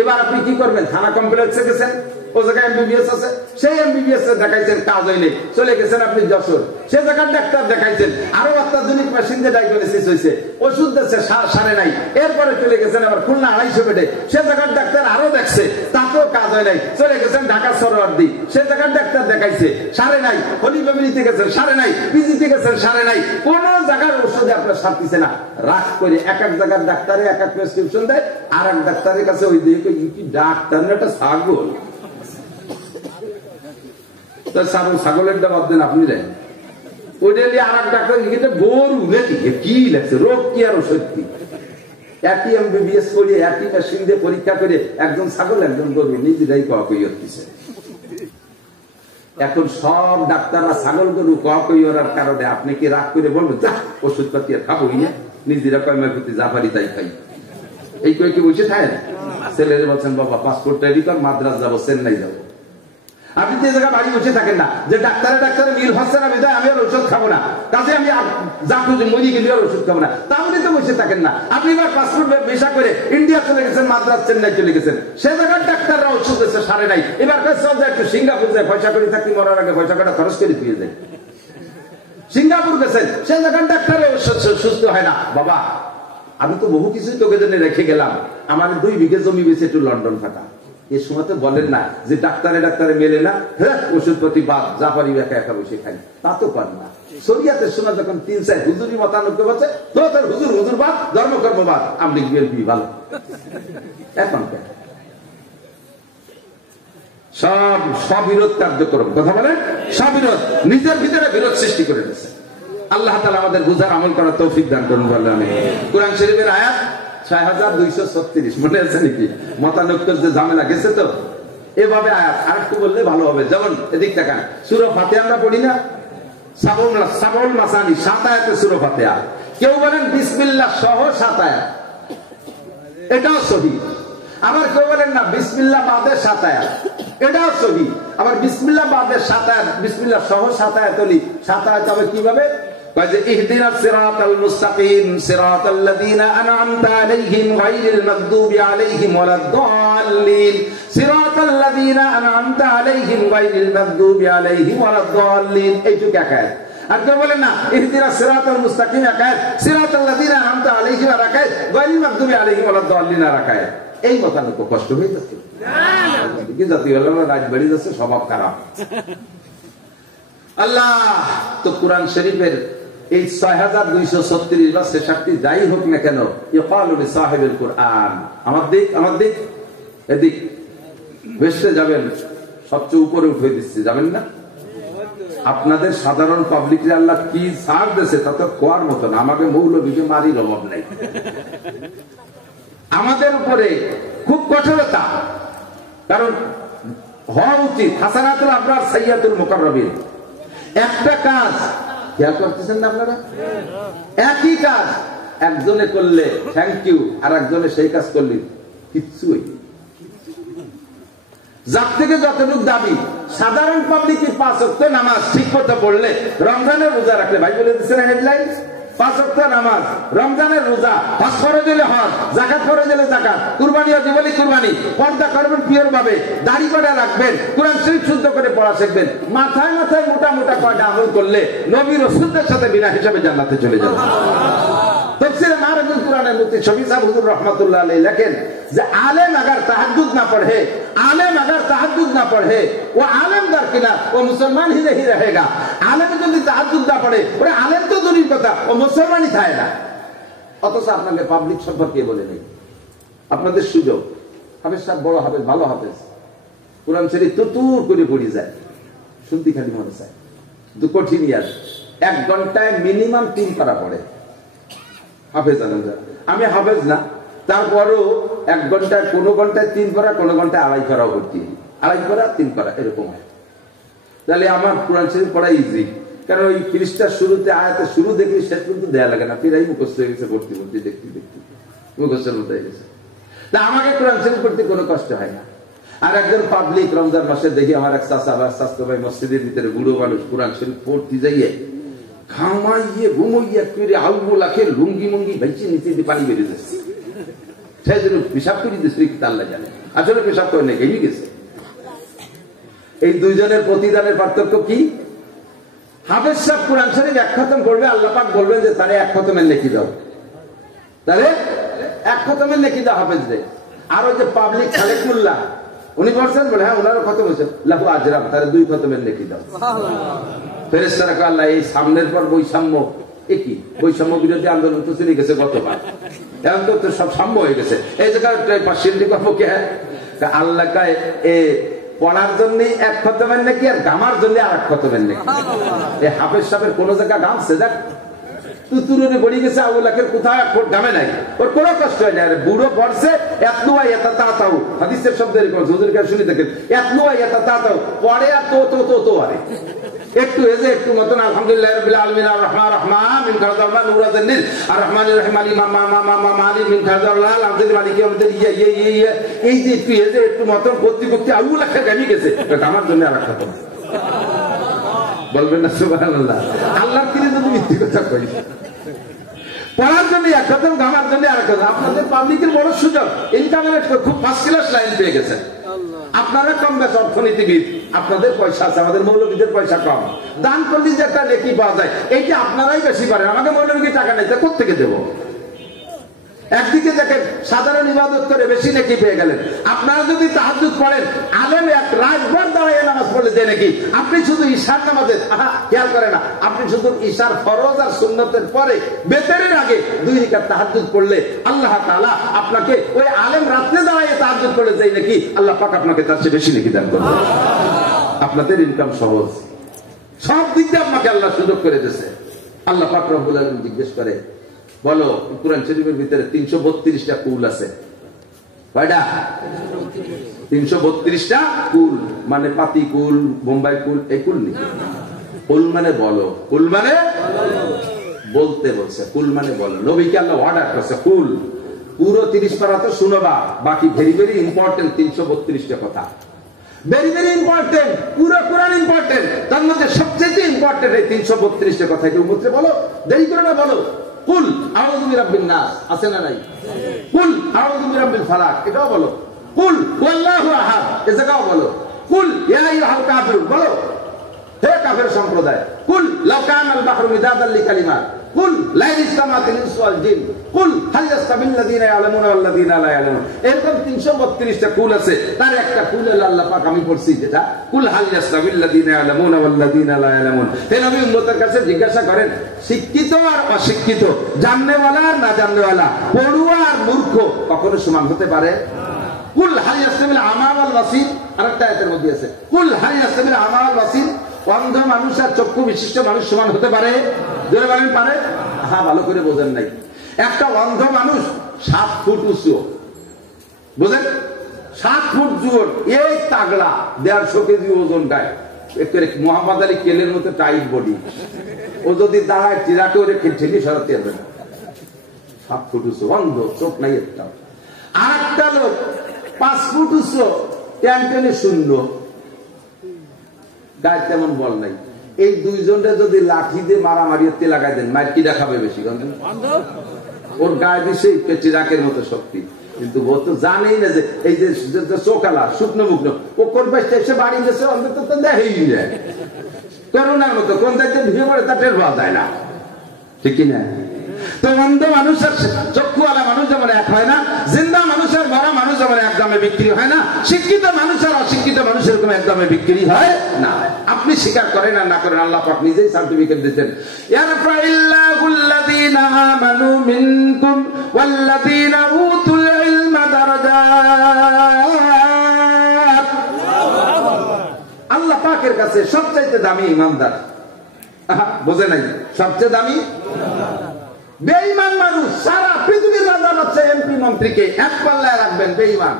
এবার আপনি কি করবেন? থানা কমপ্লেক্সে গেছেন, ও জায়গায় এমবিবিএস আছে, সেই এমবিবিএস দেখাইছেন, কাজ হয়নি, চলে গেছেন আপনি যশোর, সে জায়গার ডাক্তার দেখাইছেন, আরো অত্যাধুনিক মেশিন দিয়ে ডায়াগনোসিস হয়েছে, ওষুধ দিচ্ছে সারে নাই, এরপরে চলে গেছেন আবার খুলনা 250 বেডে, সে জায়গার ডাক্তার আরো দেখছে, তাতেও কাজ হয় নাই, চলে গেছেন ঢাকা সরোয়ার্দী, সে জায়গার ডাক্তার দেখাইছে, সারে নাই, হলি ফ্যামিলিতে গেছেন, সারে নাই, পিজিতে গেছেন, সারে নাই, কোন জায়গার ওষুধে আপনার সারতিছে না। রাগ করে এক এক জায়গার ডাক্তারে এক এক প্রেসক্রিপশন দেয়, আর এক ডাক্তারের কাছে ওই দিকে কি ডাক্তার না একটা ছাগল, ছাগলের দাম দেন আপনি দেন, ওইটা নিয়ে আর এক ডাক্তার গরু নাকি কি লাগছে, রোগ কি আর ওষুধ কি, একই এমবিবিএস করে একই মেশিন দিয়ে পরীক্ষা করে একজন ছাগল একজন গরু নিজেরাই কই হচ্ছে। এখন সব ডাক্তাররা ছাগল গরু করার কারণে আপনি কি রাগ করে বলবেন যা ওষুধ পাতি আর খাবো না, নিজেরা কয়মার প্রতি জাফারি তাই খাই, এই কই কি বসে থাকে না। ছেলেরা বলছেন বাবা পাসপোর্ট রেডি কর, মাদ্রাস যাবো, চেন্নাই যাবো। আপনি যে জায়গায় বাড়ি বসে থাকেন না, যে ডাক্তারে মিল হচ্ছে না বিধায় আমি আর ওষুধ খাবো না, কাজে আমি যা খুঁজে মরি গেলে আর ওষুধ খাবো না, তাহলে তো বসে থাকেন না। আপনি এবার পাসপোর্ট ভিসা করে ইন্ডিয়া চলে গেছেন, মাদ্রাস চেন্নাই চলে গেছেন, সে জায়গার ডাক্তাররা ওষুধ দিচ্ছে সারে নাই, এবার চল যায় একটু সিঙ্গাপুর যায়, পয়সা করে থাকি মরার আগে পয়সা কটা খরচ করে দিয়ে যায়, সিঙ্গাপুর গেছেন, সে জায়গার ডাক্তারে সুস্থ হয় না। বাবা আমি তো বহু কিছুই তোকে জন্য রেখে গেলাম, আমার 2 বিঘে জমি বেশি একটু লন্ডন ফাটা, এ সময় তো বলেন না যে ডাক্তারে মেলে না, হ্যাঁ ওষুধপতি বাদ, যা পারি একা একা বসে খাই, তা তো পারে না। শরিয়াতের সময় যখন 3-4 হুজুরি মতানৈক্য হচ্ছে, তো তার হুজুর বাদ, ধর্মকর্ম বাদ, আমি বিএলপি ভালো। এখন সব স্ববিরোধ কার্যক্রম, কথা বলেন স্ববিরোধ, নিজের ভিতরে বিরোধ সৃষ্টি করে দিচ্ছে। আল্লাহ তাআলা আমাদের বুঝার আমল করার তৌফিক দান করুন বললেন। কোরআন শরীফের আয়াত 6236, মনে আছে নাকি? মতানৈক্যের যে ঝামেলা গেছে তো, এভাবে আয়াত আরেকটু বললে ভালো হবে। যেমন এদিক তাকান, সূরা ফাতিহা আমরা পড়ি না, সাবুল মাসানি 7 আয়াতে সূরা ফাতিহা, কেউ বলেন বিসমিল্লাহ সহ 7 আয়াত, এটাও সহিহ। আবার কেউ বলেন না বিসমিল্লাহ বাদে 7 আয়াত, এটাও সহিহ। আবার বিসমিল্লাহ বাদে 7 আয়াত, বিসমিল্লাহ সহ 7 আয়াত হলি 7 আয়াত হবে কিভাবে? ইহদিনাস সিরাতাল মুস্তাকিম সিরাতাল লাযিনা আন'আমতা আলাইহিম গায়রিল মাগদুবি আলাইহিম ওয়ালাদ-দাল্লিন সিরাতাল লাযিনা আন'আমতা আলাইহিম গায়রিল মাগদুবি আলাইহিম ওয়ালাদ-দাল্লিন, এইটুকু এক আয়াত। আর কেউ বলেন না ইহদিনাস সিরাতাল মুস্তাকিম এক আয়াত, সিরাতাল লাযিনা আন'আমতা আলাইহিম আর এক আয়াত, গায়রিল মাগদুবি আলাইহিম ওয়ালাদ-দাল্লিন আর এক আয়াত। এই মতানৈক্য কষ্ট হয়ে যাচ্ছে কি জাতীয় রাজ বেড়ে যাচ্ছে, স্বভাব খারাপ। আল্লাহ তো কোরআন শরীফের এই 6236 বা 66 যাই হোক না কেন, ইকালু লিসাহিবিল কুরআন, আমার দিক এদিক বেশে যাবেন, সবচেয়ে উপরে উঠে দিচ্ছে, যাবেন না? আপনাদের সাধারণ পাবলিকরে আল্লাহ কি ছাড় দিয়েছে তা তো কোয়ার মতো না। আমাকে মৌলবীকে মারির অভাব নাই, আমাদের উপরে খুব কঠোরতা, কারণ হওয়া উচিত হাসানাতুল আবরার সাইয়্যাতুল মুকাররাবিন। একটা কাজ খেয়াল করতেছেন না আপনারা? একই কাজ একজনে করলে থ্যাংক ইউ, আর একজনে সেই কাজ করলে কিচ্ছু। যার থেকে যতটুকু দাবি, সাধারণ পাবলিক 5 ওয়াক্ত নামাজ ঠিক মতো পড়লে, রমজানের রোজা রাখলে, ভাই বলে দিচ্ছেন হেডলাইন 5 ওয়াক্ত নামাজ, রমজানের রোজা, হজ ফরজ হলে হজ, যাকাত ফরজ হলে যাকাত, কুরবানি ও দিওয়ালি কুরবানি, পর্দা করবেন পিওর ভাবে, দাড়ি কাটা রাখবেন, কোরআন শরীফ শুদ্ধ করে পড়া শিখবেন, মাথায় মাথায় মোটা মোটা কয়টা আমল করলে নবী রাসূলদের সাথে বিনা হিসাবে জান্নাতে চলে যাবেন। তাফসীরে মারাজুল কুরআনের মুফতি শফি সাহেব হুজুর রাহমাতুল্লাহ আলাইহি লেখেন যে আলেম अगर तहज्जुद ना पढ़े, आलेम अगर तहज्जुद ना पढ़े, वो आलेम दरकिनार, वो मुसलमान ही नहीं रहेगा। आलेम যদি तहज्जुद না पढ़े, ওরে আলেম তো দূরের কথা, ও মুসলমানই থাকে না। অথচ আপনাকে পাবলিক সম্পর্কে বলে নেই। আপনাদের সুযোগ, হাফেজ সাহেব বড় হাফেজ, ভালো হাফেজ, কোরআন শরীফ তুতুর করে পড়ে যায়, শুনতে খালি মনে চায়, কিন্তু কঠিন ইয়ার 1 ঘন্টায় মিনিমাম 3 পারা পড়ে হাফেজ আলম। আমি হাফেজ না, তারপরও 1 ঘন্টায়, কোন ঘন্টায় 3 পারা, কোন ঘন্টায় 2.5 পারা ভর্তি, 2.5 পারা 3 পারা এরকম হয়। তাহলে আমার কোরআন শরীফ পড়া ইজি, কারণ ওই পৃষ্ঠার শুরুতে আয়াতের শুরু দেখলে শেষ পর্যন্ত দেয়া লাগে না, ফিরাই মুখস্থ হয়ে গেছে, ভর্তি ভর্তি দেখতে দেখতে মুখস্থের মধ্যে হয়ে গেছে। তা আমাকে কোরআন শরীফ পড়তে কোনো কষ্ট হয় না। আর একজন পাবলিক রমজান মাসে দেখি আমার এক চাচা বা স্বাস্থ্য ভাই মসজিদের ভিতরে বুড়ো মানুষ কোরআন শরীফ পড়তে যাইয়ে ঘামাইয়ে ঘুমাইয়া করে আলু লাখে লুঙ্গি মুঙ্গি ভেঙে নিচে দিয়ে পানি বেরিয়ে যাচ্ছে, সেই জন্য পেশাব করে দিচ্ছে, তাল্লা জানে আসলে পেশাব করে না, ঘেমে গেছে। এই দুইজনের প্রতিদানের পার্থক্য কি? হাফেজ সাহেব কোরআন শরীফ এক খতম করবে, আল্লাহ পাক বলবেন যে তারে এক খতমের নেকি দাও, তারে এক খতমের নেকি দাও হাফেজ রে। আর ওই যে পাবলিক খালেক মোল্লা উনি বলছেন, বলে হ্যাঁ ওনারও খতম হয়েছে, লাহু আজরাম, তারে 2 খতমের নেকি দাও। ফেরেশতারা কয় আল্লাহ এই সামনের পর বৈষম্য, একই বৈষম্য বিরোধী আন্দোলন তো চলে গেছে গতবার, এখন তো সব সাম্য হয়ে গেছে। এই জায়গায় পার্সেন্টি কর্ম কে আল্লাহ কায় এ পড়ার জন্য এক খতমের নাকি আর গামার জন্য আর এক খতমের নাকি। এই হাফেজ সাহেবের কোন জায়গা গামছে দেখ তুতুরে পড়ে গেছে, আবুলাকের কোথাও এক ফুট গামে নাই, ওর কোনো কষ্ট হয় না। বুড়ো পড়ছে এতনুয়া এত তাতাও, হাদিসের শব্দ এরকম হুজুরকে শুনি দেখেন, এতনুয়া এত তাতাও পড়ে আর তো আরে একটু এজে একটু মতন আলহামদুলিল্লাহ রাব্বিল আলামিন আর রহমান রহমান মিন খাজাল্লাহ নুরাতুন নিল আর রহমানির রহিম আলী মালি মিন খাজাল্লাহ আব্দুল মালিক আমাদের এই যে একটু এজে একটু মতন করতে আবুলাকে গামি গেছে, আমার জন্য আর খতম বলবেন না সুবহানাল্লাহ। আল্লাহর দিনে যদি মিথ্যে কথা কই, পড়ার জন্য এক খতম, গামার জন্য আর খতম। আপনাদের পাবলিকের বড় সুযোগ, ইনকামের খুব ফার্স্ট ক্লাস লাইন পেয়ে গেছেন। আপনারা কম বেশ অর্থনীতিবিদ, আপনাদের পয়সা আছে, আমাদের মৌলবীদের পয়সা কম, দান করলে যে একটা নেকি পাওয়া যায় এইটা আপনারাই বেশি পারেন, আমাকে মৌলবী টাকা নেই, তা কোত্থেকে দেবো? একদিকে দেখেন সাধারণ ইবাদত করে বেশি নেকি পেয়ে গেলেন। আপনারা যদি তাহাজ্জুদ পড়েন, আলেম এক রাতভর দাঁড়িয়ে নামাজ পড়লে যে নাকি, আপনি শুধু ঈশার নামাজে খেয়াল করে না, আপনি শুধু ঈশার ফরজ আর সুন্নতের পরে বেতরের আগে 2 রাকাত তাহাজ্জুদ পড়লে আল্লাহ তাআলা আপনাকে ওই আলেম রাতে দাঁড়িয়ে তাহাজ্জুদ পড়লে যেই নাকি, আল্লাহ পাক আপনাকে তার চেয়ে বেশি নেকি দান করবে। আপনাদের ইনকাম সহজ, সব দিক দিয়ে আপনাকে আল্লাহ সুযোগ করে দিয়েছে। আল্লাহ পাক রব্বুল আলামিন জিজ্ঞেস করে, বলো কোরআন শরীফের ভিতরে 332টা কুল আছে, কয়টা? 332টা কুল, মানে পাতি কুল, বোম্বাই কুল, এই কুল নেই। কুল মানে বলো, কুল মানে বলতে বলছে, কুল মানে বলো। নবীকে আল্লাহ অর্ডার করছে কুল, পুরো 30 পারা তো শুনবা, বাকি ভেরি ভেরি ইম্পর্টেন্ট 332টা কথা, ভেরি ভেরি ইম্পর্টেন্ট, পুরো কোরআন ইম্পর্টেন্ট, তার মধ্যে সবচেয়ে ইম্পর্টেন্ট এই 332টা কথা। কেউ বলতে বলো, দেরি করে না বলো। কুল আউযু বিরাব্বিন নাস আছে না নাই? কুল আউযু বিরাব্বিল ফালাক এটাও বলো। কুল ওয়াল্লাহু আহাদ এই জায়গাও বলো। কুল ইয়া আইয়ুহাল কাফিরুন বলো, হে কাফের সম্প্রদায়। কুল লাউ কানাল বাহরু মিদাদাল লিকালিমাত কুল লা ইসতামাতিল ইনসু ওয়াল জিন কুল হাল ইয়াস্তাবিল লাযিনা ইয়ালামুনা ওয়াল লাযিনা লা ইয়ালামুন। এরকম 332টা কুল আছে, তার একটা কুল আল্লাহ পাক আমি পড়ছি যেটা কুল হাল ইয়াস্তাবিল লাযিনা ইয়ালামুনা ওয়াল লাযিনা লা ইয়ালামুন। হে নবী উম্মতের কাছে জিজ্ঞাসা করেন, শিক্ষিত আর অশিক্ষিত, জাননেওয়ালা আর না জাননেওয়ালা, পড়ুয়া আর মূর্খ কখনো সমান হতে পারে? কুল হাল ইয়াস্তাবিল আমা ওয়াল বাসীর, আরেকটা আয়াতের মধ্যে আছে কুল হাল ইয়াস্তাবিল আমা ওয়াল বাসীর। অন্ধ মানুষ আর চক্ষু বিশিষ্ট মানুষ সমান হতে পারে? জোরে বলেন পারে? হ্যাঁ, ভালো করে বোঝেন নাই। একটা অন্ধ মানুষ 7 ফুট উঁচু, বুঝেন, 7 ফুট জোর, এই তাগড়া 150 কেজি ওজন গায়, মোহাম্মদ আলী কেলের মতো টাইট বডি, ও যদি দাঁড়ায় চিরাকে ওরে ঠেলি সরাতে হবে না। 7 ফুট উঁচু, অন্ধ, চোখ নাই একটা। আর একটা লোক 5 ফুট উঁচু, টেনে শূন্য, গায়ে তেমন বল নাই। এই দুইজনটা যদি লাঠি দিয়ে মারামারি লাগাই দেন, মায়ের কিরা খাবে বেশি? ওর গায়ে দিছে চিরাকের মতো শক্তি, কিন্তু ও তো জানেই না যে এই যে চোখালা শুকনো মুখনো, ও কোন পাশে এসে বাড়ি গেছে অন্তত তো দেখেই যায় করোনার মতো, কোন দায়িত্বে ঢুকে পড়ে তা টের পাওয়া যায় না, ঠিক কিনা? তো অন্ধ মানুষ আর চক্ষুওয়ালা মানুষ যেমন এক হয় না, জিন্দা মানুষ আর মরা মানুষ যেমন এক দামে বিক্রি হয় না, শিক্ষিত মানুষ আর অশিক্ষিত মানুষ এরকম এক দামে বিক্রি হয় না। আপনি স্বীকার করেন আর না করেন, আল্লাহ পাক নিজেই সার্টিফিকেট দিতেন, ইয়ারফাইল্লাহুল্লাযীনা আমানু মিনকুম ওয়াল্লাযীনা উতুল ইলমা দারাজাত। আল্লাহ পাকের কাছে সবচেয়ে দামি ইমানদার, বোঝে নাই, সবচেয়ে দামি বেঈমান মানুষ সারা পৃথিবীর রাজা বাচ্চা এমপি মন্ত্রীকে এক পাল্লায় রাখবেন বেঈমান।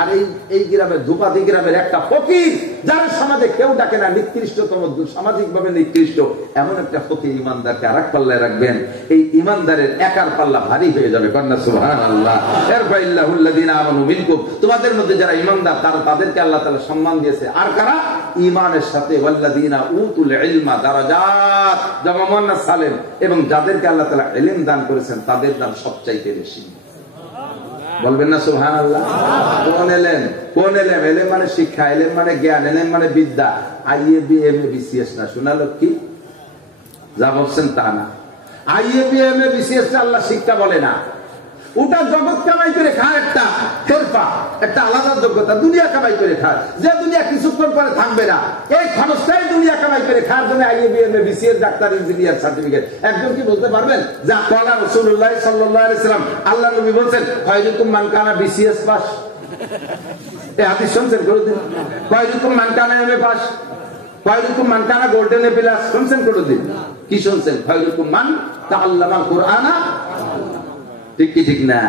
আর এই গ্রামের ধুপাতি গ্রামের একটা ফকির, যার সমাজে কেউ ডাকে না, নিকৃষ্টতম, সামাজিক ভাবে নিকৃষ্ট, এমন একটা ফকির ইমানদারকে আর এক পাল্লায় রাখবেন। এই ইমানদারের একার পাল্লা ভারী হয়ে যাবে, কন্যা সুবহানাল্লাহ। ইয়ারফাইল্লাহুল্লাযীনা আমানু মিনকুম, তোমাদের মধ্যে যারা ইমানদার তারা, তাদেরকে আল্লাহ তাআলা সম্মান দিয়েছে। আর কারা? ঈমানের সাথে ওয়াল্লাযীনা উতুল ইলমা দারাজাত, জামা মুয়ান্নাস সালিম, এবং যাদেরকে আল্লাহ তাআলা ইলম দান করেছেন তাদের দান সবচাইতে বেশি। বলবেন না সুবহানাল্লাহ? কোন এলেম? কোন এলেম? এলেম মানে শিক্ষা, এলেম মানে জ্ঞান, এলেম মানে বিদ্যা। আইএবি এমএ বিসিএস না, শোনালো কি? যা বলছেন তা না। আইএবি এমএ বিসিএস আল্লাহ শিক্ষা বলে না। ওটা জগৎ কামাই করে খায়, একটা ফেরফা, একটা আলাদা যোগ্যতা। দুনিয়া কামাই করে খায়, যে দুনিয়া কিছুক্ষণ পরে থাকবে না, এই খরচটাই দুনিয়া কামাই করে খাওয়ার জন্য আইএবি এমএ বিসিএস ডাক্তার ইঞ্জিনিয়ার সার্টিফিকেট। একজন কি বলতে পারবেন যা কলা রাসূলুল্লাহ সাল্লাল্লাহু আলাইহি ওয়াসাল্লাম, আল্লাহ নবী বলেন খায়রুকুম মান কানা বিসিএস পাস। এই হাদিস শুনছেন কোনদিন? খায়রুকুম মান কানা এমএ পাস, খায়রুকুম মান কানা গোল্ডেন এ প্লাস, শুনছেন কোনদিন? কি শুনছেন? খায়রুকুম মান তাআল্লামাল কুরআনা। ঠিক কি ঠিক না?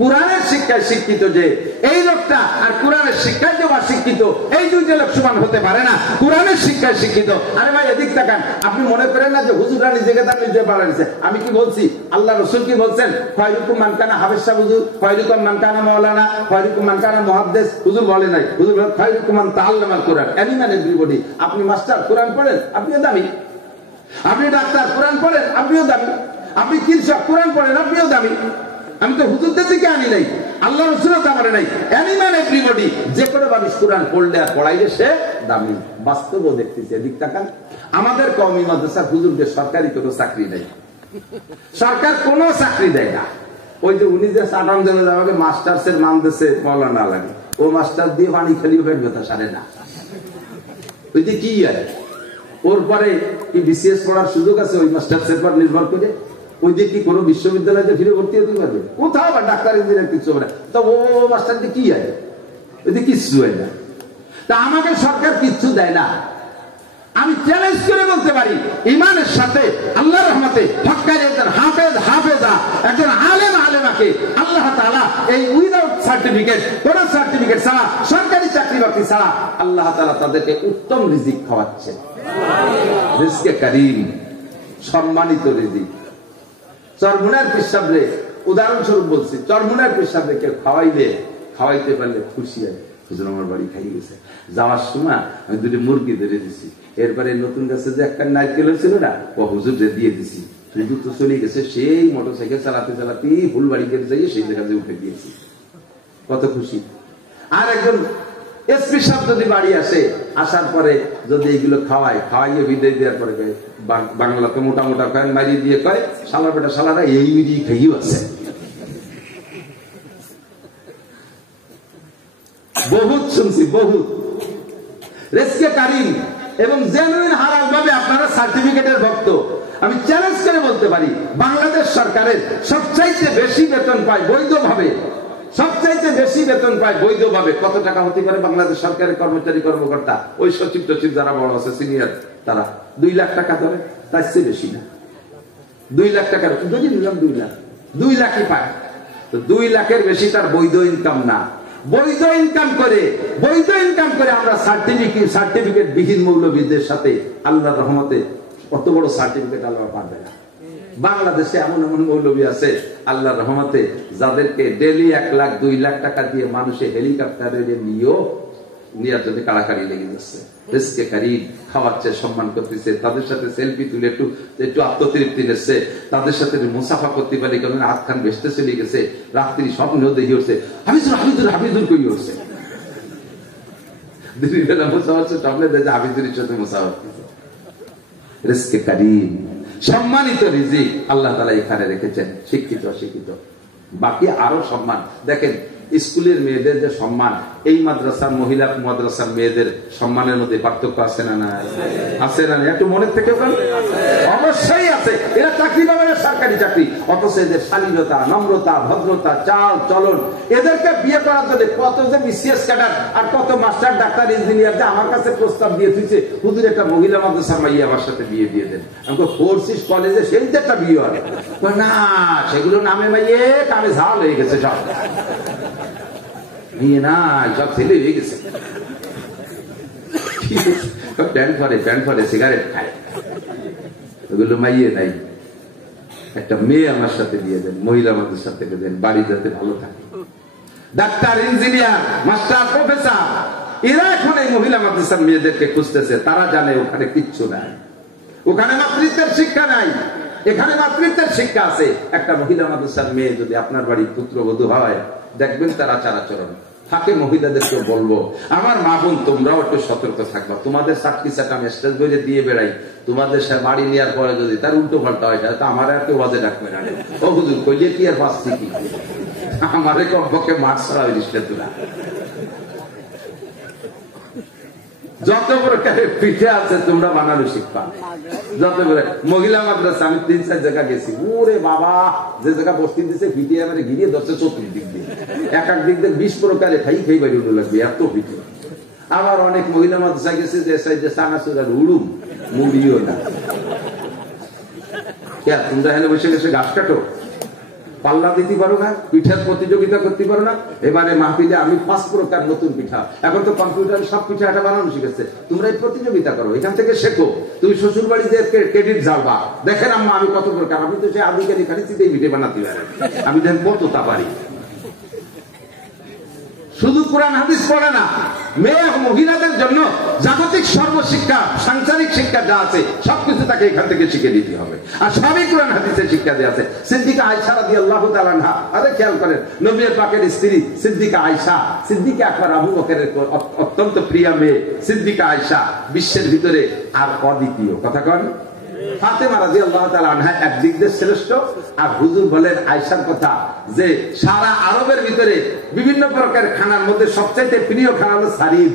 কোরআনের শিক্ষায় শিক্ষিত যে এই লোকটা আর কোরআনের শিক্ষায় যে অশিক্ষিত, এই দুইটা লোক সমান হতে পারে না। কোরআনের শিক্ষায় শিক্ষিত। আরে ভাই এদিক তাকান, আপনি মনে করেন না যে হুজুররা নিজেকে তার নিজে বাড়াইছে? আমি কি বলছি? আল্লাহ রাসূল কি বলছেন? খায়রুকুম মান কানা হাফেজ সাহেব হুজুর, খায়রুকুম মান কানা মাওলানা, খায়রুকুম মান কানা মুহাদ্দিস। হুজুর বলে নাই, হুজুর বলেন খায়রুকুম মান তাআল্লামাল কুরআন। এনিম্যান এভরিবডি। আপনি মাস্টার, কোরআন পড়েন, আপনিও দামি। আপনি ডাক্তার, কোরআন পড়েন, আপনিও দামি। আপনি কৃষক, কোরআন পড়েন, আপনিও দামি। আমি তো হুজুরদের থেকে আনি নাই, আল্লাহ রাসূলও তা বলে নাই। এনিম্যান এভরিবডি, যে কোনো মানুষ কোরআন পড়লে আর পড়াইলে সে দামি। বাস্তবও দেখতেছি, এদিক তাকান। আমাদের কওমি মাদ্রাসার হুজুরদের সরকারি কোনো চাকরি নেই, সরকার কোনো চাকরি দেয় না। ওই যে উনি যে সাধারণ জন্য আমাকে মাস্টার্সের নাম দিয়েছে মৌলানা লাগে, ও মাস্টার দিয়ে পানি খালি পেট ব্যথা সারে না। ওই যে কি আর ওর পরে কি বিসিএস পড়ার সুযোগ আছে ওই মাস্টার্সের পর নির্ভর করে? ওই যে কি কোনো বিশ্ববিদ্যালয়ে ফিরে ভর্তি হতে পারবে? কোথাও বা ডাক্তার ইঞ্জিনিয়ার কিছু হবে না। তো ও মাস্টার দিয়ে কি হয়? ওই যে কিচ্ছু হয় না। তা আমাকে সরকার কিচ্ছু দেয় না। আমি চ্যালেঞ্জ করে বলতে পারি, ইমানের সাথে আল্লাহর রহমতে হক্কানি একজন হাফেজ, হাফেজা, একজন আলেম, আলেমাকে আল্লাহ তাআলা এই উইদাউট সার্টিফিকেট, কোন সার্টিফিকেট ছাড়া, সরকারি চাকরি বাকরি ছাড়া আল্লাহ তাআলা তাদেরকে উত্তম রিজিক খাওয়াচ্ছেন। রিজকে কারীম, সম্মানিত রিজিক। চরমুনার পেশাবরে উদাহরণস্বরূপ বলছি, চরমুনার পেশাবরে কেউ খাওয়াইতে পারলে খুশি হয়। হুজুর আমার বাড়ি খাইয়ে গেছে, যাওয়ার সময় আমি দুটো মুরগি ধরে দিছি, এরপরে নতুন গাছে যে একটা নারকেল হয়েছিল না, ও হুজুর দিয়ে দিছি। হুজুর তো চলে গেছে, সেই মোটরসাইকেল চালাতে চালাতে ফুলবাড়ি গেলে যাই সেই জায়গায় উঠে দিয়েছি, কত খুশি। আর একজন এসপি সাহেব যদি বাড়ি আসে, আসার পরে যদি এইগুলো খাওয়াইয়ে বিদায় দেওয়ার পরে বাংলাতে মোটা মোটা কয়েন মারিয়ে দিয়ে কয়, শালা বেটা শালারা এই মিরিয়ে খাইও আছে। বহুত শুনছি, বহুত। রিজকে কারীম এবং জেনুইন হালাল ভাবে আপনারা সার্টিফিকেটের ভক্ত। আমি চ্যালেঞ্জ করে বলতে পারি, বাংলাদেশ সরকারের সবচাইতে বেশি বেতন পায় বৈধভাবে, সবচাইতে বেশি বেতন পায় বৈধভাবে। কত টাকা হতে পারে বাংলাদেশ সরকারের কর্মচারী কর্মকর্তা, ওই সচিব টচিব যারা বড় আছে সিনিয়র, তারা 2 লাখ টাকা ধরে, তার চেয়ে বেশি না। 2 লাখ টাকার যদি নিলাম 2 লাখই পায়, তো 2 লাখের বেশি তার বৈধ ইনকাম না। বৈধ ইনকাম করে আমরা সার্টিফিকেট বিহীন মৌলবীদের সাথে আল্লাহর রহমতে অত বড় সার্টিফিকেট আল্লাহ পাবে না। বাংলাদেশে এমন এমন মৌলবী আছে আল্লাহর রহমতে, যাদেরকে ডেলি 1 লাখ 2 লাখ টাকা দিয়ে মানুষে হেলিকপ্টারে নিয়ে যদি কাড়াকাড়ি লেগে যাচ্ছে। রিজকে কারীম খাওয়াচ্ছে, সম্মান করতেছে, তাদের সাথে সেলফি তুলে একটু আত্মতৃপ্তি নিচ্ছে, তাদের সাথে মুসাফা করতে পারে, কেমন হাত খান বেসতে চলে গেছে, রাত্রি স্বপ্ন দেখে উঠছে, হাফিজুর কই উঠছে, দিনের বেলা মুসাফা হচ্ছে, স্বপ্নে দেখে হাফিজুরের সাথে মুসাফা করতেছে। রিজকে কারীম, সম্মানিত রিজিক আল্লাহ তাআলা এখানে রেখেছেন, শিক্ষিত অশিক্ষিত। বাকি আরো সম্মান দেখেন, স্কুলের মেয়েদের যে সম্মান, এই মাদ্রাসার মহিলা মাদ্রাসার মেয়েদের সম্মানের মধ্যে পার্থক্য আছে না? আছে না? একটু মনের থেকে অবশ্যই আছে। এরা চাকরি পাবে না, সরকারি চাকরি, অথচ এদের শালীনতা, নম্রতা, ভদ্রতা, চাল চলন, এদেরকে বিয়ে করার জন্য কত যে বিসিএস ক্যাডার আর কত মাস্টার, ডাক্তার, ইঞ্জিনিয়ার যে আমার কাছে প্রস্তাব দিয়ে দিচ্ছে, হুজুর একটা মহিলা মাদ্রাসার মাইয়া আমার সাথে বিয়ে দিয়ে দেন। আমাকে ফোর্সিস কলেজে সেই যে একটা বিয়ে হয় না, সেগুলো নামে মাইয়ে কামে ঝাল হয়ে গেছে, সব না, সব ছেলে হয়ে গেছে, প্যান্ট পরে সিগারেট খায়, ওগুলো মাইয়ে নাই। একটা মেয়ে আমার সাথে দিয়ে দেন, মহিলা আমাদের সাথে দেন, বাড়ি যাতে ভালো থাকে। ডাক্তার, ইঞ্জিনিয়ার, মাস্টার, প্রফেসর, এরা এখন এই মহিলা মাদ্রাসার মেয়েদেরকে খুঁজতেছে। তারা জানে ওখানে কিচ্ছু নাই, ওখানে মাতৃত্বের শিক্ষা নাই, এখানে মাতৃত্বের শিক্ষা আছে। একটা মহিলা মাদ্রাসার মেয়ে যদি আপনার বাড়ির পুত্রবধূ হয়, দেখবেন তার আচার আচরণ। ফাঁকে মহিলাদেরকে বলবো, আমার মা বোন তোমরাও একটু সতর্ক থাকবা। তোমাদের চাকরি চাকা আমি স্টেজ বইয়ে দিয়ে বেড়াই, তোমাদের বাড়ি নেওয়ার পরে যদি তার উল্টো পাল্টা হয়, তা আমার আর কেউ বাজে ডাকবে না। ও হুজুর কইলে কি আর পাচ্ছি কি, আমারে কমপক্ষে মাঠ ছাড়া ওই রিস্টে তোলা। যত প্রকারের পিঠে আছে তোমরা বানানো শিখবা। যত মহিলা মাদ্রাসা আমি 3-4 জায়গা গেছি, ওরে বাবা, যে জায়গা বস্তি দিচ্ছে পিঠে আমার ঘিরিয়ে ধরছে চতুর্দিক দিয়ে, এক এক দিক দিয়ে 20 প্রকারে খাই বাড়ি উঠে লাগবে, এত পিঠে। আবার অনেক মহিলা মাদ্রাসা গেছে যে চানাচুরার উড়ুম মুড়িও না। তোমরা এখানে বসে গেছে ঘাস কাটো, পাল্লা দিতে পারো না, পিঠার প্রতিযোগিতা করতে পারো না। এবারে মাহফিলে আমি 5 প্রকার নতুন পিঠা, এখন তো কম্পিউটার সব পিঠা এটা বানানো শিখেছে, তোমরা এই প্রতিযোগিতা করো, এখান থেকে শেখো। তুমি শ্বশুর বাড়িতে ক্রেডিট যাওয়া, দেখেন আম্মা আমি কত প্রকার, আমি তো সে আদিকালি খালি চিতেই পিঠে বানাতে পারি, আমি দেখেন কতটা পারি। শুধু কোরআন হাদিস পড়ে না, মেয়ে মহিলাদের জন্য জাগতিক সর্বশিক্ষা, সাংসারিক শিক্ষা যা আছে সবকিছু তাকে এখান থেকে শিখে দিতে হবে। আর সবই কোরআন হাদিসের শিক্ষা দেওয়া আছে। সিদ্দিকা আয়েশা রাদিয়াল্লাহু তাআলা আনহা, আরে খেয়াল করেন, নবী পাকের স্ত্রী সিদ্দিকা আয়েশা, সিদ্দিকা আকবর আবু বকরের অত্যন্ত প্রিয় মেয়ে সিদ্দিকা আয়েশা, বিশ্বের ভিতরে আর অদ্বিতীয়। কথা কন, ফাতেমা রাদিয়াল্লাহু তাআলা আনহা একদিক দিয়ে শ্রেষ্ঠ। আর হুজুর বলেন আয়েশার কথা যে সারা আরবের ভিতরে বিভিন্ন প্রকার খানার মধ্যে সবচাইতে প্রিয় খানা হলো সারিদ।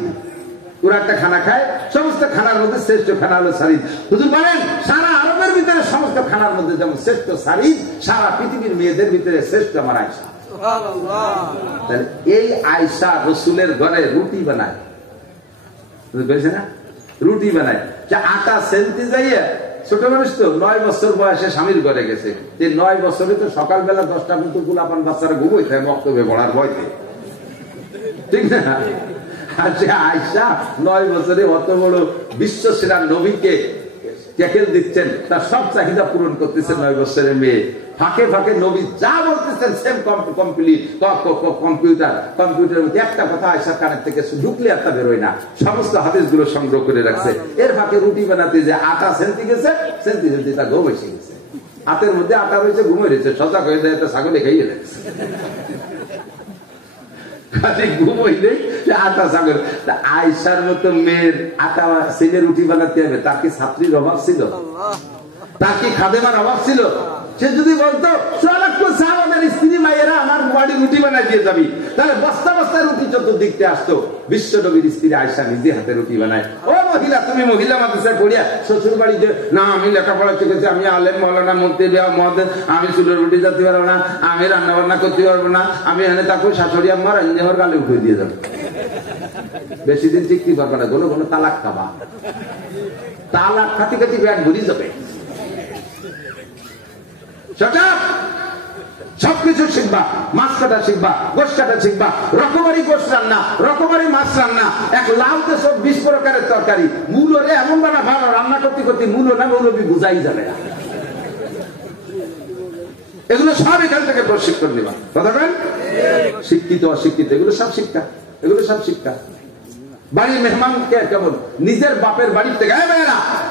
ওরা একটা খানা খায়, সমস্ত খানার মধ্যে শ্রেষ্ঠ খানা হলো সারিদ। হুজুর বলেন সারা আরবের ভিতরে সমস্ত খানার মধ্যে যেমন শ্রেষ্ঠ সারিদ, সারা পৃথিবীর মেয়েদের ভিতরে শ্রেষ্ঠ আমার আয়েশা। তাহলে এই আয়েশা রাসূলের ঘরে রুটি বানায়, বুঝতে না, রুটি বানায়, যে আটা সেনতে যাইয়া, ছোট মানুষ তো 9 বছর বয়সে স্বামীর ঘরে গেছে, যে 9 বছরে তো সকালবেলা 10টা মতো গুলাপান বাচ্চারা ঘুমোই থাকে বক্তব্যে পড়ার ভয়তে, ঠিক না? আর যে আয়েশা 9 বছরে অত বড় বিশ্ব সেরা নবীকে ট্যাকেল দিচ্ছেন, তার সব চাহিদা পূরণ করতেছেন 9 বছরের মেয়ে। ফাঁকে ফাঁকে নবী যা বলতেছেন সেম কম্পিউটার মধ্যে একটা কথা আয়েশার কানের থেকে ঢুকলে একটা বেরোয় না, সমস্ত হাদিসগুলো সংগ্রহ করে রাখছে। এর ফাঁকে রুটি বানাতে যে আটা সেনতে গেছে, সেনতে সেনতে তা ঘুম এসে গেছে, হাতের মধ্যে আটা রয়েছে, ঘুমে রয়েছে, সজাগ হয়ে যায়, ছাগলে খাইয়ে লাগছে। ঘুম হইলেই আটা ছাগল। আয়েশার মতো মেয়ের আটা ছেলে রুটি বানাতে হবে, তার কি ছাত্রীর অভাব ছিল? তার কি খাদেমার অভাব ছিল? সে যদি বলতো আমাদের স্ত্রী মায়েরা আমার বাড়ি রুটি বানাই দিয়ে যাবি, তাহলে বস্তা বস্তা রুটি চতুর্দিকতে আসতো। বিশ্ব নবীর স্ত্রী আয়েশা নিজে হাতে রুটি বানায়। ও মহিলা, তুমি মহিলা মাদ্রাসায় পড়িয়া শ্বশুর বাড়িতে না, আমি লেখাপড়া শিখেছি, আমি আলেম মৌলানা মুফতি মহাদেব, আমি চুলের রুটি যেতে পারবো না, আমি রান্না বান্না করতে পারবো না, আমি এনে তাকে শাশুড়ি আমার আমার গালে উঠে দিয়ে যাবো। বেশি দিন টিকতে পারবে না, কোনো কোনো তালাক খাবা, তালাক খাতি খাতি ব্যাগ ঘুরি যাবে। সবকিছু শিখবা, মাছ কাটা শিখবা, গোশ কাটা শিখবা, রকমারি গোশ রান্না, রকমারি মাছ রান্না, এক লাউতে সব 20 প্রকারের তরকারি, মূলরে এমন বানা ভালো রান্না করতে করতে মূল না মৌলবি বুঝাই যাবে না। এগুলো সব এখান থেকে প্রশিক্ষণ নেবা। কথা বলেন, শিক্ষিত অশিক্ষিত এগুলো সব শিক্ষা, এগুলো সব শিক্ষা। বাড়ির মেহমানকে কেমন নিজের বাপের বাড়ির থেকে,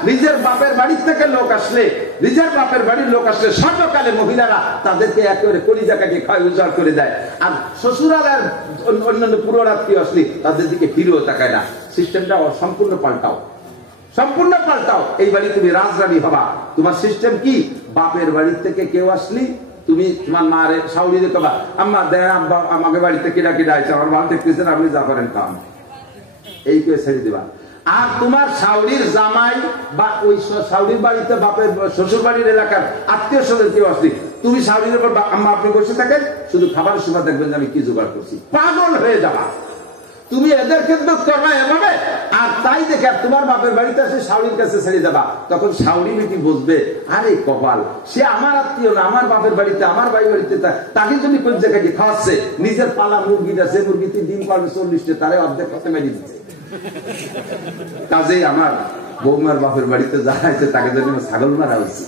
নিজের বাপের বাড়ির থেকে লোক আসলে, নিজের বাপের বাড়ির লোক আসলে সর্বকালে মহিলারা তাদেরকে একেবারে কলিজাকাকে খায় উজাড় করে দেয়। আর শ্বশুরালার অন্যান্য পুরোরাত্রী আসলে তাদের দিকে ফিরেও তাকায় না। সিস্টেমটা সম্পূর্ণ পাল্টাও, সম্পূর্ণ পাল্টাও। এই বাড়ি তুমি রাজরানী হবা। তোমার সিস্টেম কি? বাপের বাড়ির থেকে কেউ আসলি তুমি তোমার মারে সাউরি দিতে পারবা, আম্মা দেয় আব্বা আমাকে বাড়িতে কিনা কিনা আছে, আমার ভালো দেখতেছেন, আপনি যা করেন কাম, এই করে ছেড়ে দিবা। আর তোমার শাওরির জামাই বা ওই শাওরির বাড়িতে বাপের শ্বশুর বাড়ির এলাকার আত্মীয় স্বজন কেউ আসলি, তুমি শাওরির উপর আম্মা আপনি বসে থাকেন, শুধু খাবারের সময় দেখবেন যে আমি কি জোগাড় করছি, পাগল হয়ে যাবা। তুমি এদের খেদমত করবা এভাবে, আর তাই দেখে তোমার বাপের বাড়িতে এসে শাওরির কাছে ছেড়ে যাবা। তখন শাওরি বেটি বুঝবে, আরে কপাল, সে আমার আত্মীয় না, আমার বাপের বাড়িতে, আমার ভাই বাড়িতে, তাকে যদি কোন জায়গায় খাওয়াচ্ছে, নিজের পালা মুরগিটা, সে মুরগিতে ডিম পারবে 40টা, তারে অর্ধেক কথা মেরে দিচ্ছে। কাজেই আমার বৌমার বাপের বাড়িতে যারা আছে তাকে যদি ছাগল মারা উচিত।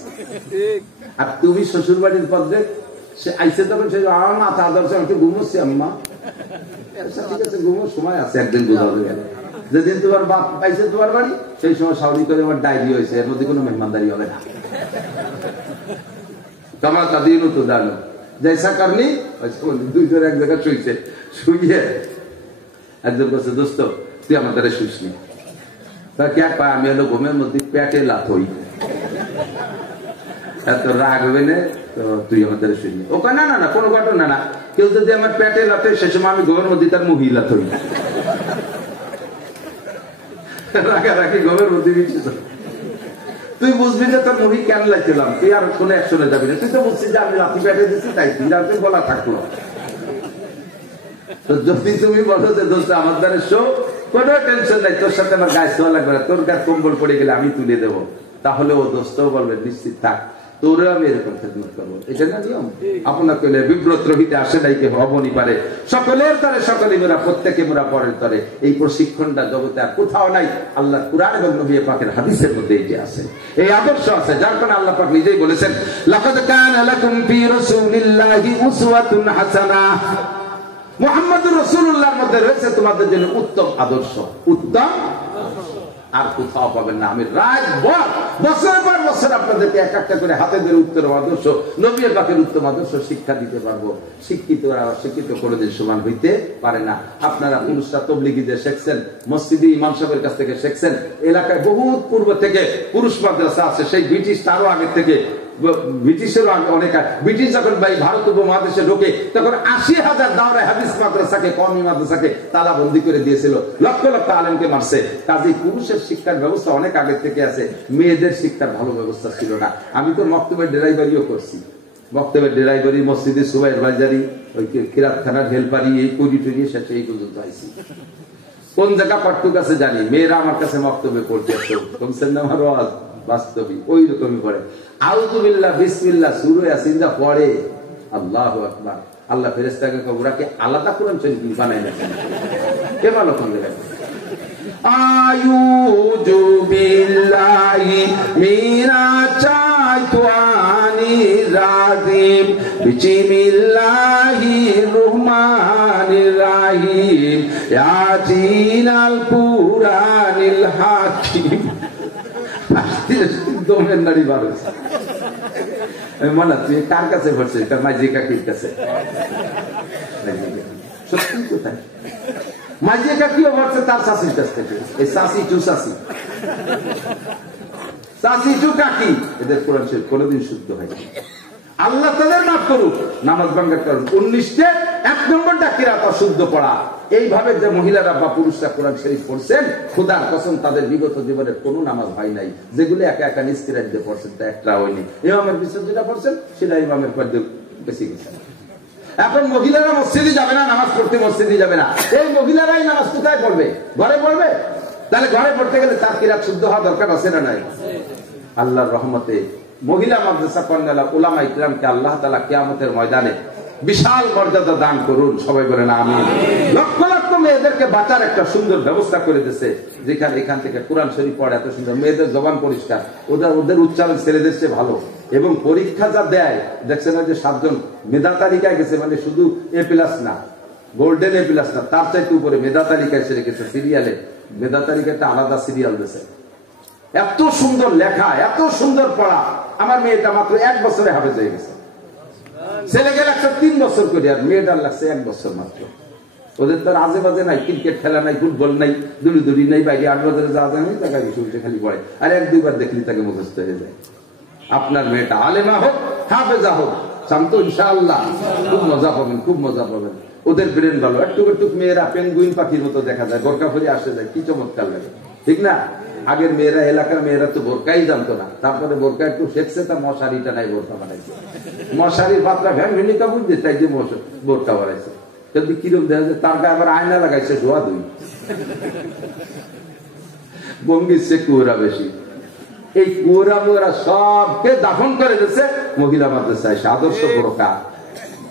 আর তুমি শ্বশুর বাড়ির পদ্মে সে আইসে, তখন সে আমার মাথা আদর্শ আমি ঘুমোচ্ছি, আম্মা ঠিক আছে ঘুমোর সময় আছে, একদিন বোঝাবে গেলে। যেদিন তোমার বাপ পাইছে তোমার বাড়ি, সেই সময় সাউরি করে আমার ডায়েরি হয়েছে, এর মধ্যে কোনো মেহমানদারি হবে না। কামা কাদিনু তো জানো জৈসা করনি। দুইজন এক জায়গায় শুইছে, শুইয়ে একজন বলছে দোস্ত তুই আমাদের শুসনি। আমি হলো ঘুমের মধ্যে পেটে লাথ হই, এত রাগ হবে না তো তুই আমাদের শুনি। ও না না না কোনো ঘটনা না, কেউ যদি আমার পেটে লাথে সে সময় আমি ঘুমের মধ্যে তার মুহি লাথ হই। রাগারাগি ঘুমের মধ্যে তুই বুঝবি যে তোর মুহি কেন লাগছিলাম, তুই আর কোনো একশনে যাবি না। তুই তো বুঝছিস যে আমি লাথি পেটে দিচ্ছি তাই তুই রাতে বলা থাকলো। তো যদি তুমি বলো যে দোস্ত আমার দ্বারা শো, কোনো টেনশন নাই, তোর সাথে আমার গায়ে শোয়া লাগবে না, তোর গায়ে কম্বল পড়ে গেলে আমি তুলে দেবো, তাহলে ও দোস্ত বলবে নিশ্চিত থাক তোরা আমি এরকম খেদমত করবো। এটা না নিয়ম। আপনাকে বিব্রত রহিতে আসে নাই কে হবনি পারে, সকলের তরে সকলে মোরা, প্রত্যেকে মোরা পরের তরে। এই প্রশিক্ষণটা জগতে আর কোথাও নাই, আল্লাহ কুরআন এবং নবী পাকের হাদিসের মধ্যে এই যে আছে, এই আদর্শ আছে, যার কারণে আল্লাহ পাক নিজেই বলেছেন লাকাদ কানা লাকুম ফি রাসূলিল্লাহি উসওয়াতুন হাসানাহ। মুহাম্মদুর রাসূলুল্লাহর মধ্যে রয়েছে তোমাদের জন্য উত্তম আদর্শ, উত্তম আর কোথাও পাবেন না। আমি রাত বছর পর বছর আপনাদেরকে এক একটা করে হাতে ধরে উত্তম আদর্শ, নবী পাকের উত্তম আদর্শ শিক্ষা দিতে পারবো। শিক্ষিত আর অশিক্ষিত কোনোদিন সমান হইতে পারে না। আপনারা পুরুষরা তবলিগীদের শিখছেন, মসজিদে ইমাম সাহেবের কাছ থেকে শিখছেন, এলাকায় বহুত পূর্ব থেকে পুরুষ মাদ্রাসা আছে, সেই ব্রিটিশ তারও আগে থেকে, ব্রিটিশেরও অনেক। ব্রিটিশ যখন ভারত উপমহাদেশে ঢোকে তখন ৮০,০০০ দাওরায়ে হাদিস মাদ্রাসাকে, কওমি মাদ্রাসাকে তালাবন্দি করে দিয়েছিল, লক্ষ লক্ষ আলেমকে মারছে। কাজেই পুরুষের শিক্ষার ব্যবস্থা অনেক আগে থেকে আছে, মেয়েদের শিক্ষার ভালো ব্যবস্থা ছিল না। আমি তো মক্তবের ড্রাইভারিও করছি, মক্তবের ড্রাইভারি, মসজিদে সুবাইর বাজারি, ওই কিরাতখানার হেলপারি, এই করি টরি শেষে এই পর্যন্ত আইছি। কোন জায়গা কট্টুক আছে জানি, মেয়েরা আমার কাছে মক্তবে পড়ছে, কমছেন না আমার আওয়াজ বাস্তবিক ওই রকমই পড়ে। আউযুবিল্লাহ বিসমিল্লাহ সূরা ইয়াসিন যা পড়ে, আল্লাহু আকবার। আল্লাহ ফেরেশতাকে ওরাকে আলাদা কোরআন শরীফ বানায় না, কে ভালো কোন জায়গায় আউযু বিল্লাহি মিনাশ শাইতানির রাজিম বিসমিল্লাহির রহমানির রহিম ইয়াসিনাল কুরআনিল হাকিম। দমের নারী বারো মনে তুই কার কাছে ভরছে, তার মাঝি কাকির কাছে। সত্যি কোথায় মাঝি কাকিও ভরছে তার শাশির কাছ থেকে। এই শাশি চু শাশি, শাশি চু কাকি, এদের কোরআন শরীফ কোনোদিন শুদ্ধ হয়। আল্লাহ তাদের মাফ করুক, নামাজ ভাঙ্গার কারণ 19টে 1 নম্বরটা কিরাত অশুদ্ধ পড়া। এইভাবে যে মহিলারা বা পুরুষরা কোরআন শরীফ পড়ছেন, খোদার কসম তাদের বিগত জীবনের কোনো নামাজ হয় নাই। যেগুলো একা একা নিস্তিরাজ্য পড়ছেন তা একটা হয়নি। ইমামের পিছনে যেটা পড়ছেন সেটা ইমামের পর বেশি গেছে। এখন মহিলারা মসজিদে যাবে না, নামাজ পড়তে মসজিদে যাবে না, এই মহিলারাই নামাজ কোথায় পড়বে? ঘরে পড়বে। তাহলে ঘরে পড়তে গেলে তার কিরাত শুদ্ধ হওয়া দরকার আছে না নাই? আল্লাহর রহমতে মহিলা মাদ্রাসা কর্নেলা উলামা ইকরামকে আল্লাহ তাআলা কিয়ামতের ময়দানে বিশাল মর্যাদা দান করুন, সবাই বলেন আমিন। লক্ষ লক্ষ মেয়েদেরকে বাঁচার একটা সুন্দর ব্যবস্থা করে দিয়েছে, যেখানে এখান থেকে কোরআন শরীফ পড়ে এত সুন্দর, মেয়েদের জবান পরিষ্কার, ওদের উচ্চারণ ছেলেদের চেয়ে ভালো। এবং পরীক্ষা যা দেয় দেখছেন না যে 7 জন মেধা তালিকায় গেছে, মানে শুধু A+ না, গোল্ডেন A+ না, তার চাইতে উপরে মেধা তালিকায় সে রেখেছে। সিরিয়ালে মেধা তালিকাটা আলাদা সিরিয়াল দিয়েছে। এত সুন্দর লেখা, এত সুন্দর পড়া। আমার মেয়েটা মাত্র 1 বছরে হাফেজ হয়ে গেছে। ছেলেকে লাগছে 3 বছর করে, আর মেয়েটার লাগছে 1 বছর মাত্র। ওদের তো আজে বাজে নাই, ক্রিকেট খেলা নাই, ফুটবল নাই, দৌড়ি নাই, বাইরে 8 বাজারে যাওয়া যায় না, তাকে শুনছে খালি পড়ে, আর 1-2 বার দেখলি তাকে মুখস্থ হয়ে যায়। আপনার মেয়েটা আলেমা হোক, হাফেজা হোক, শান্ত ইনশাআল্লাহ খুব মজা পাবেন, খুব মজা পাবেন। ওদের ব্রেন ভালো। একটু একটু মেয়েরা পেঙ্গুইন পাখির মতো দেখা যায়, বোরকা পরে আসে যায়, কি চমৎকার লাগে, ঠিক না? আগের মেয়েরা, এলাকার মেয়েরা তো বোরকাই জানতো না, তারপরে বোরকা একটু শেখছে, তা মশারিটা নাই বোরকা বানাইছে, মশারির পাত্রা ভ্যান ভেনিকা বুঝছে, তাই যে বোরকা বানাইছে। যদি কিরম দেখা যায়, তার গায়ে আবার আয়না লাগাইছে, ধোয়া দুই বঙ্গির সে কুয়ারা বেশি। এই কুয়ারা মোরা সবকে দাফন করে দিচ্ছে মহিলা মাদ্রাসায়। আদর্শ বোরকা,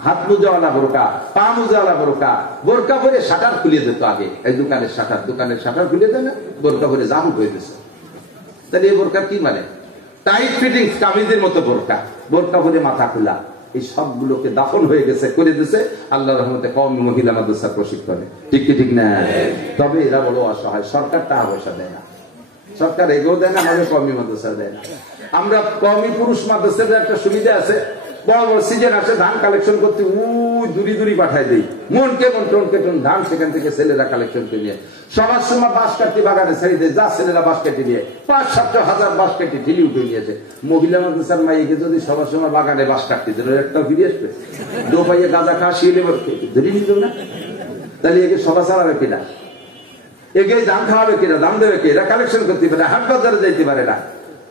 হাত মোজাওয়ালা বোরকা, পা মোজাওয়ালা বোরকা, বোরকা পরে শাটার খুলিয়ে দিত আগে। এই দোকানের শাটার খুলিয়ে দেয় না, বোরকা পরে জামু হয়ে দিচ্ছে। তাহলে এই বোরকা কি মানে? টাইট ফিটিং কামিজের মতো বোরকা, বোরকা পরে মাথা খোলা। এই সবগুলোকে দাফন হয়ে গেছে, করে দিছে আল্লাহর রহমতে কওমি মহিলা মাদ্রাসা প্রশিক্ষণে। ঠিক কি ঠিক না? তবে এরা বড় অসহায়, সরকার টাকা পয়সা দেয় না, সরকার এগোও দেয় না, আমাদের কওমি মাদ্রাসা দেয় না। আমরা কওমি পুরুষ মাদ্রাসার একটা সুবিধা আছে, বড় বড় সিজন আসে ধান কালেকশন করতে দূরি দূরি পাঠায় দেই, মন কেমন ধান সেখান থেকে ছেলেরা কালেকশন করে নিয়ে সবার সময় বাঁশ কাটি বাগানে ছেড়ে দেয়, যা ছেলেরা বাঁশ কাটি নিয়ে 5-7 বাঁশ কাটি ঢিলি উঠে নিয়েছে। মহিলা মাদ্রাসার মাইকে যদি সবার সময় বাগানে বাঁশ কাটতে দিল, একটা ফিরে আসবে, দো পাইয়ে গাঁজা খা শিলে ধরে নিত না, তাহলে একে সভা চালাবে কিনা, একে দাম খাওয়াবে কিনা, দাম দেবে কে, এরা কালেকশন করতে পারে, হাট বাজারে যাইতে পারে না।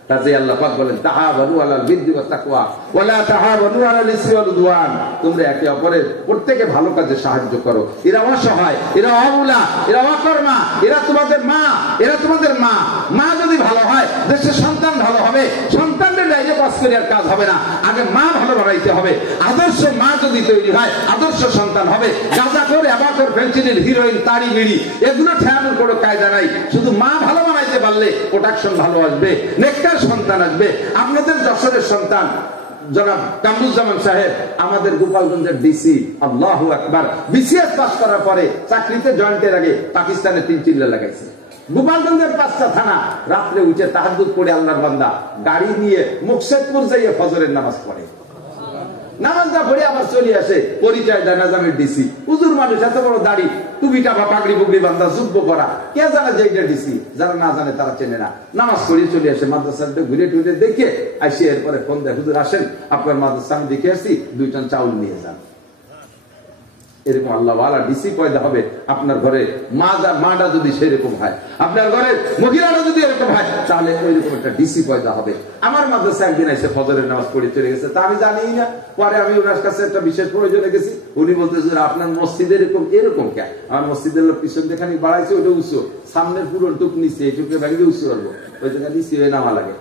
কাজে আল্লাহ পাক বলেন তাহাবানু আলাল বিররি ওয়াত তাকওয়া ওয়ালা তাহাবানু আলাল ইসমি ওয়াল উদওয়ান, তোমরা একে অপরের প্রত্যেকে ভালো কাজে সাহায্য করো। এরা অসহায়, এরা অবলা, এরা অকর্মা, এরা তোমাদের মা, এরা তোমাদের মা। মা যদি ভালো হয় দেশের সন্তান ভালো হবে, সন্তানদের লাইনে পাস করে আর কাজ হবে না, আগে মা ভালো বানাইতে হবে। আদর্শ মা যদি তৈরি হয় আদর্শ সন্তান হবে। গাঁজাখোর, অ্যাবাখোর, ফেন্সিডিল, হিরোইন, তাড়ি, বিড়ি এগুলো ঠেকানোর কোনো কায়দা নাই। শুধু মা ভালো বানাইতে পারলে প্রোডাকশন ভালো আসবে, নেককার সন্তান আসবে। আপনাদের যশোরের সন্তান জনাব কামরুজ্জামান সাহেব আমাদের গোপালগঞ্জের ডিসি, আল্লাহু আকবার, বিসিএস পাস করার পরে চাকরিতে জয়েন্টের আগে পাকিস্তানে 3 চিল্লা লাগাইছে। গোপালগঞ্জের 5টা থানা রাত্রে উঠে তাহাজ্জুদ পড়ে আল্লাহর বান্দা গাড়ি নিয়ে মুকসেদপুর যাইয়ে ফজরের নামাজ পড়ে, নামাজটা পড়ে আবার চলে আসে, পরিচয় দেয় নাজামের ডিসি। হুজুর মানুষ, এত বড় দাড়ি, টুপিটা বা পাগড়ি পুগড়ি বান্ধা, যুব্য করা, কে জানে যে এটা ডিসি, যারা না জানে তারা চেনে না। নামাজ পড়িয়ে চলে আসে, মাদ্রাসাটা ঘুরে টুরে দেখে আসি, এরপরে ফোন দেয়, হুজুর আসেন আপনার মাদ্রাসা আমি দেখে আসছি, 2 টন চাউল নিয়ে যান। এরকম আল্লাহওয়ালা ডিসি পয়দা হবে আপনার ঘরে। মাটা যদি সেরকম হয়, আপনার ঘরে মহিলারা যদি এরকম হয়, তাহলে ওইরকম একটা ডিসি পয়দা হবে। আমার মাদ্রাসা একদিন এসে ফজরের নামাজ পড়ে চলে গেছে, তা আমি জানি না। পরে আমি ওনার কাছে একটা বিশেষ প্রয়োজনে গেছি, উনি বলতেছে আপনার মসজিদের এরকম কে? আমার মসজিদের লোক পিছন যেখানে বাড়াইছে ওটা উঁচু, সামনের পুরো টুক নিচে, এই টুকরে ব্যাগে উঁচু করবো, ওই জায়গায় নিচে হয়ে নামা লাগে।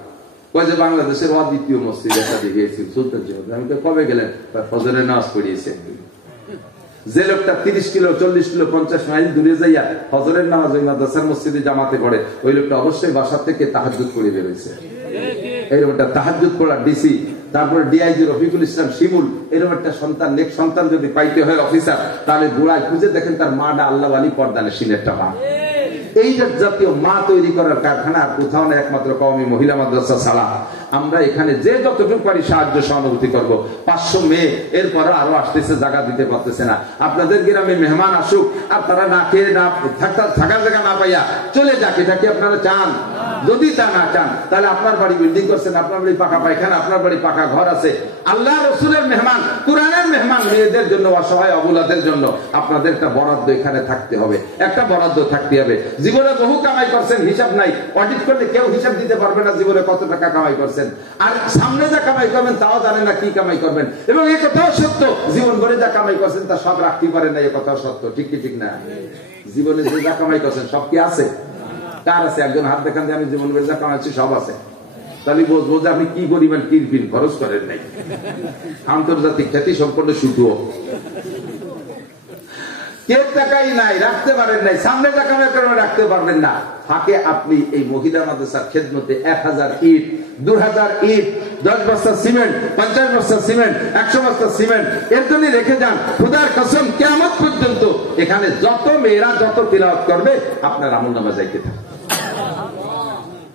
ওই যে বাংলাদেশের অদ্বিতীয় মসজিদ একটা দেখিয়েছি সুলতান। আমি কবে গেলেন? ফজরের নামাজ পড়িয়েছে। যে লোকটা 30 কিলো 40 কিলো 50 মাইল দূরে যাইয়া ফজরের নামাজ ওই মাদ্রাসার মসজিদে জামাতে পড়ে, ওই লোকটা অবশ্যই বাসা থেকে তাহাজ্জুদ পড়ে বেরোইছে। এরকম একটা তাহাজ্জুদ পড়া ডিসি, তারপরে ডিআইজি রফিকুল ইসলাম শিমুল, এরকম একটা সন্তান, নেক সন্তান যদি পাইতে হয় অফিসার, তাহলে গোড়ায় খুঁজে দেখেন তার মাটা আল্লাহ আলী পর্দানে সিনেরটা মা। এইটা জাতীয় মা তৈরি করার কারখানা আর কোথাও না, একমাত্র কওমি মহিলা মাদ্রাসা ছাড়া। আমরা এখানে যে যতটুকু পারি সাহায্য সহানুভূতি করব। 500 মেয়ে, এরপরে আরো আসতেছে, জায়গা দিতে পারতেছে না। আপনাদের গ্রামে মেহমান আসুক আর তারা না খেয়ে না থাকার জায়গা না পাইয়া চলে যাক, এটা কি আপনারা চান? যদি তা না চান, তাহলে আপনার বাড়ি বিল্ডিং করছেন, আপনার বাড়ি পাকা পায়খানা, আপনার বাড়ি পাকা ঘর আছে। আল্লাহ রসুলের মেহমান, কুরআনের মেহমান মেয়েদের জন্য, অসহায় অবলাদের জন্য আপনাদের একটা বরাদ্দ এখানে থাকতে হবে, একটা বরাদ্দ থাকতে হবে। জীবনে বহু কামাই করছেন, হিসাব নাই, অডিট করলে কেউ হিসাব দিতে পারবে না জীবনে কত টাকা কামাই করছেন। আর সামনে যা কামাই করবেন তাও জানেন না কি কামাই করবেন। এবং এই কথাও সত্য, জীবন ভরে যা কামাই করছেন তা সব রাখতে পারেন না, এই কথাও সত্য। ঠিক কি ঠিক না? জীবনে যে যা কামাই করছেন সব কি আছে? কার আছে? একজন হাত দেখান যে আমি জীবন ভরে যা কামাইছি সব আছে। তাহলে বুঝবো যে আপনি কি পরিমাণ কিরপিন খরচ করেন নাই। আন্তর্জাতিক খ্যাতি সম্পন্ন শুধু কেউ টাকাই নাই, রাখতে পারেন নাই, সামনে টাকা রাখতে পারবেন না। ফাঁকে আপনি এই মহিলা মাদ্রাসার খেদমতে 1000 ইট, 2000 ইট, 10 বস্তা সিমেন্ট, 50 বস্তা সিমেন্ট, 100 বস্তা সিমেন্ট এর জন্য রেখে যান। খোদার কসম কিয়ামত পর্যন্ত এখানে যত মেয়েরা যত তিলাওয়াত করবে আপনার আমলনামা যাইতে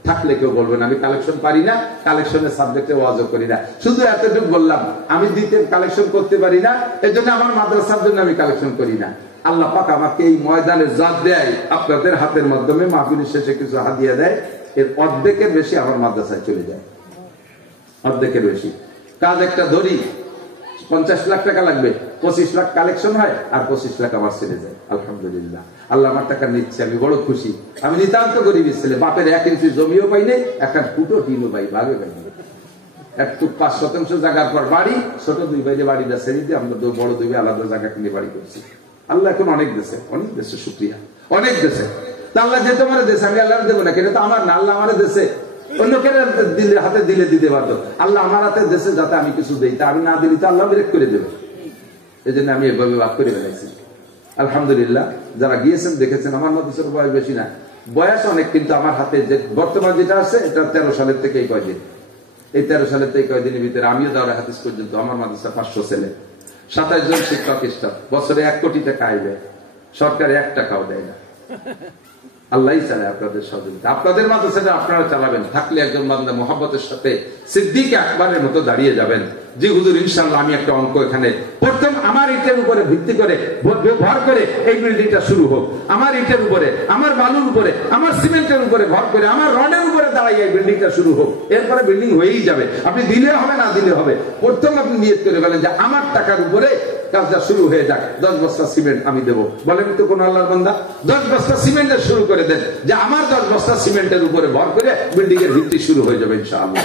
থাকলে কেউ বলবেন আমি কালেকশন পারি না, কালেকশনের সাবজেক্টে ওয়াজও করি না। শুধু এতটুকু বললাম, আমি দিতে কালেকশন করতে পারি না, এই জন্য আমার মাদ্রাসার জন্য আমি কালেকশন করি না। আল্লাহ পাক আমাকে এই ময়দানে জাত দেয়, আপনাদের হাতের মাধ্যমে মাহফিলের শেষে কিছু হাদিয়া দেয়, এর অর্ধেকের বেশি আমার মাদ্রাসায় চলে যায়, অর্ধেকের বেশি। কাজ একটা ধরি 50 লাখ টাকা লাগবে, 25 লাখ কালেকশন হয় আর 25 লাখ আমার ছেলে যায়। আলহামদুলিল্লাহ, আল্লাহ আমার টাকা নিচ্ছে, আমি বড় খুশি। আমি নিতান্ত গরিবের ছেলে, বাপের 1 ইঞ্চি জমিও পাই নাই, একটা ফুটো টিনও পাই ভাগে পাই, একটু 5 শতাংশ জায়গার পর বাড়ি, ছোট 2 ভাইরে বাড়িটা ছেড়ে দিয়ে আমরা বড় 2 ভাই আলাদা জায়গা কিনে বাড়ি করছি। আল্লাহ এখন অনেক দেশে, অনেক দেশে শুকরিয়া, অনেক দেশে। তা আল্লাহ যে তোমার দেশে, আমি আল্লাহ দেবো না, কিন্তু আমার না, আল্লাহ আমার দেশে অন্য কেন হাতে দিলে দিতে পারতো। আল্লাহ আমার হাতে দেশে যাতে আমি কিছু দিই, তা আমি না দিলি তো আল্লাহ ব্রেক করে দেবে। এই জন্য আমি এভাবে ভাগ করে ফেলেছি। আলহামদুলিল্লাহ, যারা গিয়েছেন দেখেছেন, আমার মতো ছোট বয়স বেশি না, বয়স অনেক, কিন্তু আমার হাতে যে বর্তমান যেটা আছে এটা 13 সালের থেকে এই কয়দিন, এই 13 সালের থেকে কয়দিনের ভিতরে আমিও দাওরা হাদিস পর্যন্ত, আমার মাদ্রাসা 500 ছেলে, 27 জন শিক্ষক স্টাফ, বছরে 1 কোটি টাকা আয় দেয়, সরকার 1 টাকাও দেয় না। আল্লাহই চালায় আপনাদের সহযোগিতা, আপনাদের মাদ্রাসাটা আপনারা চালাবেন। থাকলে একজন বান্দা মোহাব্বতের সাথে সিদ্দিক আকবরের মতো দাঁড়িয়ে যাবেন, যে হুজুর ইনশাআল্লাহ আমি একটা অঙ্ক এখানে প্রথম আমার ইটের উপরে ভিত্তি করে ভর করে এই বিল্ডিংটা শুরু হোক, আমার ইটের উপরে, আমার বালুর উপরে, আমার সিমেন্টের উপরে ভর করে, আমার রডের উপরে দাঁড়াই এই বিল্ডিংটা শুরু হোক। এরপরে বিল্ডিং হয়েই যাবে, আপনি দিলে হবে না দিলে হবে। প্রথম আপনি নিয়ত করে বলেন যে আমার টাকার উপরে কাজটা শুরু হয়ে যাক, 10 বস্তা সিমেন্ট আমি দেবো। বলেন তো কোন আল্লাহর বান্দা 10 বস্তা সিমেন্টের শুরু করে দেন, যে আমার 10 বস্তা সিমেন্টের উপরে ভর করে বিল্ডিং এর ভিত্তি শুরু হয়ে যাবে ইনশাআল্লাহ।